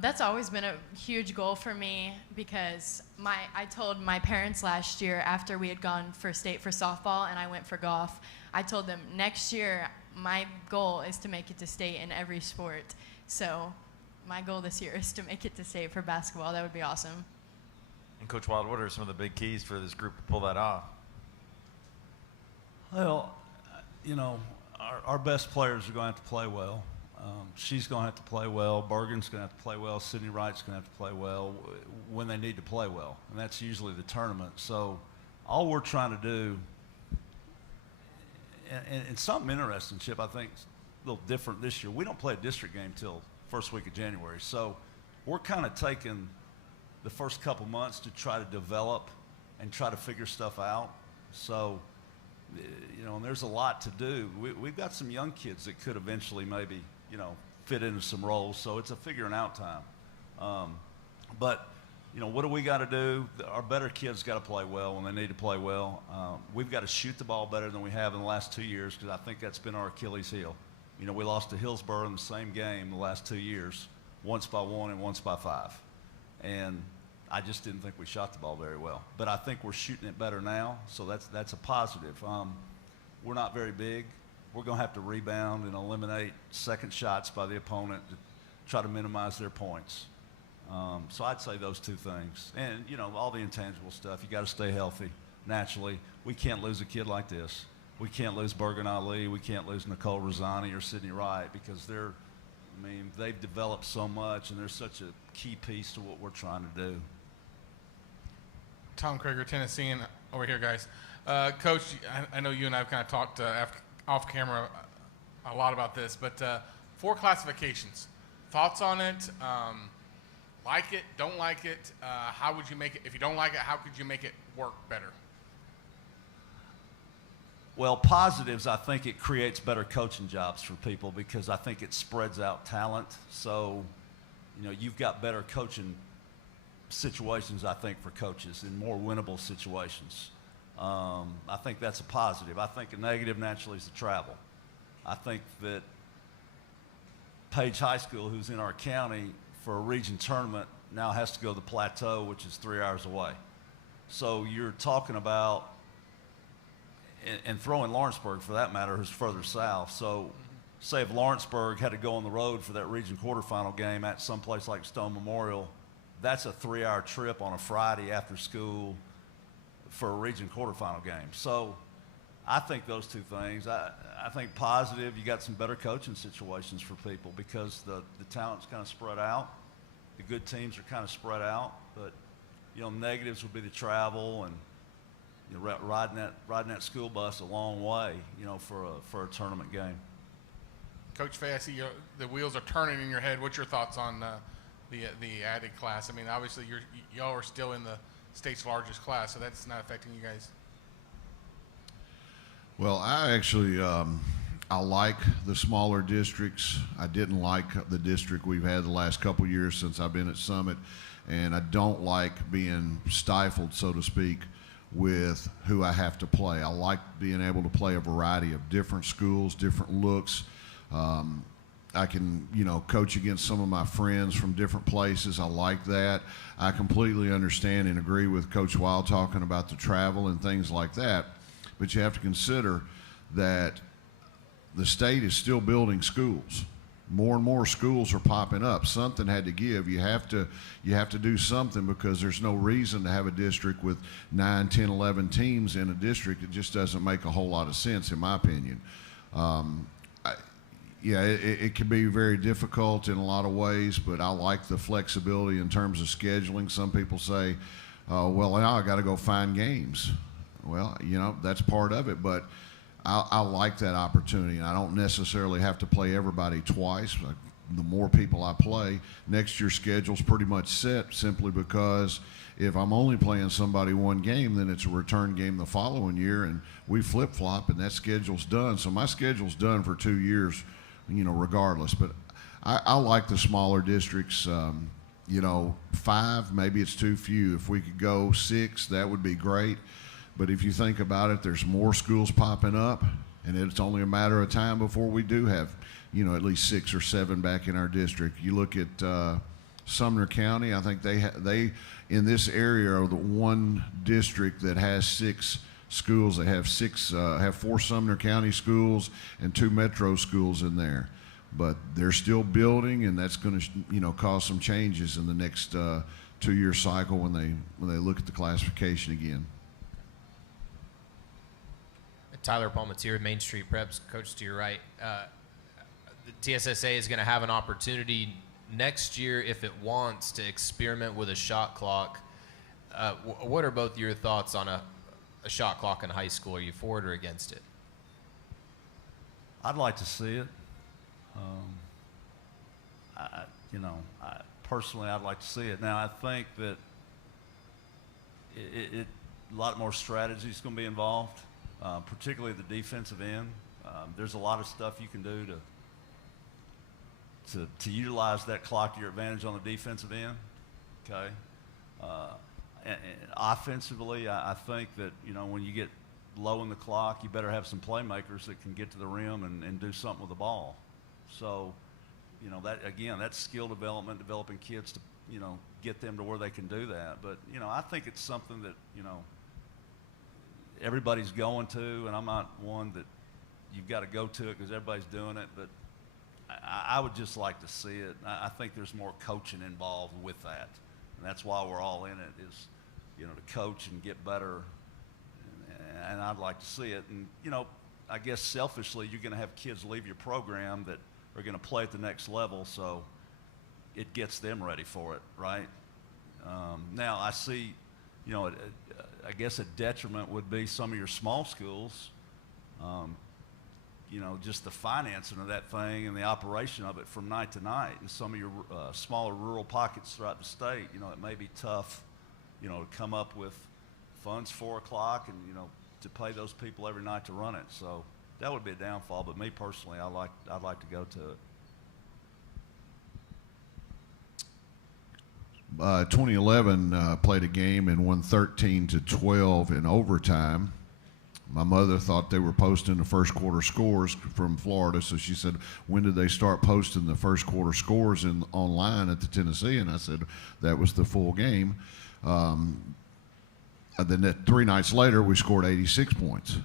That's always been a huge goal for me because I told my parents last year after we had gone for state for softball and I went for golf, I told them next year my goal is to make it to state in every sport. So my goal this year is to make it to state for basketball. That would be awesome. And Coach Wild, what are some of the big keys for this group to pull that off? Well, you know, our best players are going to have to play well. She's going to have to play well. Bergen's going to have to play well. Sydney Wright's going to have to play well when they need to play well. And that's usually the tournament. So all we're trying to do, and something interesting, Chip, I think a little different this year. We don't play a district game till first week of January. So we're kind of taking the first couple months to try to develop and try to figure stuff out. So, you know, and there's a lot to do. We've got some young kids that could eventually maybe, you know, fit into some roles. So it's a figuring out time. But, you know, what do we got to do? Our better kids got to play well when they need to play well. We've got to shoot the ball better than we have in the last 2 years because I think that's been our Achilles heel. You know, we lost to Hillsborough in the same game the last 2 years, once by 1 and once by 5. And I just didn't think we shot the ball very well. But I think we're shooting it better now, so that's a positive. We're not very big. We're going to have to rebound and eliminate second shots by the opponent to try to minimize their points. So I'd say those 2 things. And, you know, all the intangible stuff. You got to stay healthy naturally. We can't lose a kid like this. We can't lose Bergen Ali. We can't lose Nicole Rosani or Sydney Wright because they've developed so much and they're such a key piece to what we're trying to do. Tom Krager, Tennessean, over here, guys. Coach, I know you and I have kind of talked off camera a lot about this, but 4 classifications. Thoughts on it? Like it? Don't like it? How would you make it? If you don't like it, how could you make it work better? Well, positives, I think it creates better coaching jobs for people because I think it spreads out talent. So, you know, you've got better coaching situations, I think, for coaches and more winnable situations. I think that's a positive. I think a negative naturally is the travel. I think that Page High School, who's in our county for a region tournament, now has to go to the Plateau, which is 3 hours away. So you're talking about, and throwing Lawrenceburg for that matter, who's further south. So say if Lawrenceburg had to go on the road for that region quarterfinal game at some place like Stone Memorial, that's a 3-hour trip on a Friday after school for a region quarterfinal game. So I think those 2 things. I think positive, you got some better coaching situations for people because the talent's kind of spread out. The good teams are kind of spread out. But, you know, negatives would be the travel and, you know, riding that school bus a long way, you know, for a tournament game. Coach Fay, I see the wheels are turning in your head. What's your thoughts on the added class? I mean, obviously y'all are still in the state's largest class, so that's not affecting you guys. Well, I actually I like the smaller districts. I didn't like the district we've had the last couple years since I've been at Summit, and I don't like being stifled, so to speak, with who I have to play. I like being able to play a variety of different schools, different looks. I can, coach against some of my friends from different places. I like that. I completely understand and agree with Coach Wild talking about the travel and things like that. But you have to consider that the state is still building schools. More and more schools are popping up. Something had to give. You have to do something, because there's no reason to have a district with 9, 10, 11 teams in a district. It just doesn't make a whole lot of sense, in my opinion. It can be very difficult in a lot of ways, but I like the flexibility in terms of scheduling. Some people say, well, now I got to go find games. Well, that's part of it, but I like that opportunity. I don't necessarily have to play everybody twice. The more people I play, next year's schedule's pretty much set, simply because if I'm only playing somebody one game, then it's a return game the following year, and we flip-flop, and that schedule's done. So my schedule's done for 2 years, regardless. But I like the smaller districts. 5, maybe it's too few. If we could go 6, that would be great. But if you think about it, there's more schools popping up, and it's only a matter of time before we do have, at least 6 or 7 back in our district. You look at Sumner County. I think they in this area are the one district that has 6 schools. They have 4 Sumner County schools and 2 Metro schools in there. But they're still building, and that's going to, cause some changes in the next 2-year cycle when they look at the classification again. Tyler Palmatier, Main Street Preps. Coach, to your right, the TSSA is going to have an opportunity next year, if it wants, to experiment with a shot clock. What are both your thoughts on a shot clock in high school? Are you for it or against it? I'd like to see it. Personally, I'd like to see it. Now, I think that a lot more strategy is going to be involved. Particularly the defensive end. There's a lot of stuff you can do to utilize that clock to your advantage on the defensive end. Okay. And offensively, I think that when you get low in the clock, you better have some playmakers that can get to the rim and do something with the ball. So, that's skill development, developing kids to get them to where they can do that. But I think it's something that everybody's going to, and I'm not one that you've got to go to it because everybody's doing it, but I would just like to see it. I think there's more coaching involved with that, and that's why we're all in it, is to coach and get better, and I'd like to see it. And I guess selfishly, you're going to have kids leave your program that are going to play at the next level, so it gets them ready for it, right? Now I see, I guess a detriment would be some of your small schools, just the financing of that thing and the operation of it from night to night. And some of your smaller rural pockets throughout the state, it may be tough, to come up with funds 4 o'clock and, to pay those people every night to run it. So that would be a downfall. But me personally, I'd like to go to it. 2011 played a game and won 13-12 in overtime. My mother thought they were posting the first quarter scores from Florida, so she said, when did they start posting the first quarter scores online at the Tennessee? And I said, that was the full game. Then 3 nights later, we scored 86 points.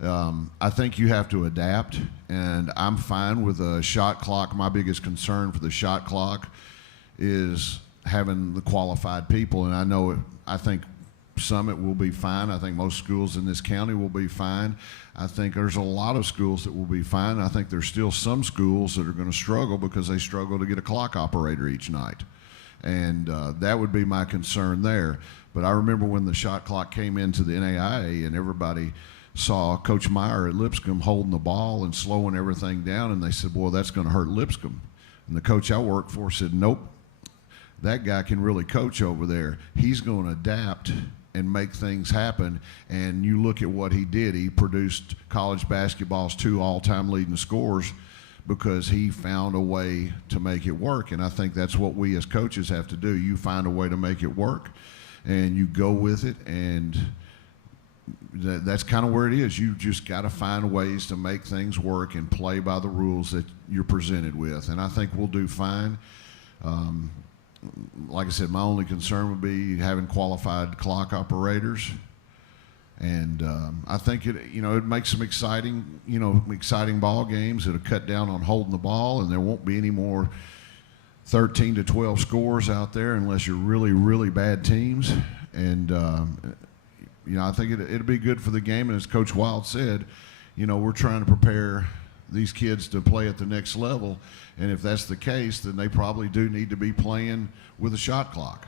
I think you have to adapt, and I'm fine with a shot clock. My biggest concern for the shot clock is having the qualified people, and I think Summit will be fine. I think most schools in this county will be fine. I think there's a lot of schools that will be fine. I think there's still some schools that are going to struggle because they struggle to get a clock operator each night, and that would be my concern there. But I remember when the shot clock came into the NAIA and everybody saw Coach Meyer at Lipscomb holding the ball and slowing everything down, and they said, boy, that's going to hurt Lipscomb. And the coach I worked for said, nope. that guy can really coach over there. He's going to adapt and make things happen. And you look at what he did. He produced college basketball's 2 all-time leading scorers because he found a way to make it work. And I think that's what we as coaches have to do. You find a way to make it work, and you go with it, and that's kind of where it is. You just got to find ways to make things work and play by the rules that you're presented with. And I think we'll do fine. Like I said, my only concern would be having qualified clock operators. And I think it makes some exciting ball games. It'll cut down on holding the ball, and there won't be any more 13 to 12 scores out there unless you're really, really bad teams. And I think it'll be good for the game. And as Coach Wild said, we're trying to prepare these kids to play at the next level. And if that's the case, then they probably do need to be playing with a shot clock.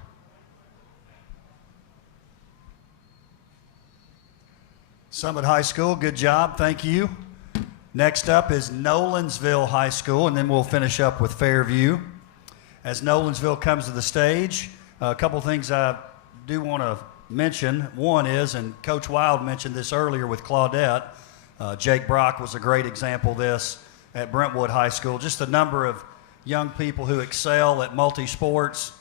Summit High School, good job, thank you. Next up is Nolensville High School, and then we'll finish up with Fairview. As Nolensville comes to the stage, a couple things I do want to mention. One is, and Coach Wild mentioned this earlier with Claudette, Jake Brock was a great example of this at Brentwood High School. Just the number of young people who excel at multi-sports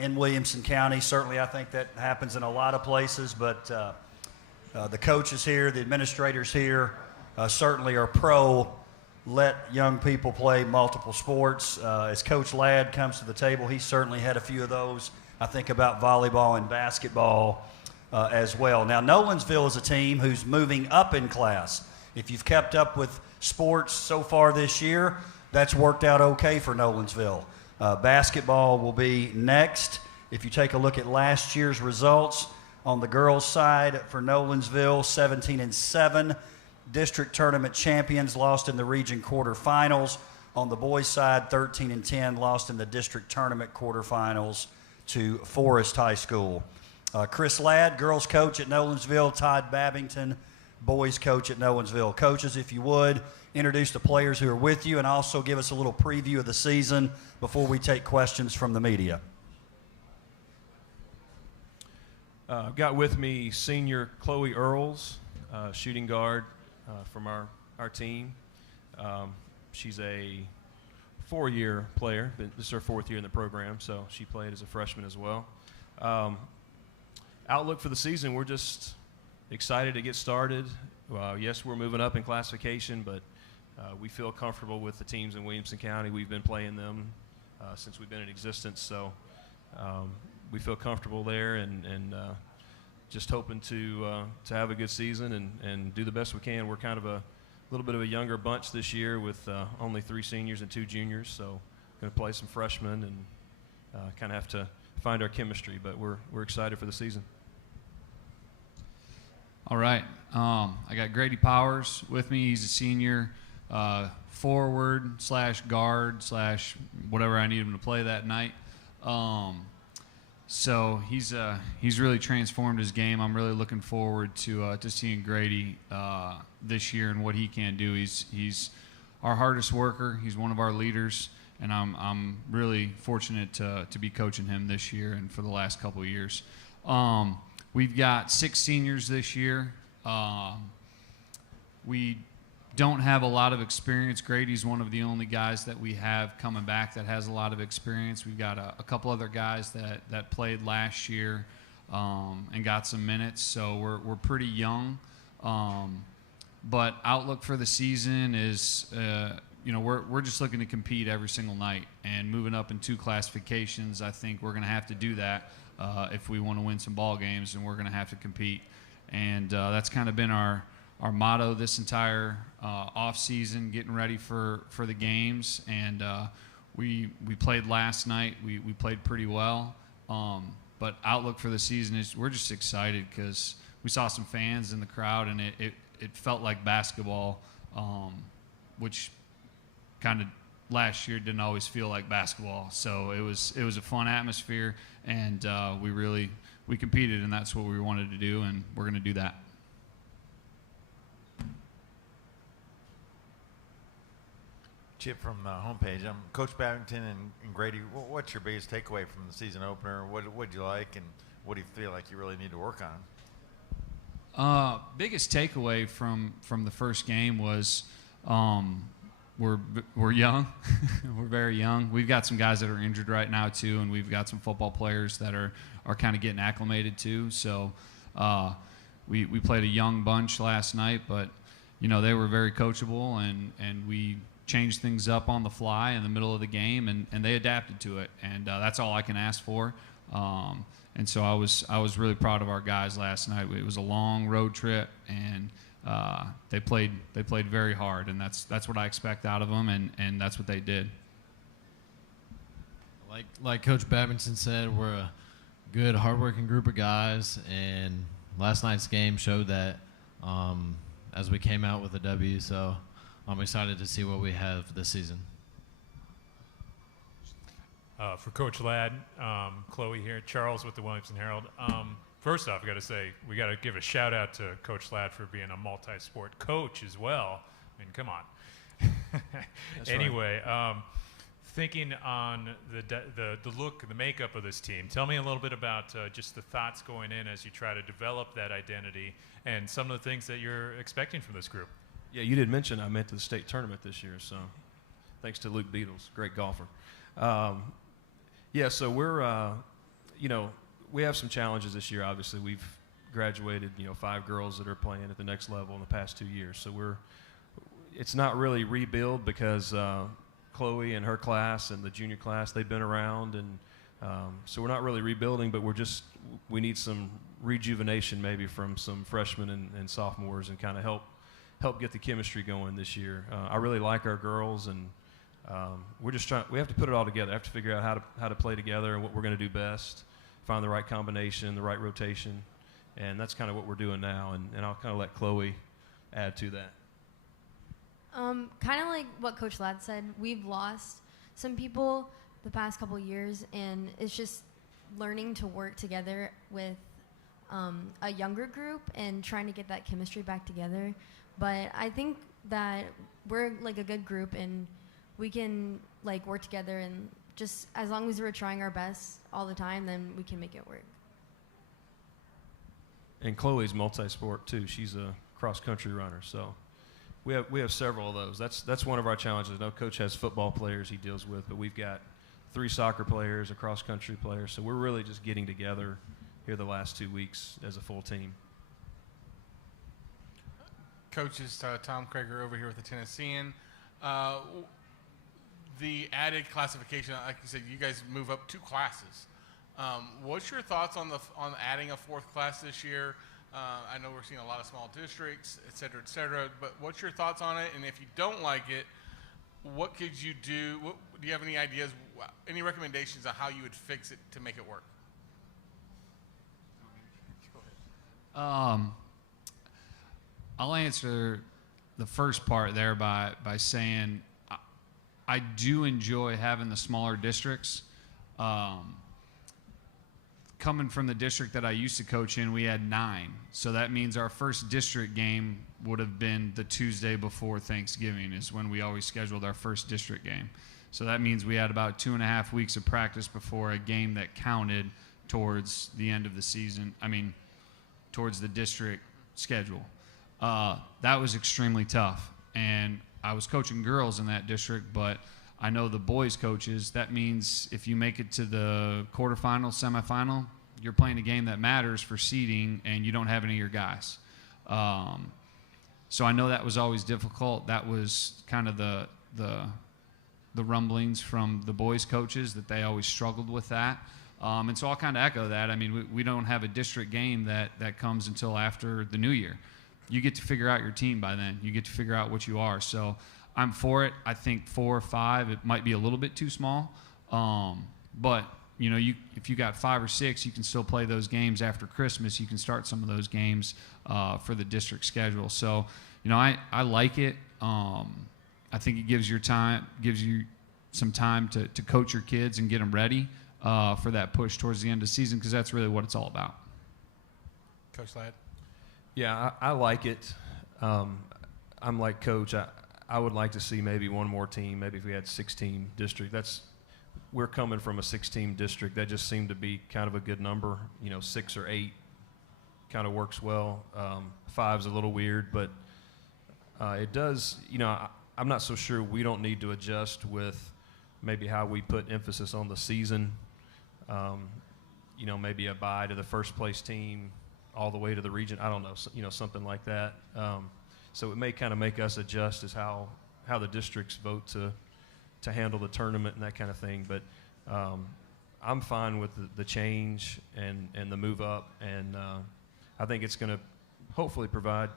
in Williamson County. Certainly I think that happens in a lot of places, but the coaches here, the administrators here certainly are pro let young people play multiple sports. As Coach Ladd comes to the table, he certainly had a few of those. I think about volleyball and basketball as well. Now, Nolensville is a team who's moving up in class. If you've kept up with sports so far this year, that's worked out okay for Nolensville. Basketball will be next. If you take a look at last year's results, on the girls' side for Nolensville, 17-7. District tournament champions, lost in the region quarterfinals. On the boys' side, 13-10, lost in the district tournament quarterfinals to Forest High School. Chris Ladd, girls coach at Nolensville. Todd Babington, boys coach at Nolensville. Coaches, if you would, introduce the players who are with you and also give us a little preview of the season before we take questions from the media. I've got with me senior Chloe Earls, shooting guard from our team. She's a 4-year player, but this is her 4th year in the program, so she played as a freshman as well. Outlook for the season, we're just excited to get started. Yes, we're moving up in classification, but we feel comfortable with the teams in Williamson County. We've been playing them since we've been in existence, so we feel comfortable there, and just hoping to have a good season and do the best we can. We're kind of a little bit of a younger bunch this year with only 3 seniors and 2 juniors, so going to play some freshmen and kind of have to find our chemistry, but we're excited for the season. All right. I got Grady Powers with me. He's a senior forward / guard / whatever I need him to play that night. So he's really transformed his game. I'm really looking forward to seeing Grady this year and what he can do. He's our hardest worker. He's one of our leaders, and I'm really fortunate to be coaching him this year and for the last couple of years. We've got 6 seniors this year. We don't have a lot of experience. Grady's one of the only guys that we have coming back that has a lot of experience. We've got a couple other guys that played last year and got some minutes, so we're pretty young. But outlook for the season is, we're just looking to compete every single night, and moving up in 2 classifications, I think we're going to have to do that if we want to win some ball games, and we're going to have to compete. And that's kind of been our motto this entire off season, getting ready for the games. And we played last night. We played pretty well. But outlook for the season is we're just excited because we saw some fans in the crowd, and it felt like basketball, which kind of last year didn't always feel like basketball. So it was a fun atmosphere, and we competed, and that's what we wanted to do, and we're going to do that. Chip from the homepage. Coach Babington and Grady, what's your biggest takeaway from the season opener? What did you like, and what do you feel like you really need to work on? Biggest takeaway from the first game was we're young. We're very young. We've got some guys that are injured right now too, and we've got some football players that are kind of getting acclimated too. So we played a young bunch last night, but they were very coachable, and we changed things up on the fly in the middle of the game, and they adapted to it, and that's all I can ask for. And so I was really proud of our guys last night. It was a long road trip, and they played very hard, and that's what I expect out of them, and that's what they did. Like Coach Babington said, we're a good, hardworking group of guys, and last night's game showed that as we came out with a W. So I'm excited to see what we have this season. For Coach Ladd, Chloe here, Charles with the Williamson Herald. First off, I got to say, we got to give a shout out to Coach Ladd for being a multi-sport coach as well. I mean, come on. Anyway, thinking on the look, the makeup of this team, tell me a little bit about just the thoughts going in as you try to develop that identity and some of the things that you're expecting from this group. Yeah, you did mention I went to the state tournament this year, so thanks to Luke Beatles, great golfer. Yeah, so we're, we have some challenges this year. Obviously, we've graduated, 5 girls that are playing at the next level in the past 2 years. So it's not really rebuild because Chloe and her class and the junior class, they've been around, and so we're not really rebuilding, but we need some rejuvenation maybe from some freshmen and sophomores, and kind of help get the chemistry going this year. I really like our girls, and we have to put it all together. I have to figure out how to play together and what we're going to do best, find the right combination, the right rotation, and that's kind of what we're doing now, and I'll kind of let Chloe add to that. Kind of like what Coach Ladd said, we've lost some people the past couple years, and it's just learning to work together with a younger group and trying to get that chemistry back together. But I think that we're like a good group, and we can like work together, and just as long as we're trying our best all the time, then we can make it work. And Chloe's multi-sport too. She's a cross-country runner, so we have several of those. That's one of our challenges. I know Coach has football players he deals with, but we've got 3 soccer players, a cross-country player, so we're really just getting together here the last 2 weeks as a full team. Coach is Tom Krager over here with the Tennessean. The added classification, like you said, you guys move up 2 classes. What's your thoughts on adding a 4th class this year? I know we're seeing a lot of small districts, et cetera, but what's your thoughts on it? And if you don't like it, what could you do? Do you have any ideas, any recommendations on how you would fix it to make it work? I'll answer the first part there by saying I do enjoy having the smaller districts. Coming from the district that I used to coach in, we had 9. So that means our first district game would have been the Tuesday before Thanksgiving is when we always scheduled our first district game. So that means we had about 2.5 weeks of practice before a game that counted towards the end of the season. Towards the district schedule. That was extremely tough. And I was coaching girls in that district, but I know the boys coaches, that means if you make it to the quarterfinal, semifinal, you're playing a game that matters for seeding, and you don't have any of your guys. So I know that was always difficult. That was kind of the rumblings from the boys coaches, that they always struggled with that. And so I'll kind of echo that. We don't have a district game that comes until after the new year. You get to figure out your team by then. You get to figure out what you are. So I'm for it. I think 4 or 5, it might be a little bit too small. But, if you got 5 or 6, you can still play those games after Christmas. You can start some of those games for the district schedule. So, I like it. I think it gives you some time to coach your kids and get them ready for that push towards the end of the season, because that's really what it's all about. Coach Ladd? Yeah, I like it. I'm like Coach. I I would like to see maybe one more team. Maybe if we had 6-team district. We're coming from a 6-team district. That just seemed to be kind of a good number. 6 or 8 kind of works well. 5's a little weird, but it does. I'm not so sure we don't need to adjust with maybe how we put emphasis on the season. Maybe a bye to the first place team all the way to the region. I don't know, something like that. So it may kind of make us adjust as how the districts vote to handle the tournament and that kind of thing. But I'm fine with the change and the move up, and I think it's going to hopefully provide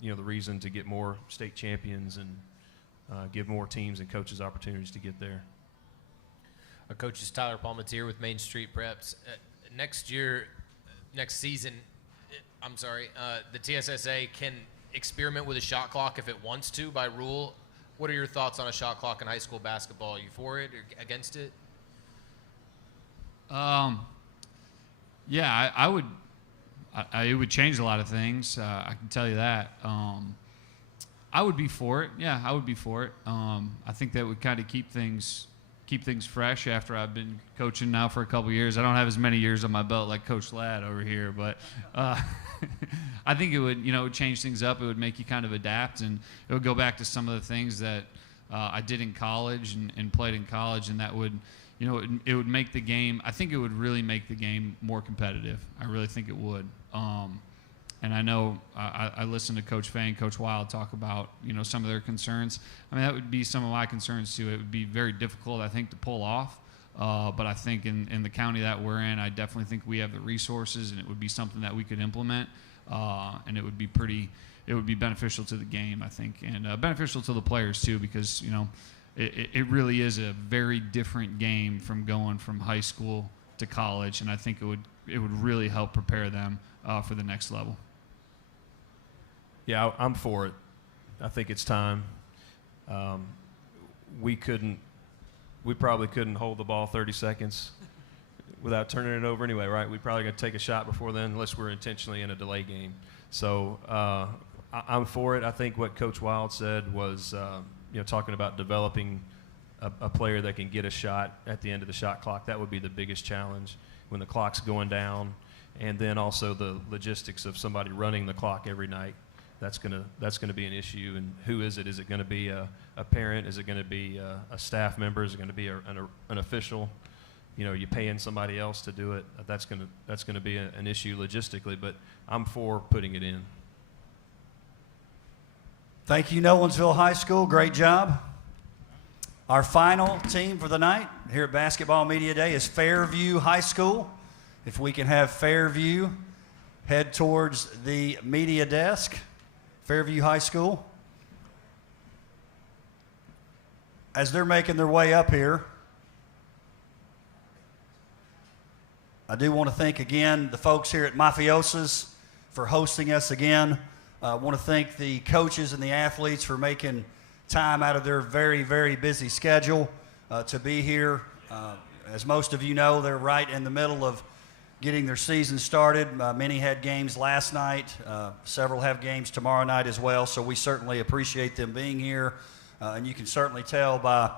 the reason to get more state champions and give more teams and coaches opportunities to get there. Our coach is Tyler Palmatier with Main Street Preps. Next season, the TSSA can experiment with a shot clock if it wants to by rule. What are your thoughts on a shot clock in high school basketball? Are you for it or against it? Yeah, I would. It would change a lot of things. I can tell you that. I would be for it. Yeah, I would be for it. I think that would kind of keep things fresh after I've been coaching now for a couple years. I don't have as many years on my belt like Coach Ladd over here, but I think it would, it would change things up. It would make you kind of adapt, and it would go back to some of the things that I did in college and played in college, and that would, it would make the game. I think it would really make the game more competitive. I really think it would. And I know I listened to Coach Fay and Coach Wild talk about, some of their concerns. I mean, that would be some of my concerns too. It would be very difficult, I think, to pull off. But I think in the county that we're in, I definitely think we have the resources, and it would be something that we could implement. And it would be beneficial to the game, I think, and beneficial to the players too, because, it really is a very different game from going from high school to college. And I think it would really help prepare them for the next level. Yeah, I'm for it. I think it's time. We probably couldn't hold the ball 30 seconds without turning it over anyway, right? We probably got to take a shot before then, unless we're intentionally in a delay game. So I'm for it. I think what Coach Wild said was, talking about developing a player that can get a shot at the end of the shot clock. That would be the biggest challenge when the clock's going down, and then also the logistics of somebody running the clock every night. That's gonna be an issue. And who is it? Is it going to be a parent? Is it going to be a staff member? Is it going to be an official? You paying somebody else to do it. That's gonna be an issue logistically. But I'm for putting it in. Thank you, Nolensville High School. Great job. Our final team for the night here at Basketball Media Day is Fairview High School. If we can have Fairview head towards the media desk. Fairview High School. As they're making their way up here, I do want to thank again the folks here at Mafiosa's for hosting us again. I want to thank the coaches and the athletes for making time out of their very, very busy schedule to be here. As most of you know, they're right in the middle of getting their season started. Many had games last night. Several have games tomorrow night as well, so we certainly appreciate them being here. And you can certainly tell by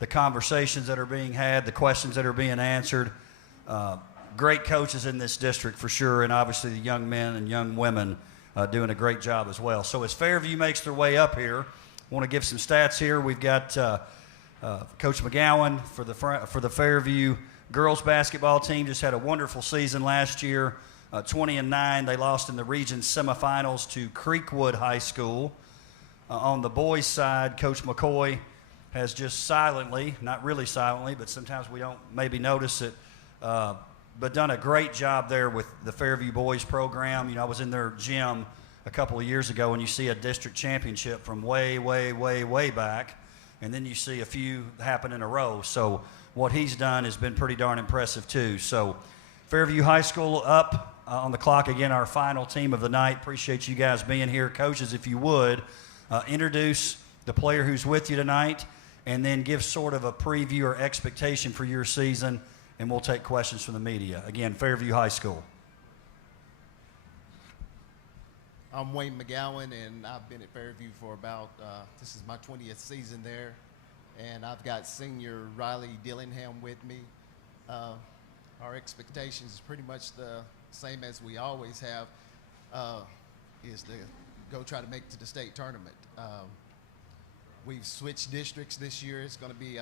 the conversations that are being had, the questions that are being answered. Great coaches in this district for sure, and obviously the young men and young women doing a great job as well. So as Fairview makes their way up here, I want to give some stats here. We've got Coach McGowan for the Fairview girls basketball team. Just had a wonderful season last year, 20-9. They lost in the region semifinals to Creekwood High School. On the boys' side, Coach McCoy has just silently, not really silently, but sometimes we don't maybe notice it, but done a great job there with the Fairview boys program. I was in their gym a couple of years ago, and you see a district championship from way, way, way, way back, and then you see a few happen in a row. So what he's done has been pretty darn impressive too. So Fairview High School up on the clock again, our final team of the night. Appreciate you guys being here. Coaches, if you would, introduce the player who's with you tonight, and then give sort of a preview or expectation for your season, and we'll take questions from the media. Again, Fairview High School. I'm Wayne McGowan, and I've been at Fairview for about, this is my 20th season there. And I've got senior Riley Dillingham with me. Our expectations is pretty much the same as we always have, is to go try to make it to the state tournament. We've switched districts this year. It's going to be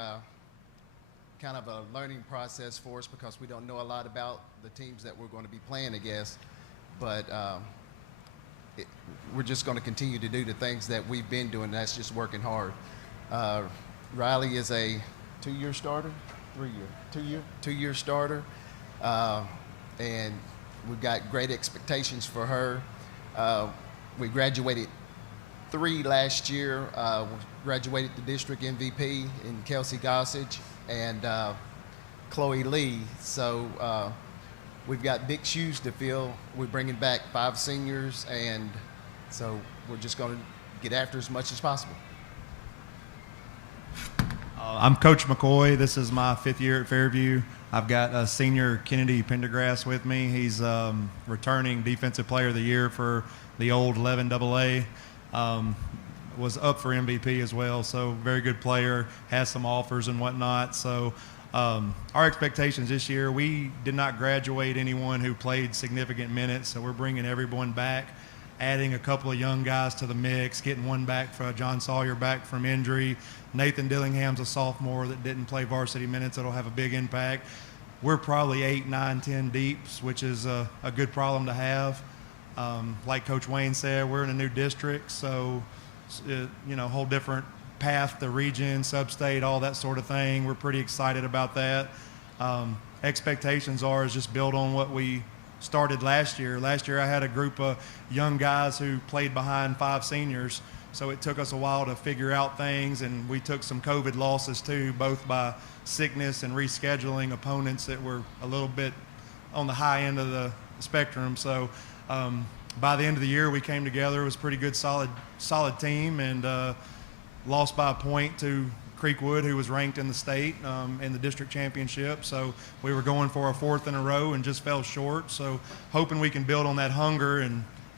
kind of a learning process for us because we don't know a lot about the teams that we're going to be playing against. But we're just going to continue to do the things that we've been doing. That's just working hard. Riley is a two-year starter, two-year starter, and we've got great expectations for her. We graduated 3 last year. We graduated the district MVP in Kelsey Gossage and Chloe Lee. So we've got big shoes to fill. We're bringing back 5 seniors, and so we're just going to get after as much as possible. I'm Coach McCoy. This is my 5th year at Fairview. I've got senior Kennedy Pendergrass with me. He's returning Defensive Player of the Year for the old 11AA. Was up for MVP as well, so very good player, has some offers and whatnot. So our expectations this year, we did not graduate anyone who played significant minutes, so we're bringing everyone back, adding a couple of young guys to the mix, getting one back for John Sawyer back from injury. Nathan Dillingham's a sophomore that didn't play varsity minutes. That'll have a big impact. We're probably 8, 9, 10 deeps, which is a good problem to have. Like Coach Wayne said, we're in a new district, so whole different path, the region, sub-state, all that sort of thing. We're pretty excited about that. Expectations is just build on what we started last year. Last year I had a group of young guys who played behind 5 seniors, so it took us a while to figure out things, and we took some COVID losses too, both by sickness and rescheduling opponents that were a little bit on the high end of the spectrum. So by the end of the year, we came together. It was a pretty good, solid team, and lost by a point to Creekwood, who was ranked in the state in the district championship. So we were going for a 4th in a row and just fell short. So hoping we can build on that hunger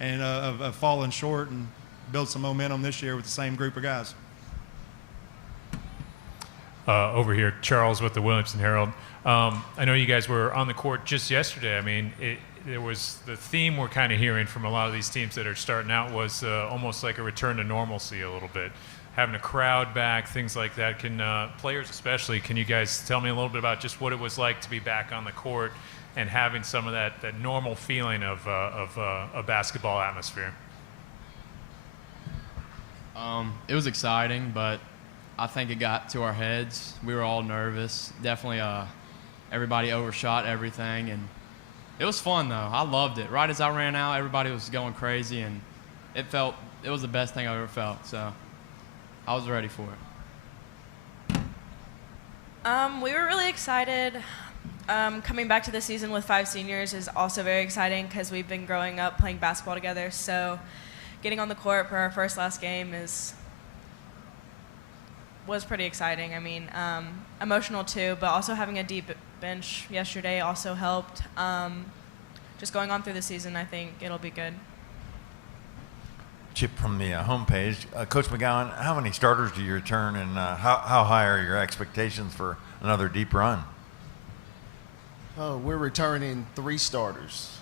and of falling short and build some momentum this year with the same group of guys. Over here, Charles with the Williamson Herald. I know you guys were on the court just yesterday. I mean, there was the theme we're kind of hearing from a lot of these teams that are starting out was almost like a return to normalcy a little bit. Having a crowd back, things like that. Can players especially, can you guys tell me a little bit about just what it was like to be back on the court and having some of that normal feeling of a basketball atmosphere? It was exciting, but I think it got to our heads. We were all nervous. Definitely everybody overshot everything, and it was fun, though. I loved it. Right as I ran out, everybody was going crazy, and it was the best thing I've ever felt, so I was ready for it. We were really excited. Coming back to the season with 5 seniors is also very exciting because we've been growing up playing basketball together, so getting on the court for our last game was pretty exciting. I mean, emotional too, but also having a deep bench yesterday also helped. Just going on through the season, I think it'll be good. Chip from the homepage. Coach McGowan, how many starters do you return, and how high are your expectations for another deep run? We're returning 3 starters,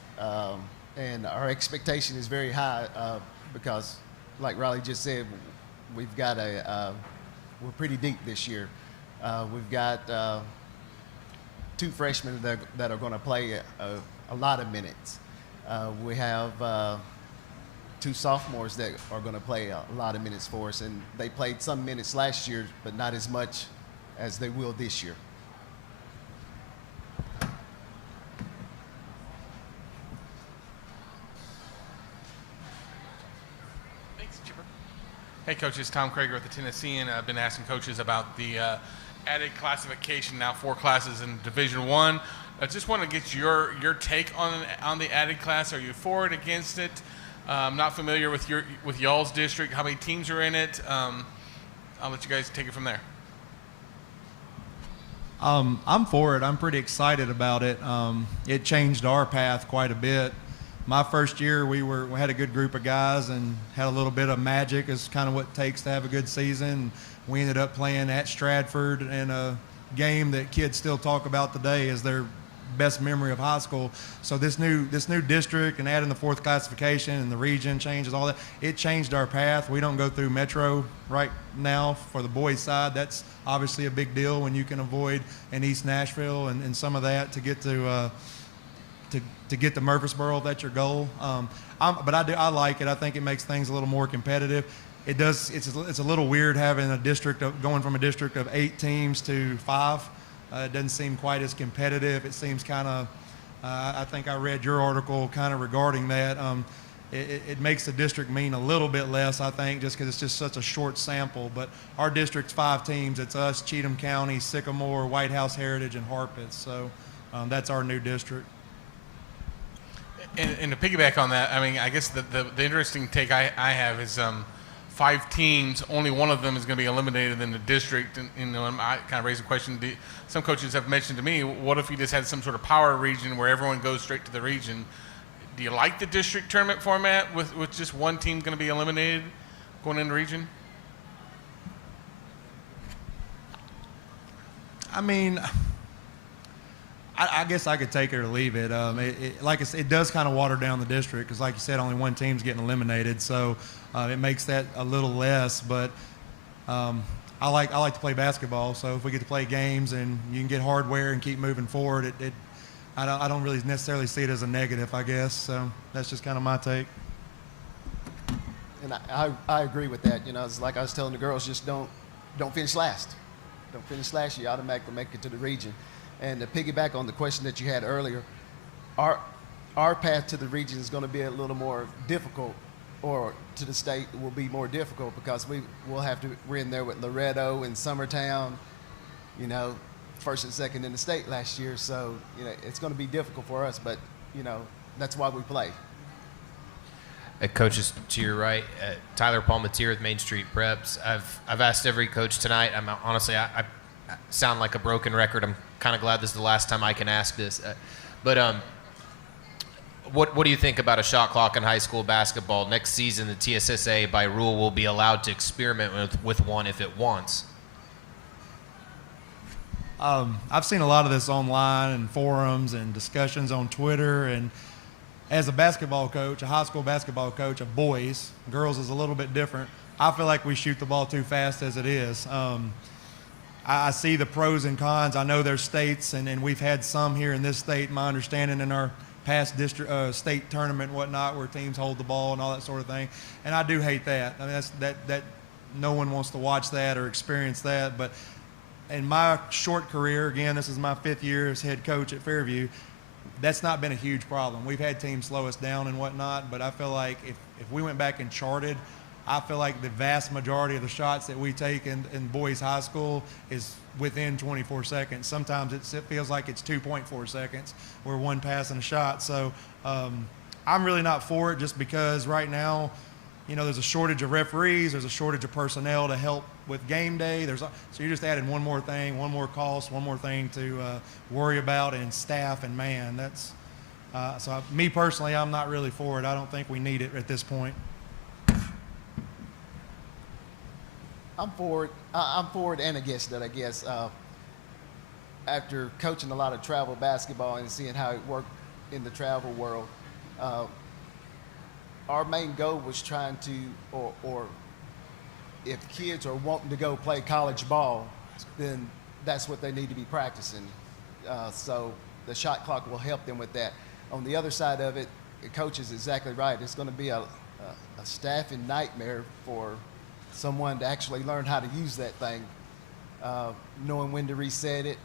and our expectation is very high because, like Riley just said, we've got we're pretty deep this year. We've got 2 freshmen that are going to play a lot of minutes. We have 2 sophomores that are going to play a lot of minutes for us, and they played some minutes last year, but not as much as they will this year. Thanks, Chipper. Hey, coaches, Tom Krager with the Tennessean. I've been asking coaches about the added classification, now 4 classes in Division I. I just want to get your take on the added class. Are you for it, against it? I'm not familiar with y'all's district. How many teams are in it? I'll let you guys take it from there. I'm for it. I'm pretty excited about it. It changed our path quite a bit. my first year, we had a good group of guys and had a little bit of magic is kind of what it takes to have a good season. We ended up playing at Stratford in a game that kids still talk about today as their best memory of high school. So this new district and adding the 4th classification and the region changes, all that, it changed our path. We don't go through Metro right now for the boys side. That's obviously a big deal when you can avoid an East Nashville and some of that to get to get to Murfreesboro if that's your goal. But I like it. I think it makes things a little more competitive. It does. It's a little weird having a district going from a district of 8 teams to 5. It doesn't seem quite as competitive. It seems kind of. I think I read your article kind of regarding that. It makes the district mean a little bit less, I think, just because it's just such a short sample. But our district's 5 teams. It's us, Cheatham County, Sycamore, White House Heritage, and Harpeth. So that's our new district. And to piggyback on that, I mean, I guess the interesting take I have is 5 teams, only one of them is going to be eliminated in the district. And I kind of raise a question. Some coaches have mentioned to me, what if you just had some sort of power region where everyone goes straight to the region? Do you like the district tournament format with just one team going to be eliminated going into region? I mean, I guess I could take it or leave it. Like I said, it does kind of water down the district because, like you said, only one team's getting eliminated, so it makes that a little less. But I like to play basketball, so if we get to play games and you can get hardware and keep moving forward, I don't really necessarily see it as a negative, I guess. So that's just kind of my take. And I agree with that. It's like I was telling the girls, just don't finish last. Don't finish last. You automatically make it to the region. And to piggyback on the question that you had earlier, our path to the region is going to be a little more difficult, or to the state will be more difficult because we're in there with Loretto and Summertown, first and second in the state last year. So it's going to be difficult for us, but that's why we play. Coaches to your right, Tyler Palmatier with Main Street Preps. I've asked every coach tonight. Honestly, I sound like a broken record. I'm kind of glad this is the last time I can ask this. But what do you think about a shot clock in high school basketball? Next season, the TSSA, by rule, will be allowed to experiment with one if it wants. I've seen a lot of this online and forums and discussions on Twitter. And as a basketball coach, a high school basketball coach of boys, girls is a little bit different. I feel like we shoot the ball too fast as it is. I see the pros and cons. I know there's states, and we've had some here in this state, my understanding, in our past district state tournament and whatnot, where teams hold the ball and all that sort of thing. And I do hate that. I mean, that no one wants to watch that or experience that. But in my short career, again, this is my 5th year as head coach at Fairview, that's not been a huge problem. We've had teams slow us down and whatnot, but I feel like if we went back and charted, I feel like the vast majority of the shots that we take in boys high school is within 24 seconds. Sometimes it feels like it's 2.4 seconds. We're one pass and a shot. So I'm really not for it just because right now, there's a shortage of referees. There's a shortage of personnel to help with game day. So you're just adding one more thing, one more cost, one more thing to worry about, and staff and man. Me personally, I'm not really for it. I don't think we need it at this point. I'm for it and against it, I guess. After coaching a lot of travel basketball and seeing how it worked in the travel world, our main goal was trying to, or if kids are wanting to go play college ball, then that's what they need to be practicing. So the shot clock will help them with that. On the other side of it, the coach is exactly right. It's going to be a staffing nightmare for someone to actually learn how to use that thing, knowing when to reset it,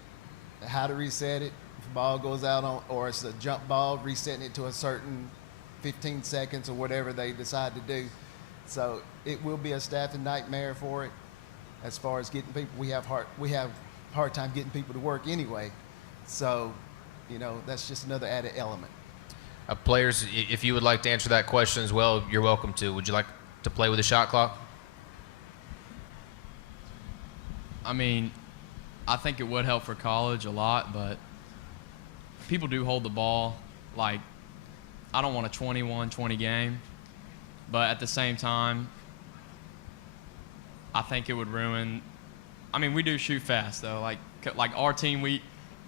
how to reset it. If the ball goes out or it's a jump ball, resetting it to a certain 15 seconds or whatever they decide to do. So it will be a staffing nightmare for it. As far as getting people, we have hard time getting people to work anyway. So, that's just another added element. Players, if you would like to answer that question as well, you're welcome to. Would you like to play with a shot clock? I mean, I think it would help for college a lot, but people do hold the ball like I don't want a 21-20 game, but at the same time, I think it would ruin. I mean, we do shoot fast though. Like our team, we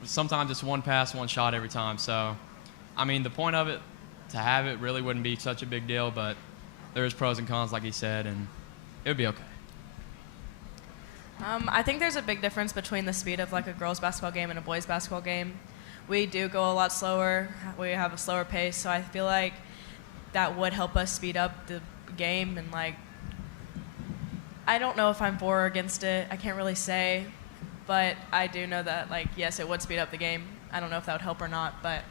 sometimes it's one pass, one shot every time. So, I mean, the point of it, to have it really wouldn't be such a big deal, but there's pros and cons, like he said, and it would be okay. I think there's a big difference between the speed of like a girls' basketball game and a boys' basketball game. We do go a lot slower. We have a slower pace, so I feel like that would help us speed up the game. And like, I don't know if I'm for or against it. I can't really say, but I do know that like, yes, it would speed up the game. I don't know if that would help or not, but.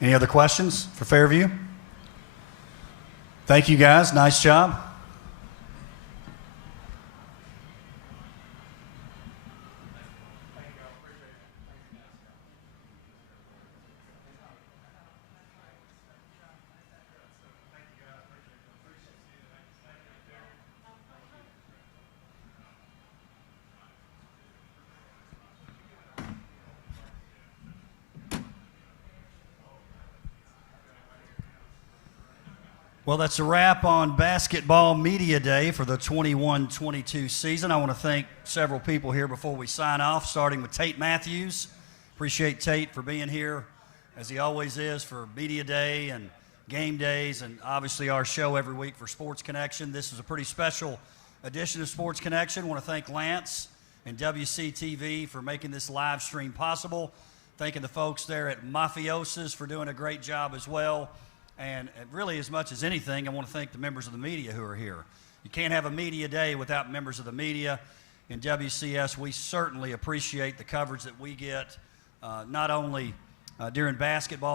Any other questions for Fairview? Thank you, guys. Nice job. Well, that's a wrap on Basketball Media Day for the 21-22 season. I want to thank several people here before we sign off, starting with Tate Matthews. Appreciate Tate for being here, as he always is, for Media Day and game days, and obviously our show every week for Sports Connection. This is a pretty special edition of Sports Connection. I want to thank Lance and WCTV for making this live stream possible. Thanking the folks there at Mafiosis for doing a great job as well. And really, as much as anything, I want to thank the members of the media who are here. You can't have a media day without members of the media. In WCS, we certainly appreciate the coverage that we get, not only during basketball,